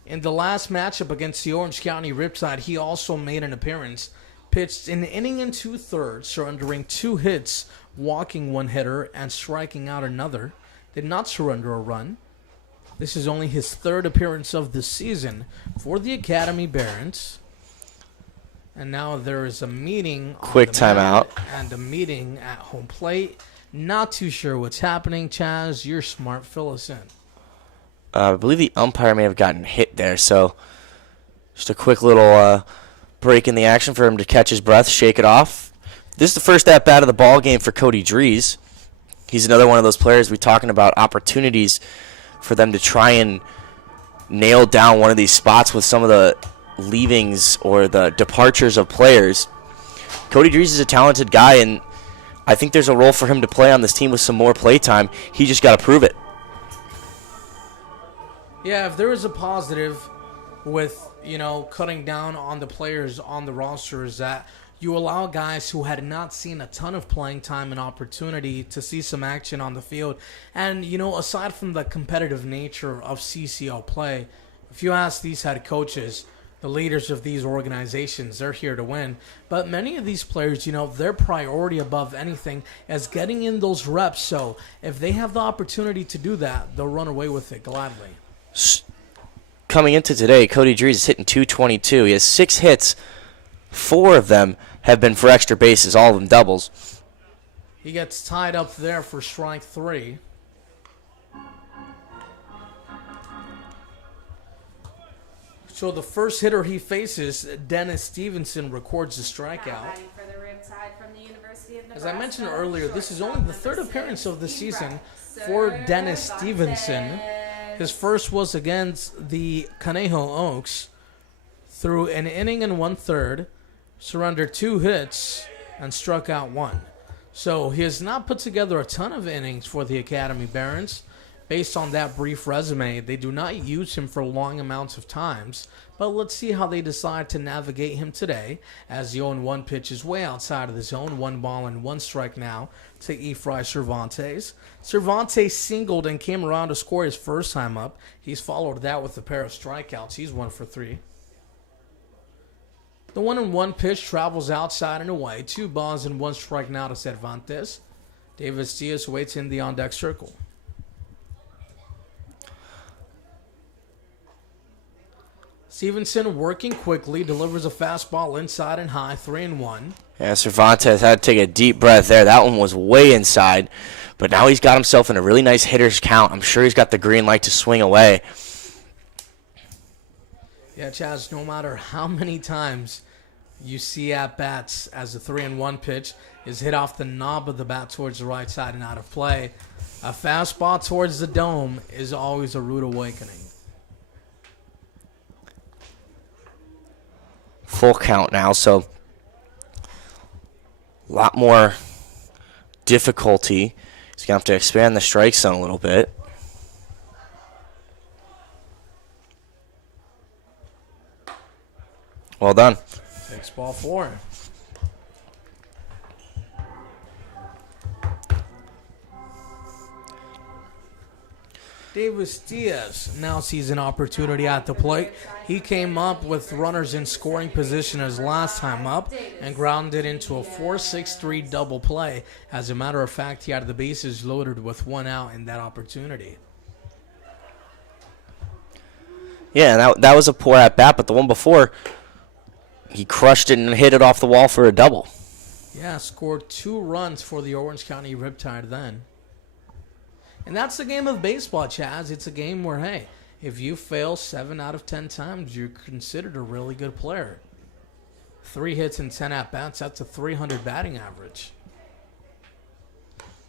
In the last matchup against the Orange County Riptide, he also made an appearance. Pitched an inning and 2/3, surrendering 2 hits, walking 1 hitter, and striking out another. Did not surrender a run. This is only his 3rd appearance of the season for the Academy Barons. And now there is a meeting on Quick the mound timeout. and a meeting at home plate. Not too sure what's happening. Chaz, you're smart. Fill us in. I believe the umpire may have gotten hit there, so just a quick little break in the action for him to catch his breath, shake it off. This is the first at-bat of the ball game for Cody Dries. He's another one of those players we're talking about, opportunities for them to try and nail down one of these spots with some of the leavings or the departures of players. Cody Dries is a talented guy, and I think there's a role for him to play on this team with some more play time. He just got to prove it. Yeah, if there is a positive with, cutting down on the players on the roster is that you allow guys who had not seen a ton of playing time an opportunity to see some action on the field. And, aside from the competitive nature of CCL play, if you ask these head coaches, the leaders of these organizations, they're here to win. But many of these players, their priority above anything is getting in those reps. So if they have the opportunity to do that, they'll run away with it gladly. Coming into today, Cody Diaz is hitting 222. He has 6 hits. 4 of them have been for extra bases, all of them doubles. He gets tied up there for strike 3. So the first hitter he faces, Dennis Stevenson, records a strikeout. For the Riptide from the University of As I mentioned earlier, this is only the 3rd appearance of the season for Dennis Stevenson. His first was against the Conejo Oaks. Through an inning and 1/3, surrendered 2 hits, and struck out 1. So he has not put together a ton of innings for the Academy Barons. Based on that brief resume, they do not use him for long amounts of times. But let's see how they decide to navigate him today, as the 0-1 pitch is way outside of the zone. 1 ball and 1 strike now to Efrain Cervantes. Cervantes singled and came around to score his first time up. He's followed that with a pair of strikeouts. He's 1 for 3. The 1-1 pitch travels outside and away. 2 balls and 1 strike now to Cervantes. Davis Diaz waits in the on-deck circle. Stevenson working quickly, delivers a fastball inside and high, 3-1. Yeah, Cervantes had to take a deep breath there. That one was way inside, but now he's got himself in a really nice hitter's count. I'm sure he's got the green light to swing away. Yeah, Chaz, no matter how many times you see at-bats as the 3-1 pitch is hit off the knob of the bat towards the right side and out of play, a fastball towards the dome is always a rude awakening. Full count now, so a lot more difficulty. He's going to have to expand the strike zone a little bit. Well done. Takes ball 4. Davis Diaz now sees an opportunity at the plate. He came up with runners in scoring position as last time up and grounded into a 4-6-3 double play. As a matter of fact, he had the bases loaded with 1 out in that opportunity. Yeah, and that was a poor at-bat, but the one before, he crushed it and hit it off the wall for a double. Yeah, scored 2 runs for the Orange County Riptide then. And that's the game of baseball, Chaz. It's a game where, hey, if you fail 7 out of 10 times, you're considered a really good player. 3 hits and 10 at-bats, that's a 300 batting average.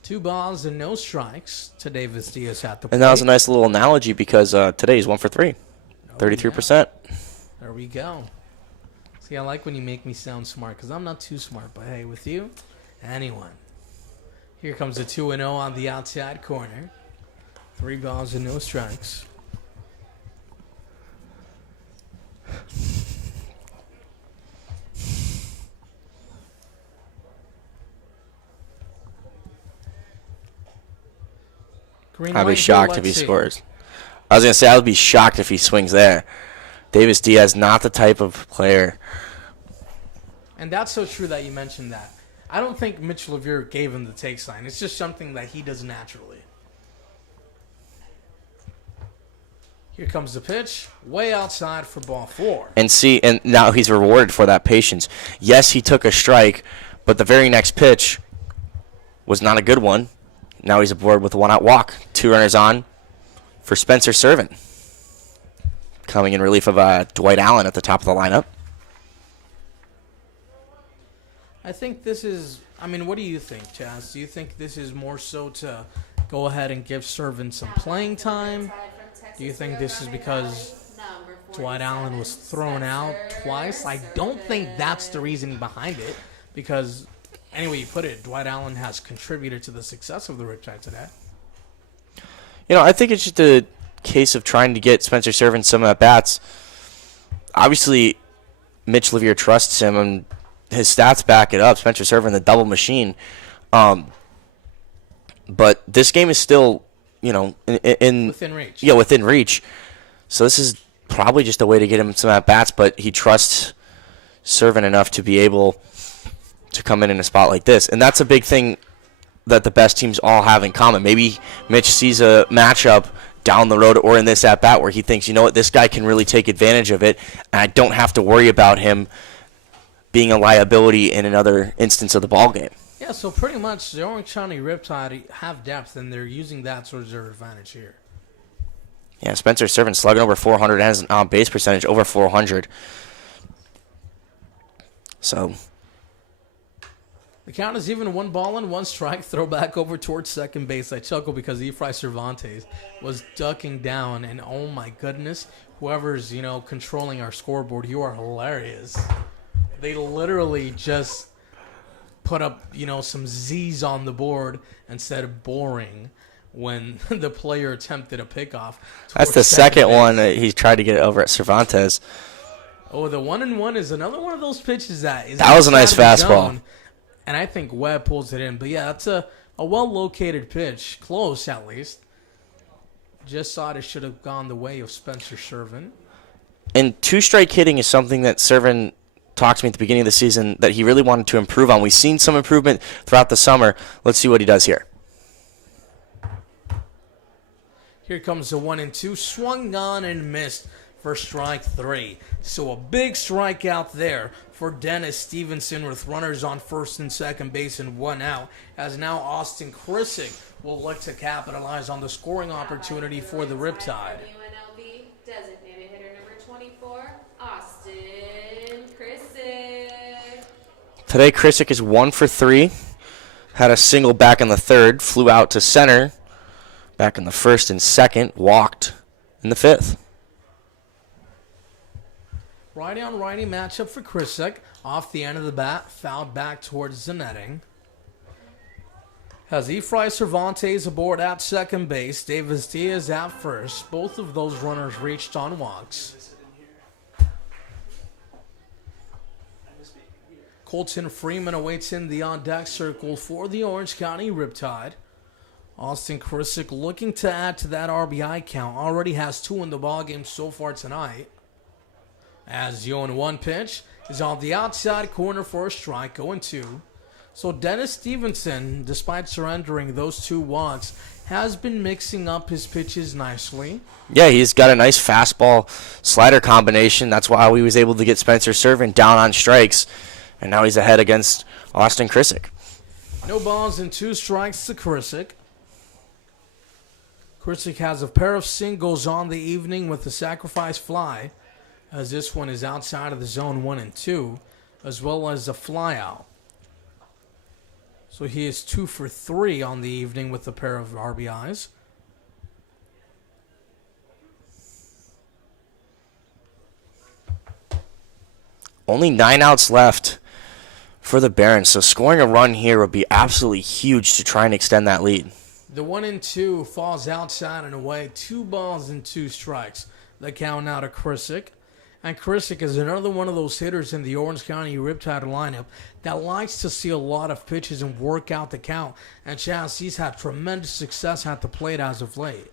2 balls and no strikes to Davis Diaz at the plate. And that was a nice little analogy because today he's 1 for 3, 33%. There we go. See, I like when you make me sound smart because I'm not too smart. But, hey, with you, anyone. Here comes the 2-0 on the outside corner. 3 balls and no strikes. I'd be shocked if he scores. I was going to say, I would be shocked if he swings there. Davis Diaz, not the type of player. And that's so true that you mentioned that. I don't think Mitch LeVere gave him the take sign. It's just something that he does naturally. Here comes the pitch, way outside for ball 4. And now he's rewarded for that patience. Yes, he took a strike, but the very next pitch was not a good one. Now he's aboard with a 1-out walk. 2 runners on for Spencer Servant. Coming in relief of Dwight Allen at the top of the lineup. I think this is, what do you think, Chaz? Do you think this is more so to go ahead and give Servant some playing time? Do you think this is because Dwight Allen was thrown out twice? I don't think that's the reasoning behind it because, anyway you put it, Dwight Allen has contributed to the success of the Riptide today. I think it's just to case of trying to get Spencer Servant some at-bats. Obviously, Mitch Levier trusts him, and his stats back it up. Spencer Servant, the double machine. But this game is still, in Within reach. Yeah, within reach. So this is probably just a way to get him some at-bats, but he trusts Servant enough to be able to come in a spot like this. And that's a big thing that the best teams all have in common. Maybe Mitch sees a matchup down the road or in this at-bat where he thinks, you know what, this guy can really take advantage of it, and I don't have to worry about him being a liability in another instance of the ball game. Yeah, so pretty much the Orange County Riptide have depth, and they're using that towards their advantage here. Yeah, Spencer Servant slugging over 400, has an on-base percentage over 400. So the count is even 1-1, throw back over towards second base. I chuckle because Efrain Cervantes was ducking down, and oh my goodness, whoever's, controlling our scoreboard, you are hilarious. They literally just put up, some Z's on the board and said boring when the player attempted a pickoff. That's the second one that he tried to get over at Cervantes. Oh, the 1-1 is another one of those pitches that was a nice fastball. And I think Webb pulls it in. But yeah, that's a well-located pitch. Close, at least. Just thought it should have gone the way of Spencer Servant. And two-strike hitting is something that Servant talked to me at the beginning of the season that he really wanted to improve on. We've seen some improvement throughout the summer. Let's see what he does here. Here comes the 1-2. Swung on and missed for strike 3. So a big strikeout there for Dennis Stevenson with runners on first and second base and 1 out, as now Austin Krissik will look to capitalize on the scoring opportunity for the Riptide. UNLV designated hitter number 24, Austin Krissik. Today, Krissik is 1 for 3. Had a single back in the third, flew out to center, back in the first and second, walked in the fifth. Righty-on-righty matchup for Krissik. Off the end of the bat, fouled back towards the netting. Has Efrain Cervantes aboard at second base. Diaz at first. Both of those runners reached on walks. Colton Freeman awaits in the on-deck circle for the Orange County Riptide. Austin Krissik looking to add to that RBI count. Already has 2 in the ballgame so far tonight. As the 0-1 pitch is on the outside corner for a strike, 0-2. So Dennis Stevenson, despite surrendering those 2 walks, has been mixing up his pitches nicely. Yeah, he's got a nice fastball slider combination. That's why he was able to get Spencer Servant down on strikes. And now he's ahead against Austin Krissik. No balls and 2 strikes to Krissik. Krissik has a pair of singles on the evening with the sacrifice fly, as this one is outside of the zone 1 and 2, as well as a fly out. So he is 2 for 3 on the evening with a pair of RBIs. Only 9 outs left for the Barons, so scoring a run here would be absolutely huge to try and extend that lead. The 1-2 falls outside and away. 2 balls and 2 strikes. The count now to Krissik. And Krissik is another one of those hitters in the Orange County Riptide lineup that likes to see a lot of pitches and work out the count. And Chaz, he's had tremendous success at the plate as of late.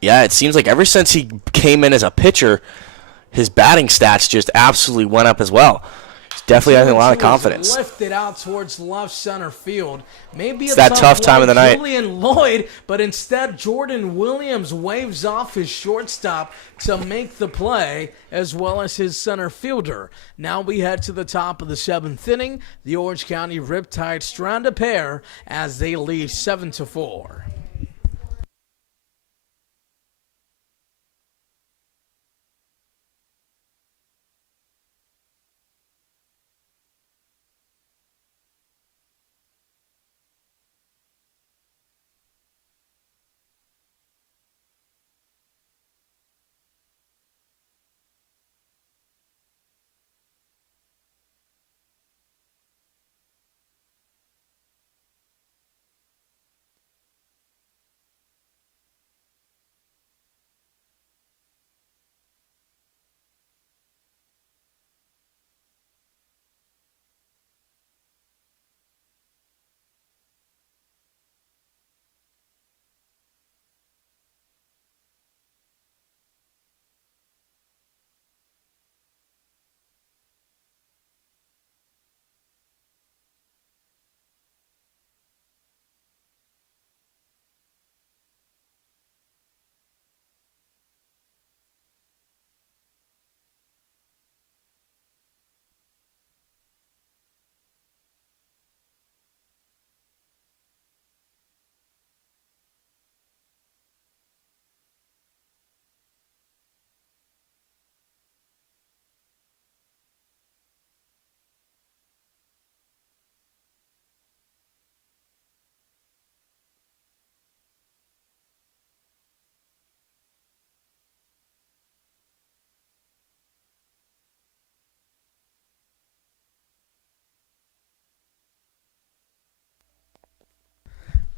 Yeah, it seems like ever since he came in as a pitcher, his batting stats just absolutely went up as well. He's definitely having a lot of confidence. Lifted out towards left center field. Maybe it's that tough time of the night. Julian Lloyd, but instead Jordan Williams waves off his shortstop to make the play, as well as his center fielder. Now we head to the top of the 7th inning. The Orange County Riptide strand a pair as they lead 7-4.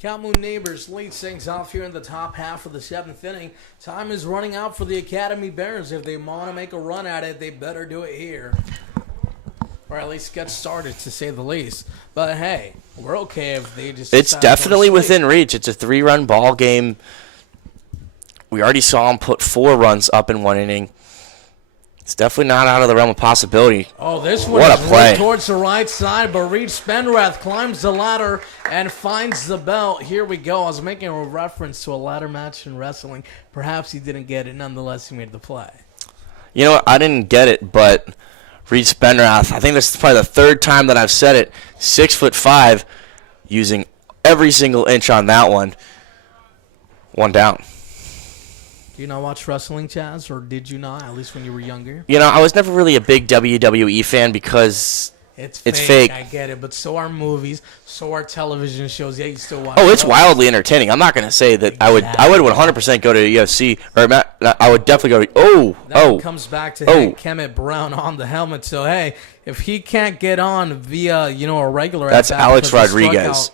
Calmoon Neighbors leads things off here in the top half of the 7th inning. Time is running out for the Academy Barons. If they want to make a run at it, they better do it here. Or at least get started, to say the least. But hey, we're okay if they just... It's definitely within reach. It's a 3-run ball game. We already saw them put 4 runs up in 1 inning. It's definitely not out of the realm of possibility. Oh, this one what is a play. Towards the right side, but Reed Spenrath climbs the ladder and finds the belt. Here we go. I was making a reference to a ladder match in wrestling. Perhaps he didn't get it. Nonetheless, he made the play. You know what? I didn't get it, but Reed Spenrath, I think this is probably the 3rd time that I've said it, 6'5", using every single inch on that one. 1 down. Do you not watch wrestling, Chaz, or did you not, at least when you were younger? You know, I was never really a big WWE fan because it's fake. I get it, but so are movies, so are television shows. Yeah, you still watch. Oh, it's wildly entertaining. I'm not going to say that exactly. I would 100% go to UFC, or I would definitely go to, That comes back to Kemet Brown on the helmet. So, hey, if he can't get on via, a regular... That's Alex Rodriguez.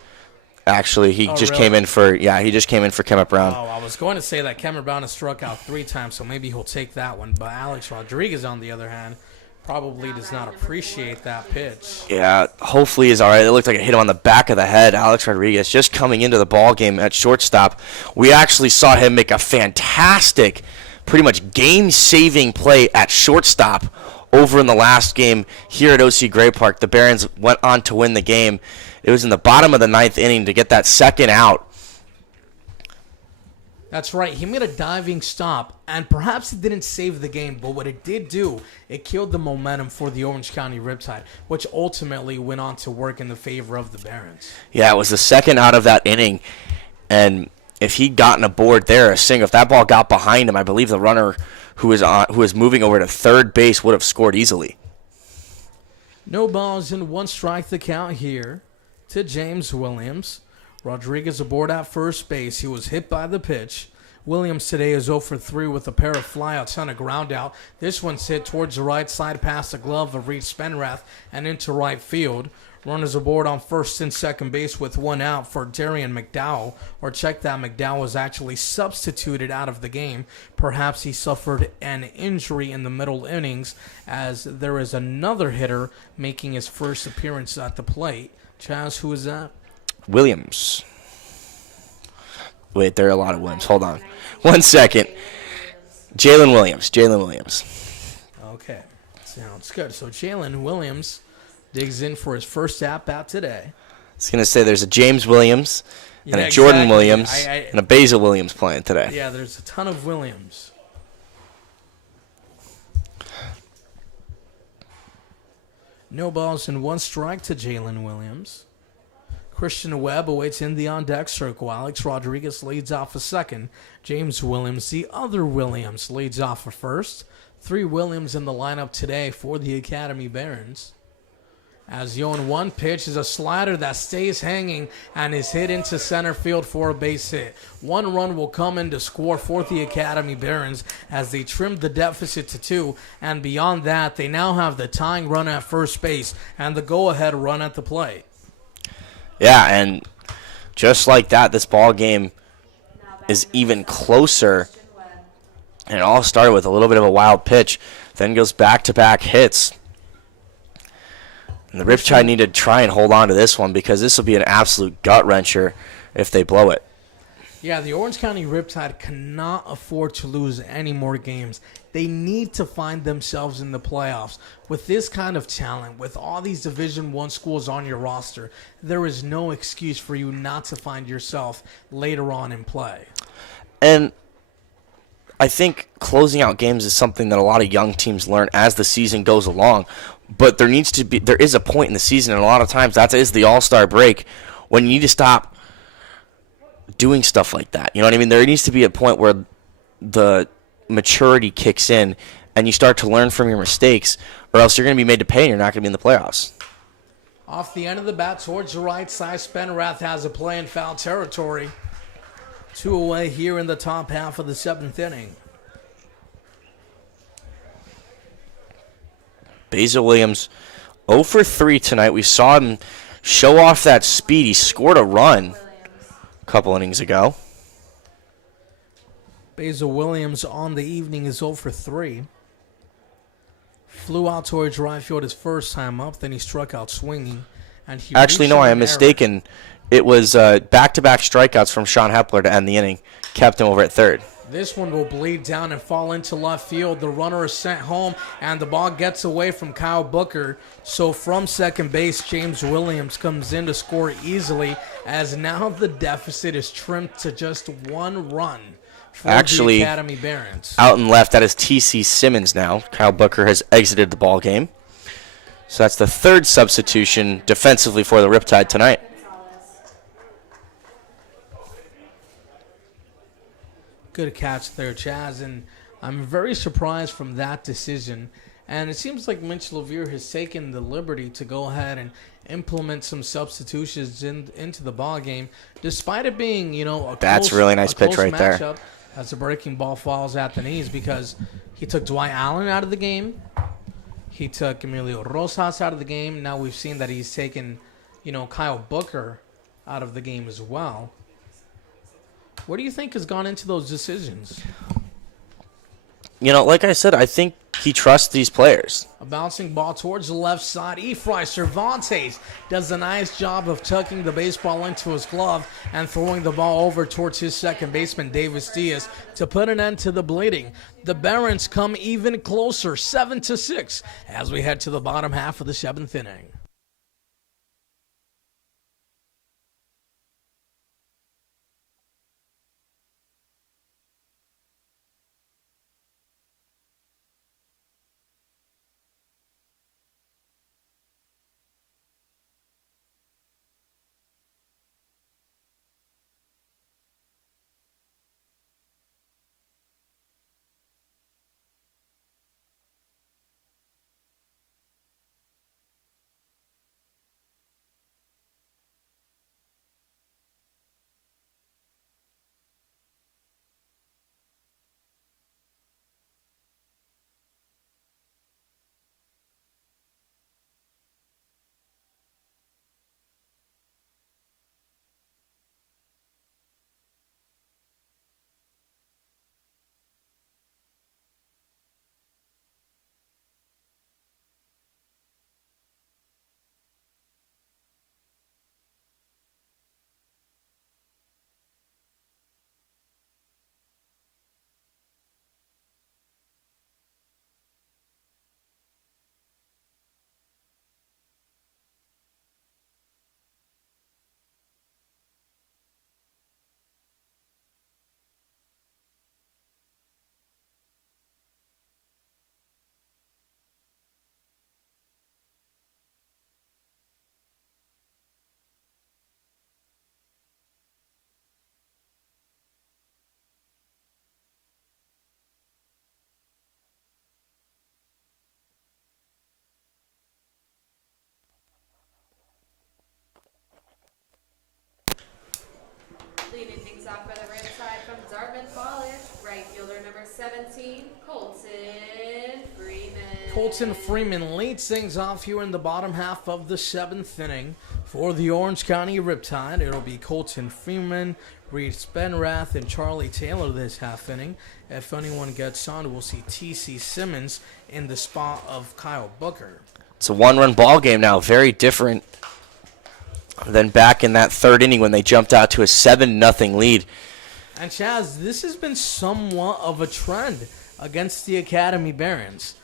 Actually, he just really? came in for Kemet Brown. Oh, I was going to say that Kemet Brown has struck out 3 times, so maybe he'll take that one. But Alex Rodriguez, on the other hand, probably does not appreciate that pitch. Yeah, hopefully he's all right. It looked like it hit him on the back of the head. Alex Rodriguez just coming into the ball game at shortstop. We actually saw him make a fantastic, pretty much game-saving play at shortstop over in the last game here at OC Gray Park. The Barons went on to win the game. It was in the bottom of the 9th inning to get that second out. That's right. He made a diving stop, and perhaps it didn't save the game, but what it did do, it killed the momentum for the Orange County Riptide, which ultimately went on to work in the favor of the Barons. Yeah, it was the second out of that inning, and if he'd gotten aboard there, a single, if that ball got behind him, I believe the runner who was moving over to third base would have scored easily. No balls and 1 strike the count here to James Williams. Rodriguez aboard at first base. He was hit by the pitch. Williams today is 0 for 3 with a pair of flyouts and a ground out. This one's hit towards the right side past the glove of Reed Spenrath and into right field. Runners aboard on first and second base with 1 out for Darian Mcdowell. Or check that, McDowell was actually substituted out of the game. Perhaps he suffered an injury in the middle innings, as there is another hitter making his first appearance at the plate. Chaz, who is that? Williams. Wait, there are a lot of Williams. Hold on. 1 second. Jalen Williams. Okay. Sounds good. So Jalen Williams digs in for his first at-bat today. I was going to say there's a James Williams and a exactly. Jordan Williams and a Basil Williams playing today. Yeah, there's a ton of Williams. No balls and 1 strike to Jalen Williams. Christian Webb awaits in the on-deck circle. Alex Rodriguez leads off a second. James Williams, the other Williams, leads off a first. 3 Williams in the lineup today for the Academy Barons. As 0-1 pitch is a slider that stays hanging and is hit into center field for a base hit. 1 run will come in to score for the Academy Barons as they trimmed the deficit to 2. And beyond that, they now have the tying run at first base and the go-ahead run at the plate. Yeah, and just like that, this ball game is even closer. And it all started with a little bit of a wild pitch, then goes back-to-back hits. And the Riptide need to try and hold on to this one because this will be an absolute gut-wrencher if they blow it. Yeah, the Orange County Riptide cannot afford to lose any more games. They need to find themselves in the playoffs. With this kind of talent, with all these Division I schools on your roster, there is no excuse for you not to find yourself later on in play. And I think closing out games is something that a lot of young teams learn as the season goes along. But there is a point in the season, and a lot of times that is the All-Star break, when you need to stop doing stuff like that. You know what I mean? There needs to be a point where the maturity kicks in and you start to learn from your mistakes, or else you're going to be made to pay and you're not going to be in the playoffs. Off the end of the bat towards the right side, Spenrath has a play in foul territory. 2 away here in the top half of the 7th inning. Basil Williams 0 for 3 tonight. We saw him show off that speed. He scored a run. a couple innings ago. Basil Williams on the evening is 0 for 3. Flew out towards right field his first time up, then he struck out swinging. And he Actually, no, I am reached an mistaken. It was back-to-back strikeouts from Sean Hepler to end the inning. Kept him over at third. This one will bleed down and fall into left field. The runner is sent home, and the ball gets away from Kyle Booker. So from second base, James Williams comes in to score easily, as now the deficit is trimmed to just 1 run for Actually, the Academy Barons. Out and left, that is T.C. Simmons now. Kyle Booker has exited the ball game. So that's the third substitution defensively for the Riptide tonight. Good catch there, Chaz, and I'm very surprised from that decision. And it seems like Mitch Levere has taken the liberty to go ahead and implement some substitutions into the ball game, despite it being, That's a really nice pitch right there. As the breaking ball falls at the knees, because he took Dwight Allen out of the game, he took Emilio Rosas out of the game. Now we've seen that he's taken, Kyle Booker out of the game as well. What do you think has gone into those decisions? Like I said, I think he trusts these players. A bouncing ball towards the left side. Efry Cervantes does a nice job of tucking the baseball into his glove and throwing the ball over towards his second baseman, Davis Diaz, to put an end to the bleeding. The Barons come even closer, 7-6, as we head to the bottom half of the 7th inning. Leading things off by the right side from Dartmouth College, right fielder number 17, Colton Freeman. Colton Freeman leads things off here in the bottom half of the 7th inning for the Orange County Riptide. It'll be Colton Freeman, Reed Spenrath, and Charlie Taylor this half inning. If anyone gets on, we'll see T.C. Simmons in the spot of Kyle Booker. It's a 1-run ball game now, very different than back in that third inning when they jumped out to a 7-0 lead. And Chaz, this has been somewhat of a trend against the Academy Barons.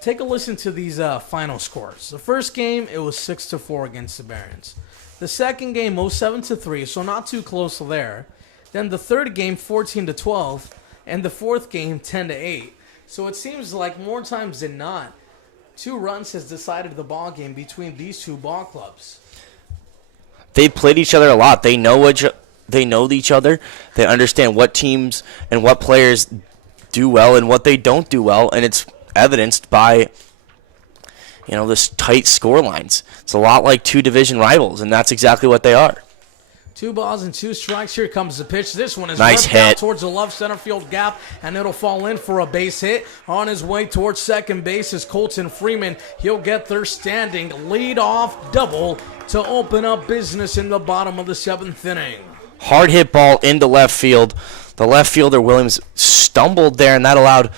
Take a listen to these final scores. The first game, it was 6-4 against the Barons. The second game, 7-3, so not too close there. Then the third game, 14-12, and the fourth game, 10-8. So it seems like more times than not, 2 runs has decided the ball game between these 2 ball clubs. They played each other a lot. They know each other. They understand what teams and what players do well and what they don't do well, and it's evidenced by this tight score lines. It's a lot like 2 division rivals, and that's exactly what they are. 2 balls and 2 strikes. Here comes the pitch. This one is nice ripped out hit towards the left center field gap, and it'll fall in for a base hit. On his way towards second base is Colton Freeman. He'll get there standing. Lead-off double to open up business in the bottom of the 7th inning. Hard hit ball into left field. The left fielder Williams stumbled there, and that allowed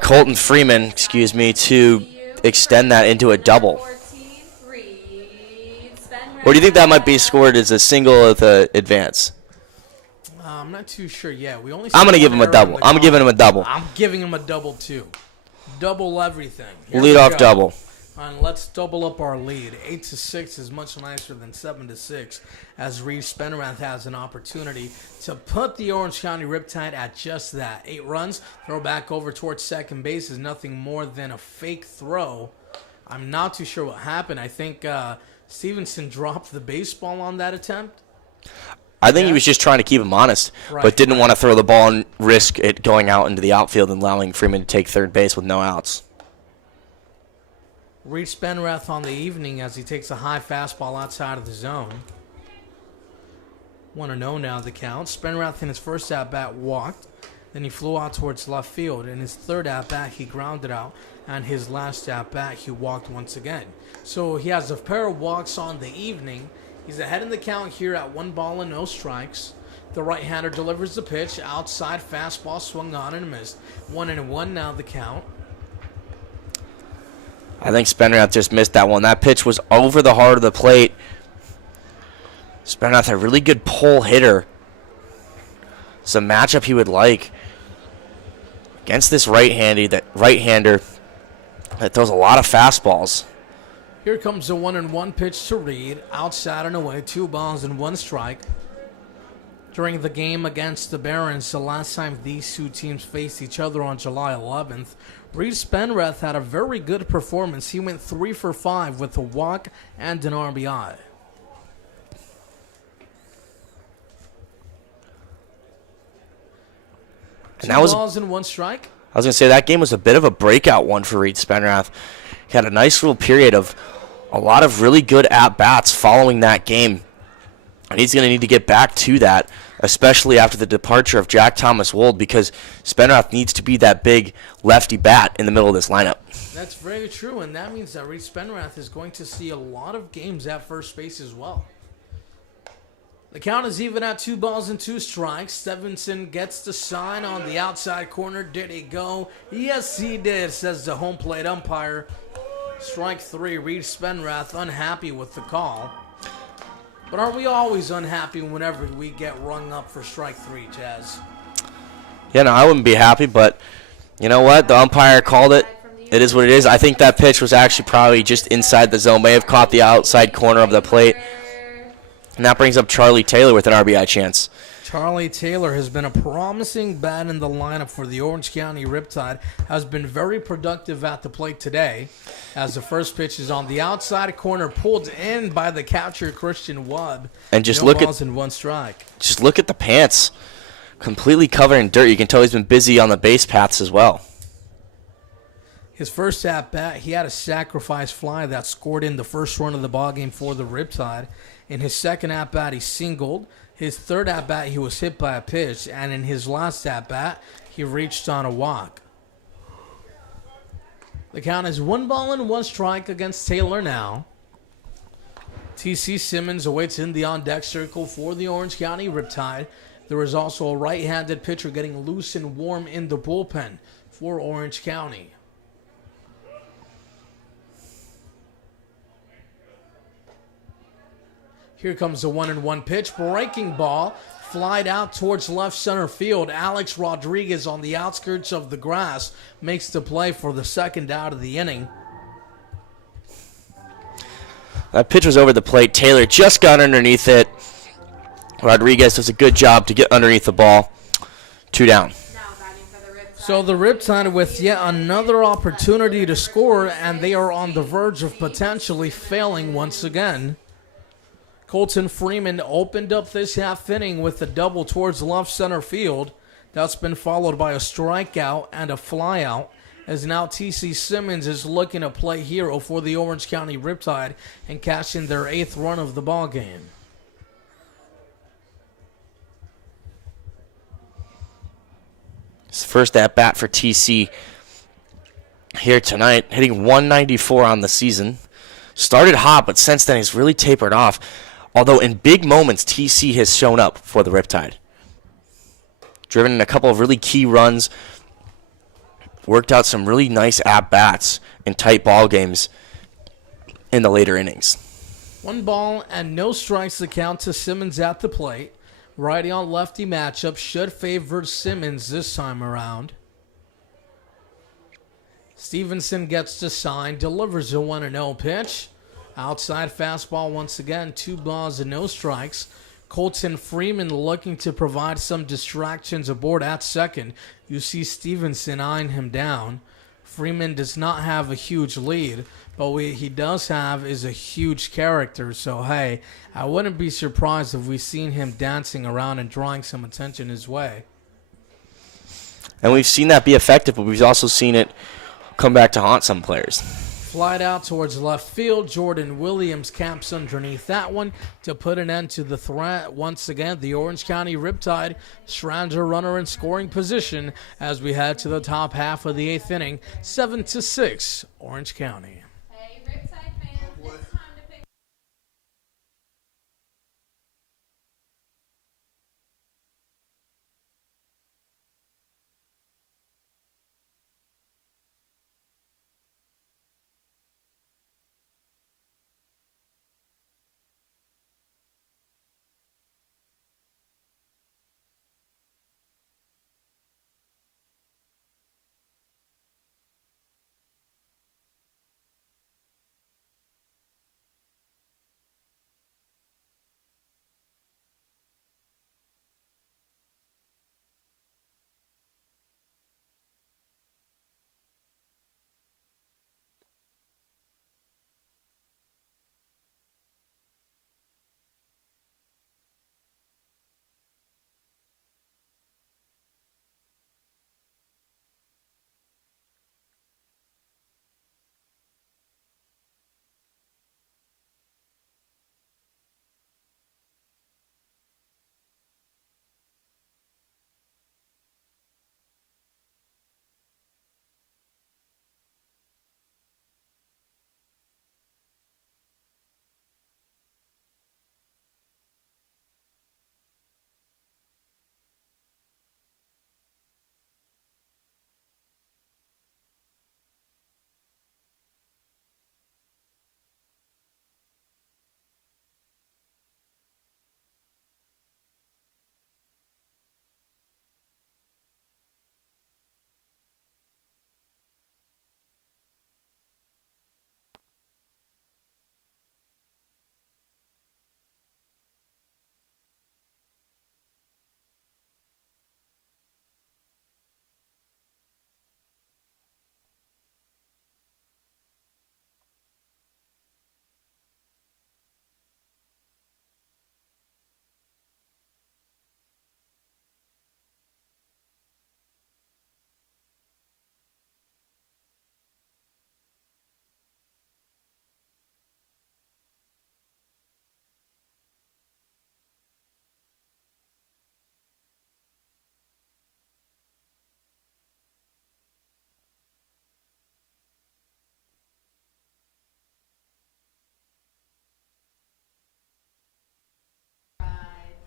Colton Freeman, to extend that into a double. Or do you think that might be scored as a single with an advance? I'm not too sure yet. I'm going to give him a double. I'm giving him a double. I'm giving him a double, too. Double everything. Lead off double. And let's double up our lead. 8-6 is much nicer than 7-6, as Reed Spenrath has an opportunity to put the Orange County Riptide at just that. 8 runs. Throw back over towards second base is nothing more than a fake throw. I'm not too sure what happened. I think Stevenson dropped the baseball on that attempt. I think he was just trying to keep him honest, but didn't want to throw the ball and risk it going out into the outfield and allowing Freeman to take third base with no outs. Reed Spenrath on the evening as he takes a high fastball outside of the zone. 1-0 now the count. Spenrath in his first at-bat walked. Then he flew out towards left field. In his third at-bat, he grounded out. And his last at-bat, he walked once again. So he has a pair of walks on the evening. He's ahead in the count here at 1 ball and no strikes. The right-hander delivers the pitch. Outside fastball swung on and missed. 1-1 now the count. I think Spenrath just missed that one. That pitch was over the heart of the plate. Spenrath, a really good pull hitter. It's a matchup he would like against this right-hander that throws a lot of fastballs. Here comes a 1-1 pitch to Reed. Outside and away, 2 balls and 1 strike. During the game against the Barons, the last time these two teams faced each other on July 11th, Reed Spenrath had a very good performance. He went 3 for 5 with a walk and an RBI. And 2 balls and 1 strike. I was going to say that game was a bit of a breakout one for Reed Spenrath. He had a nice little period of a lot of really good at-bats following that game. And he's going to need to get back to that, especially after the departure of Jack Thomas Wold, because Spenrath needs to be that big lefty bat in the middle of this lineup. That's very true, and that means that Reed Spenrath is going to see a lot of games at first base as well. The count is even at 2 balls and 2 strikes. Stevenson gets the sign on the outside corner. Did he go? Yes, he did, says the home plate umpire. Strike 3, Reed Spenrath unhappy with the call. But aren't we always unhappy whenever we get rung up for strike 3, Chaz? Yeah, no, I wouldn't be happy, but you know what? The umpire called it. It is what it is. I think that pitch was actually probably just inside the zone. May have caught the outside corner of the plate. And that brings up Charlie Taylor with an RBI chance. Charlie Taylor has been a promising bat in the lineup for the Orange County Riptide. Has been very productive at the plate today, as the first pitch is on the outside corner, pulled in by the catcher Christian Wubb. And just no balls and 1 strike. Just look at the pants, completely covered in dirt. You can tell he's been busy on the base paths as well. His first at-bat, he had a sacrifice fly that scored in the first run of the ballgame for the Riptide. In his second at-bat, he singled. His third at-bat, he was hit by a pitch. And in his last at-bat, he reached on a walk. The count is 1 ball and 1 strike against Taylor now. T.C. Simmons awaits in the on-deck circle for the Orange County Riptide. There is also a right-handed pitcher getting loose and warm in the bullpen for Orange County. Here comes the 1-1 pitch. Breaking ball. Flied out towards left center field. Alex Rodriguez on the outskirts of the grass makes the play for the second out of the inning. That pitch was over the plate. Taylor just got underneath it. Rodriguez does a good job to get underneath the ball. 2 down. So the Riptide with yet another opportunity to score, and they are on the verge of potentially failing once again. Colton Freeman opened up this half inning with a double towards left center field. That's been followed by a strikeout and a flyout. as now TC Simmons is looking to play hero for the Orange County Riptide and cash in their 8th run of the ball game. His first at bat for TC here tonight, hitting 194 on the season. Started hot, but since then he's really tapered off. Although in big moments, TC has shown up for the Riptide. Driven in a couple of really key runs. Worked out some really nice at-bats in tight ball games in the later innings. 1 ball and no strikes, the count to Simmons at the plate. Righty on lefty matchup should favor Simmons this time around. Stevenson gets to sign, delivers a 1-0 pitch. Outside fastball once again, 2 balls and no strikes. Colton Freeman looking to provide some distractions aboard at second. You see Stevenson eyeing him down. Freeman does not have a huge lead, but what he does have is a huge character. So, hey, I wouldn't be surprised if we've seen him dancing around and drawing some attention his way. And we've seen that be effective, but we've also seen it come back to haunt some players. Flied out towards left field. Jordan Williams camps underneath that one to put an end to the threat. Once again, the Orange County Riptide strands a runner in scoring position as we head to the top half of the 8th inning. 7-6, Orange County. Hey, Riptide fans, it's time to pick.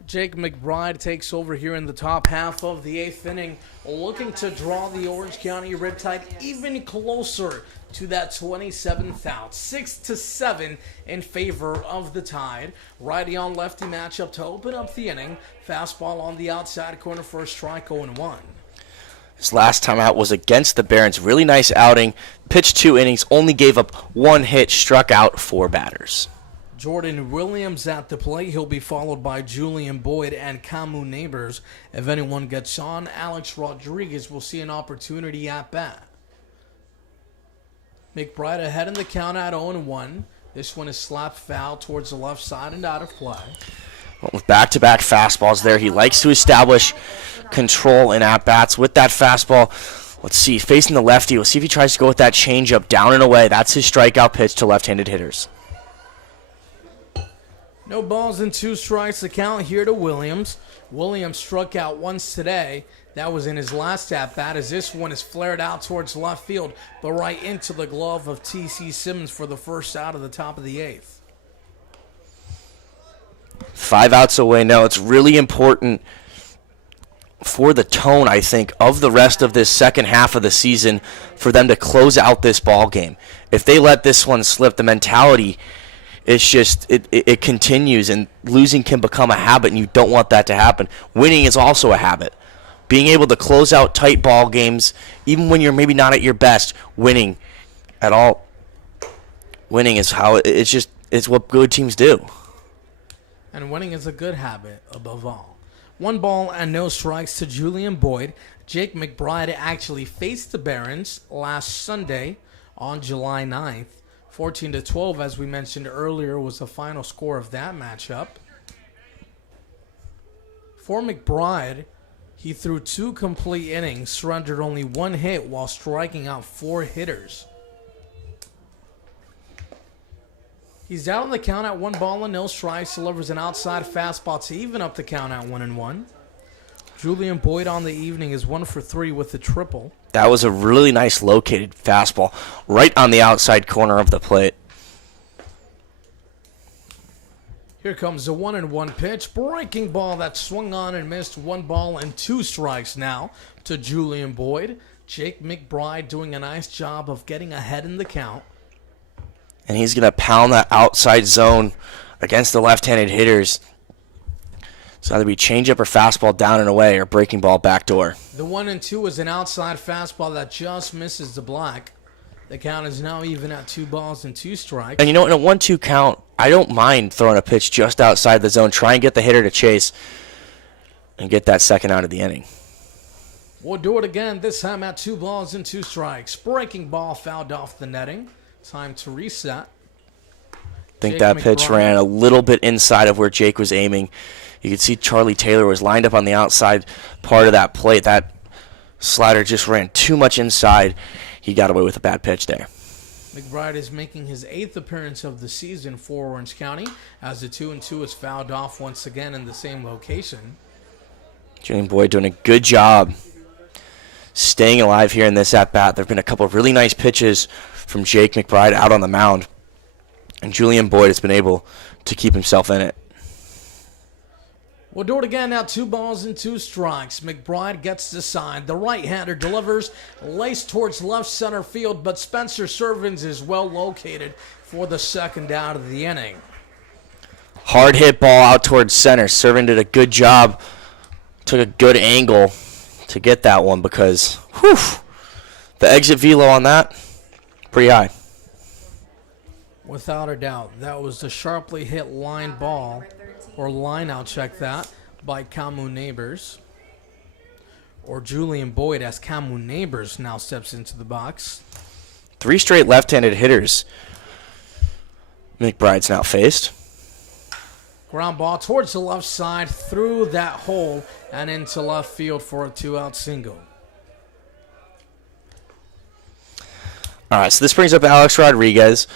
Jake McBride takes over here in the top half of the 8th inning, looking to draw the Orange County Riptide even closer to that 27th out. 6-7 in favor of the Tide. Righty on lefty matchup to open up the inning. Fastball on the outside corner for a strike, 0-1. His last time out was against the Barons. Really nice outing. Pitched 2 innings, only gave up 1 hit, struck out 4 batters. Jordan Williams at the plate. He'll be followed by Julian Boyd and Camus Neighbors. If anyone gets on, Alex Rodriguez will see an opportunity at bat. McBride ahead in the count at 0-1. This one is slapped foul towards the left side and out of play. Well, with back-to-back fastballs there, he likes to establish control in at-bats with that fastball. Let's see, facing the lefty. We'll see if he tries to go with that changeup down and away. That's his strikeout pitch to left-handed hitters. No balls and 2 strikes. The count here to Williams. Williams struck out once today. That was in his last at-bat, as this one is flared out towards left field, but right into the glove of T.C. Simmons for the first out of the top of the 8th. 5 outs away now. It's really important for the tone, I think, of the rest of this second half of the season for them to close out this ball game. If they let this one slip, the mentality, it's just, it continues, and losing can become a habit, and you don't want that to happen. Winning is also a habit. Being able to close out tight ball games, even when you're maybe not at your best, winning is how it's what good teams do. And winning is a good habit above all. 1 ball and no strikes to Julian Boyd. Jake McBride actually faced the Barons last Sunday on July 9th. 14-12, as we mentioned earlier, was the final score of that matchup. For McBride, he threw 2 complete innings, surrendered only 1 hit while striking out 4 hitters. He's down on the count at 1 ball and no strikes, delivers an outside fastball to even up the count at 1-1. Julian Boyd on the evening is 1 for 3 with a triple. That was a really nice located fastball right on the outside corner of the plate. Here comes the 1-1 pitch. Breaking ball that swung on and missed. 1 ball and 2 strikes now to Julian Boyd. Jake McBride doing a nice job of getting ahead in the count. And he's going to pound that outside zone against the left-handed hitters. It's either be changeup or fastball down and away or breaking ball backdoor. The 1-2 is an outside fastball that just misses the black. The count is now even at 2 balls and 2 strikes. And you know, in a 1-2 count, I don't mind throwing a pitch just outside the zone. Try and get the hitter to chase and get that second out of the inning. We'll do it again, this time at 2 balls and 2 strikes. Breaking ball fouled off the netting. Time to reset. I think that pitch ran a little bit inside of where Jake was aiming. You could see Charlie Taylor was lined up on the outside part of that plate. That slider just ran too much inside. He got away with a bad pitch there. McBride is making his 8th appearance of the season for Orange County, as the 2-2 is fouled off once again in the same location. Julian Boyd doing a good job staying alive here in this at-bat. There have been a couple of really nice pitches from Jake McBride out on the mound, and Julian Boyd has been able to keep himself in it. We'll do it again now, 2 balls and 2 strikes. McBride gets the sign. The right-hander delivers, laced towards left center field, but Spencer Servins is well located for the second out of the inning. Hard hit ball out towards center. Servin did a good job, took a good angle to get that one because, the exit velo on that, pretty high. Without a doubt, that was the sharply hit line ball, or line, I'll check that, by Camu Neighbors. Or Julian Boyd, as Camu Neighbors now steps into the box. 3 straight left-handed hitters McBride's now faced. Ground ball towards the left side, through that hole, and into left field for a 2-out single. All right, so this brings up Alex Rodriguez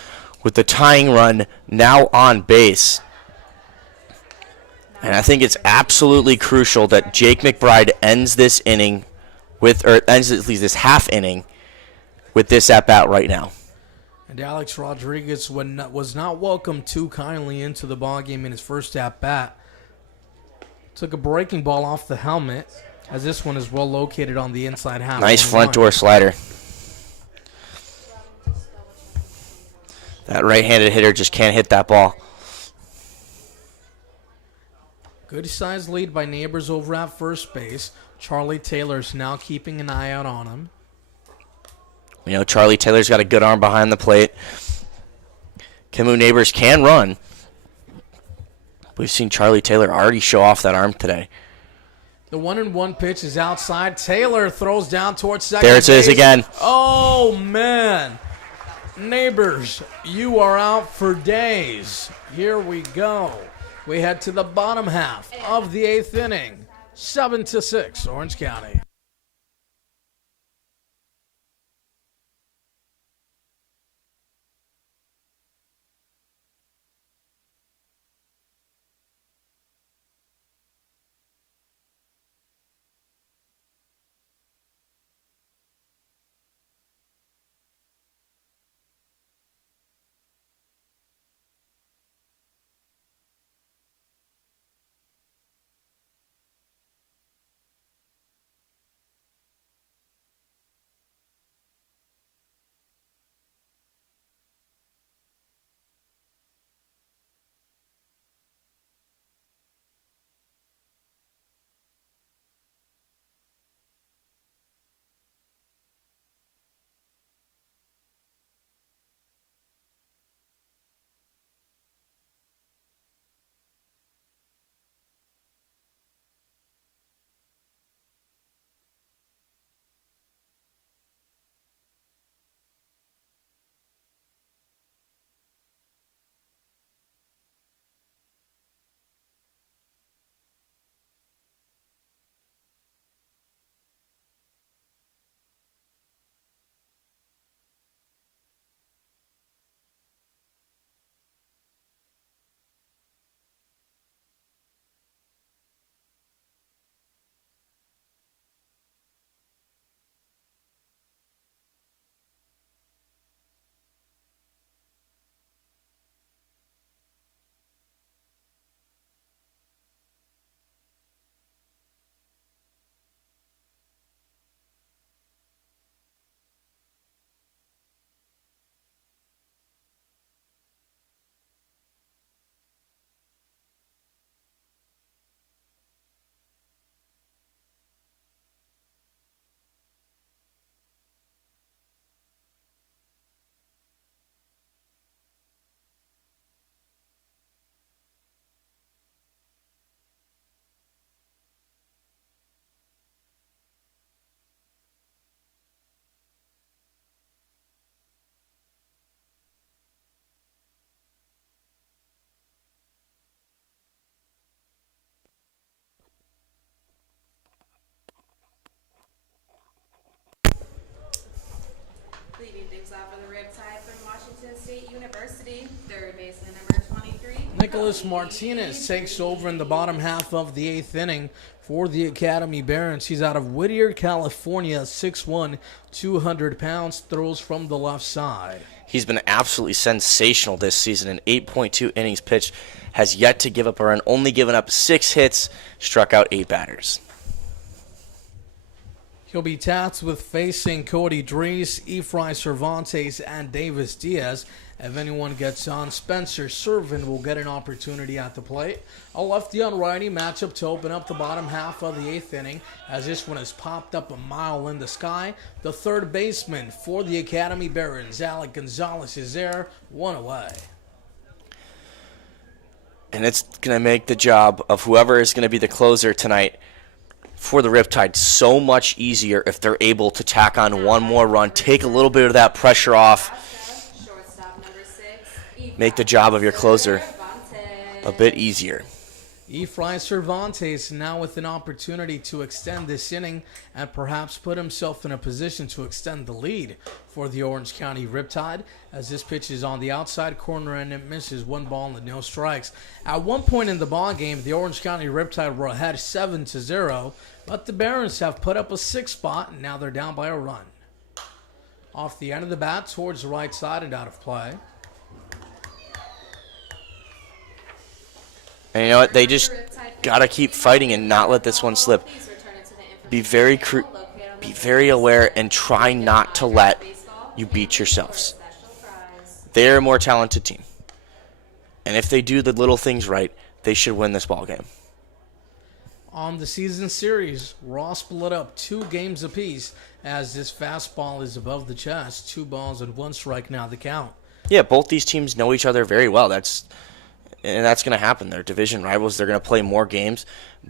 with the tying run now on base. And I think it's absolutely crucial that Jake McBride ends this inning with, or ends at least this half inning with this at-bat right now. And Alex Rodriguez was not welcomed too kindly into the ballgame in his first at-bat. Took a breaking ball off the helmet, as this one is well located on the inside half. Nice front door slider. That right-handed hitter just can't hit that ball. Good size lead by Neighbors over at first base. Charlie Taylor's now keeping an eye out on him. You know, Charlie Taylor's got a good arm behind the plate. Camu Neighbors can run. We've seen Charlie Taylor already show off that arm today. The 1-1 pitch is outside. Taylor throws down towards second base. There it is again. Oh, man. Neighbors, you are out for days. Here we go. We head to the bottom half of the 8th inning. 7-6, Orange County. for the Riptide from Washington State University. Third baseman number 23. Nicholas Cody Martinez takes over in the bottom half of the 8th inning for the Academy Barons. He's out of Whittier, California, 6'1", 200 pounds, throws from the left side. He's been absolutely sensational this season in 8.2 innings pitched, has yet to give up a run, only given up 6 hits, struck out 8 batters. He'll be tasked with facing Cody Dries, Efrain Cervantes, and Davis Diaz. If anyone gets on, Spencer Servin will get an opportunity at the plate. A lefty on righty matchup to open up the bottom half of the 8th inning, as this one has popped up a mile in the sky. The third baseman for the Academy Barons, Alec Gonzalez, is there, 1 away. And it's going to make the job of whoever is going to be the closer tonight for the Riptide so much easier if they're able to tack on one more run, take a little bit of that pressure off, Shortstop number 6. make the job of your closer a bit easier. Efrain Cervantes now with an opportunity to extend this inning and perhaps put himself in a position to extend the lead for the Orange County Riptide, as this pitch is on the outside corner and it misses. 1 ball and no strikes. At one point in the ball game, the Orange County Riptide were ahead 7-0, but the Barons have put up a 6 spot and now they're down by a run. Off the end of the bat towards the right side and out of play. And you know what? They just got to keep fighting and not let this one slip. Be very aware and try not to let you beat yourselves. They're a more talented team. And if they do the little things right, they should win this ball game. On the season series, Raw split up 2 games apiece as this fastball is above the chest. 2 balls and 1 strike now the count. Yeah, both these teams know each other very well. That's going to happen. They're division rivals. They're going to play more games.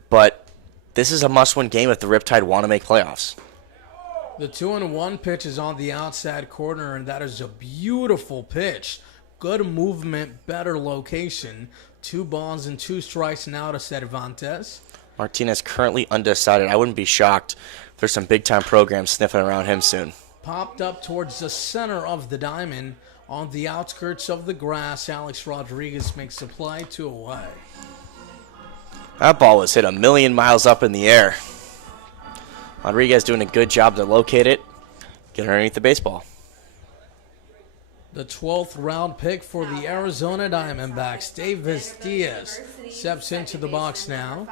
But this is a must-win game if the Riptide want to make playoffs. The 2-1 pitch is on the outside corner, and that is a beautiful pitch. Good movement, better location. 2 balls and 2 strikes now to Cervantes. Martinez currently undecided. I wouldn't be shocked if there's some big-time programs sniffing around him soon. Popped up towards the center of the diamond. On the outskirts of the grass, Alex Rodriguez makes the play, 2 away. That ball was hit a million miles up in the air. Rodriguez doing a good job to locate it, get underneath the baseball. The 12th round pick for the Arizona Diamondbacks, Davis Diaz, steps into the box now.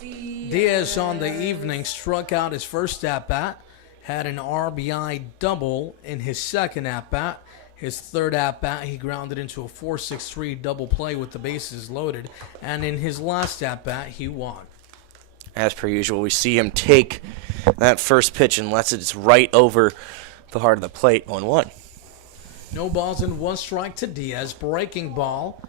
Diaz on the evening struck out his first at-bat, had an RBI double in his second at-bat. His third at-bat, he grounded into a 4-6-3 double play with the bases loaded. And in his last at-bat, he won. As per usual, we see him take that first pitch unless it's right over the heart of the plate, 1-1. No balls and 1 strike to Diaz. Breaking ball.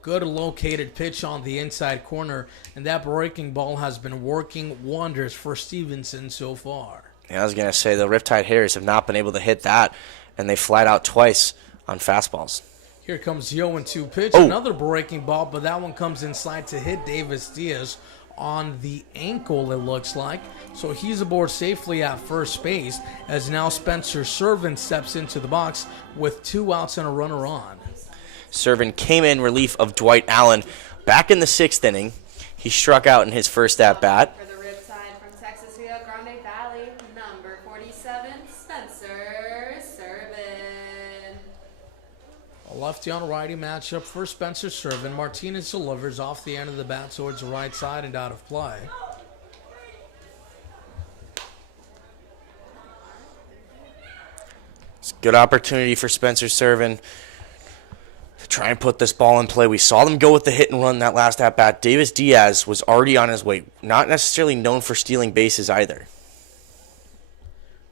Good located pitch on the inside corner. And that breaking ball has been working wonders for Stevenson so far. Yeah, I was going to say the Riptide hitters have not been able to hit that, and they flat out twice on fastballs. Here comes the 0-2 pitch. Oh. Another breaking ball, but that one comes inside to hit Davis Diaz on the ankle, it looks like. So he's aboard safely at first base, as now Spencer Servin steps into the box with 2 outs and a runner on. Servin came in relief of Dwight Allen back in the 6th inning. He struck out in his first at-bat. For the Riptide from Texas Rio Grande Valley, number 47, Spencer Servin. A lefty on righty matchup for Spencer Servin. Martinez delivers off the end of the bat towards the right side and out of play. It's a good opportunity for Spencer Servin to try and put this ball in play. We saw them go with the hit and run that last at-bat. Davis Diaz was already on his way, not necessarily known for stealing bases either.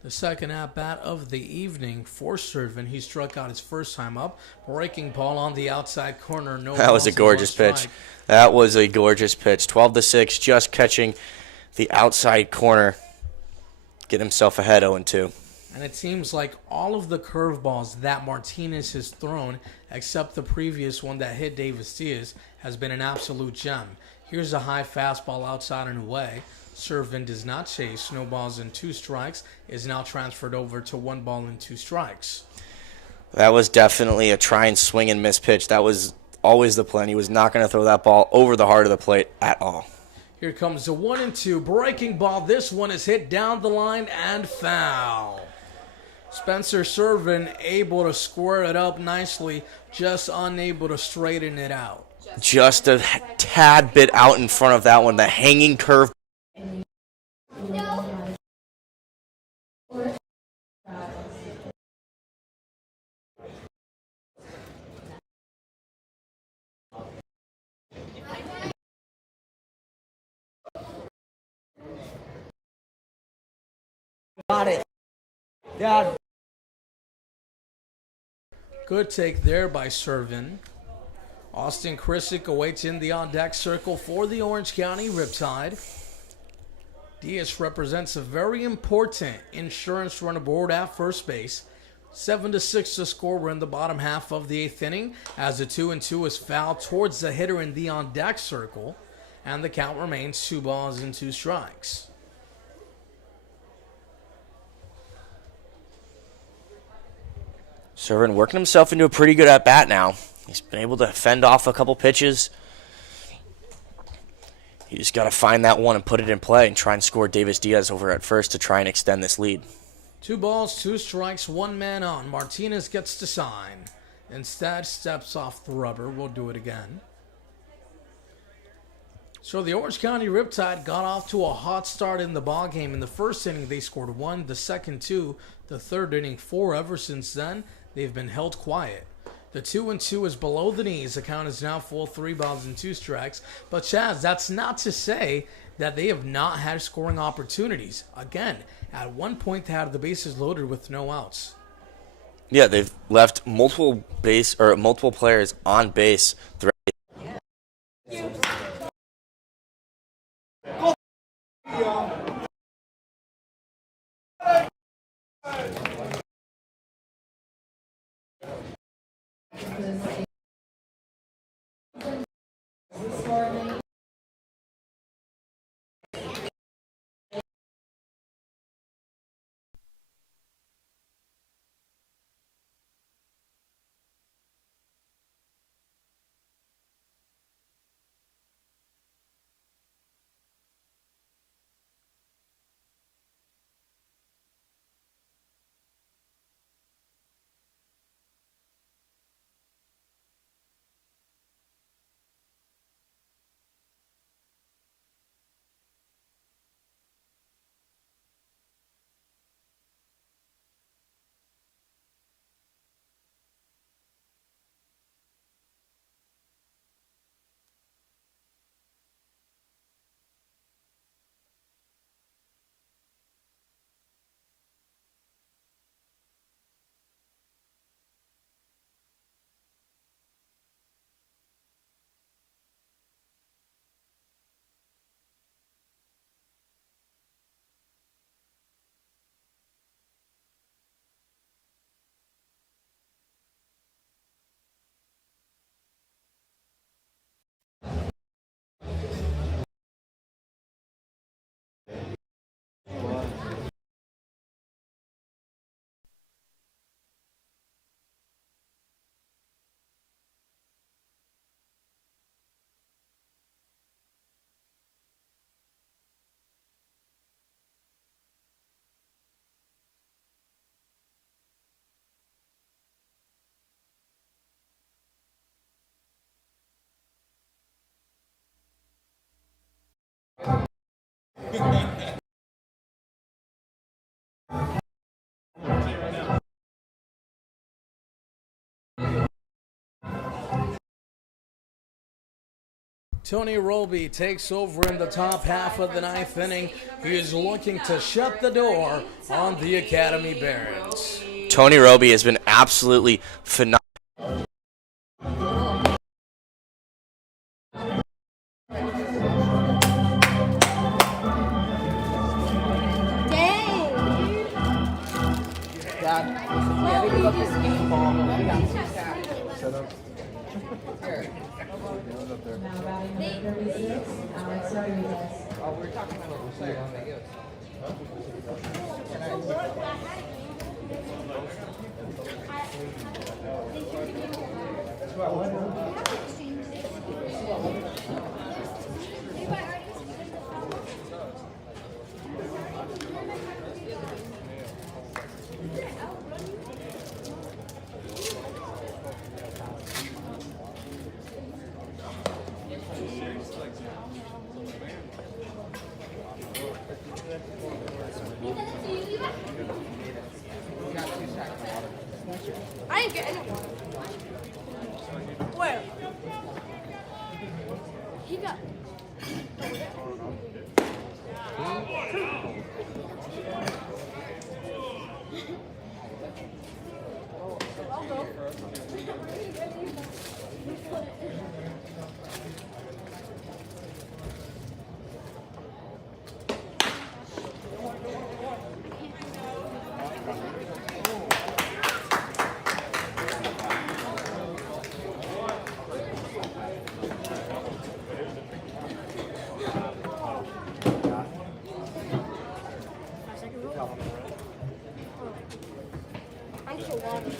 The second at-bat of the evening for Servin. He struck out his first time up. Breaking ball on the outside corner. No That was a balls and gorgeous 1 pitch. strike. That was a gorgeous pitch. 12-6, just catching the outside corner. Get himself ahead 0-2. And it seems like all of the curveballs that Martinez has thrown, except the previous one that hit Davis Diaz, has been an absolute gem. Here's a high fastball outside and away. Servin does not chase. No balls and 2 strikes. Is now transferred over to 1 ball and 2 strikes. That was definitely a try and swing and miss pitch. That was always the plan. He was not going to throw that ball over the heart of the plate at all. Here comes the 1-2 breaking ball. This one is hit down the line and foul. Spencer Servin able to square it up nicely, just unable to straighten it out. Just a tad bit out in front of that one. The hanging curve. Got it. Yeah. Good take there by Servin. Austin Krissik awaits in the on-deck circle for the Orange County Riptide. Diaz represents a very important insurance run aboard at first base. 7-6 to score. We're in the bottom half of the 8th inning as the 2-2 is fouled towards the hitter in the on-deck circle, and the count remains 2 balls and 2 strikes. Servin working himself into a pretty good at-bat now. He's been able to fend off a couple pitches. You just got to find that one and put it in play and try and score Davis Diaz over at first to try and extend this lead. 2 balls, 2 strikes, 1 man on. Martinez gets to sign. Instead, steps off the rubber. We'll do it again. So the Orange County Riptide got off to a hot start in the ballgame. In the first inning, they scored 1, the second 2, the third inning 4. Ever since then, they've been held quiet. The 2-2 is below the knees. The count is now full, 3 balls and 2 strikes. But Chaz, that's not to say that they have not had scoring opportunities. Again, at one point they had the bases loaded with no outs. Yeah, they've left multiple players on base throughout. Tony Roby takes over in the top half of the 9th inning. He is looking to shut the door on the Academy Barons. Tony Roby has been absolutely phenomenal. Now batting number 36, Alec Gonzalez. I didn't get any water. Where? He got. I'll go. I'm so water.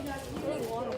I need water.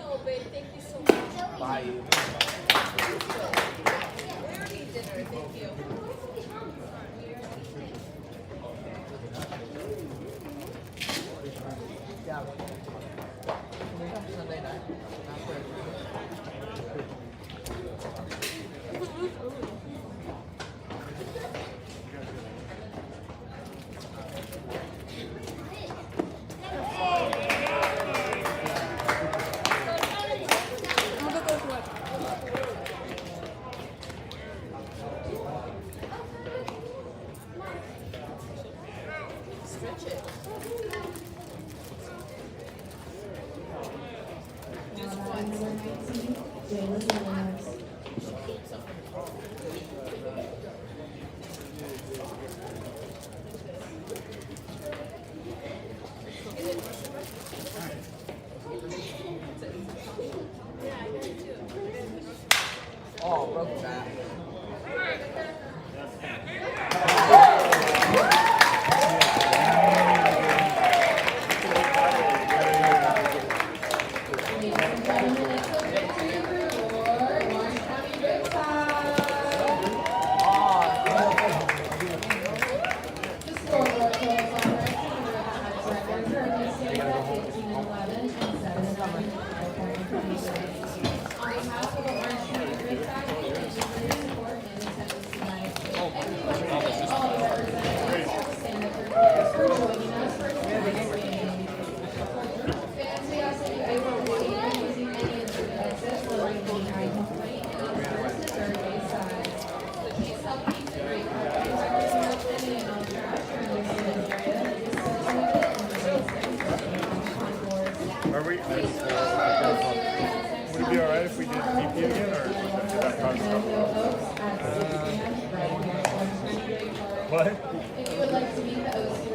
Oh, babe, thank you so much. Bye. Where are you dinner? Thank you. Yeah. Can we come Sunday night? Not quick. I'm gonna go to work. Stretch it. Oh, broke that. Are we? Would it be alright if we did PP again, or did that cause trouble? What? If you would like to meet the OC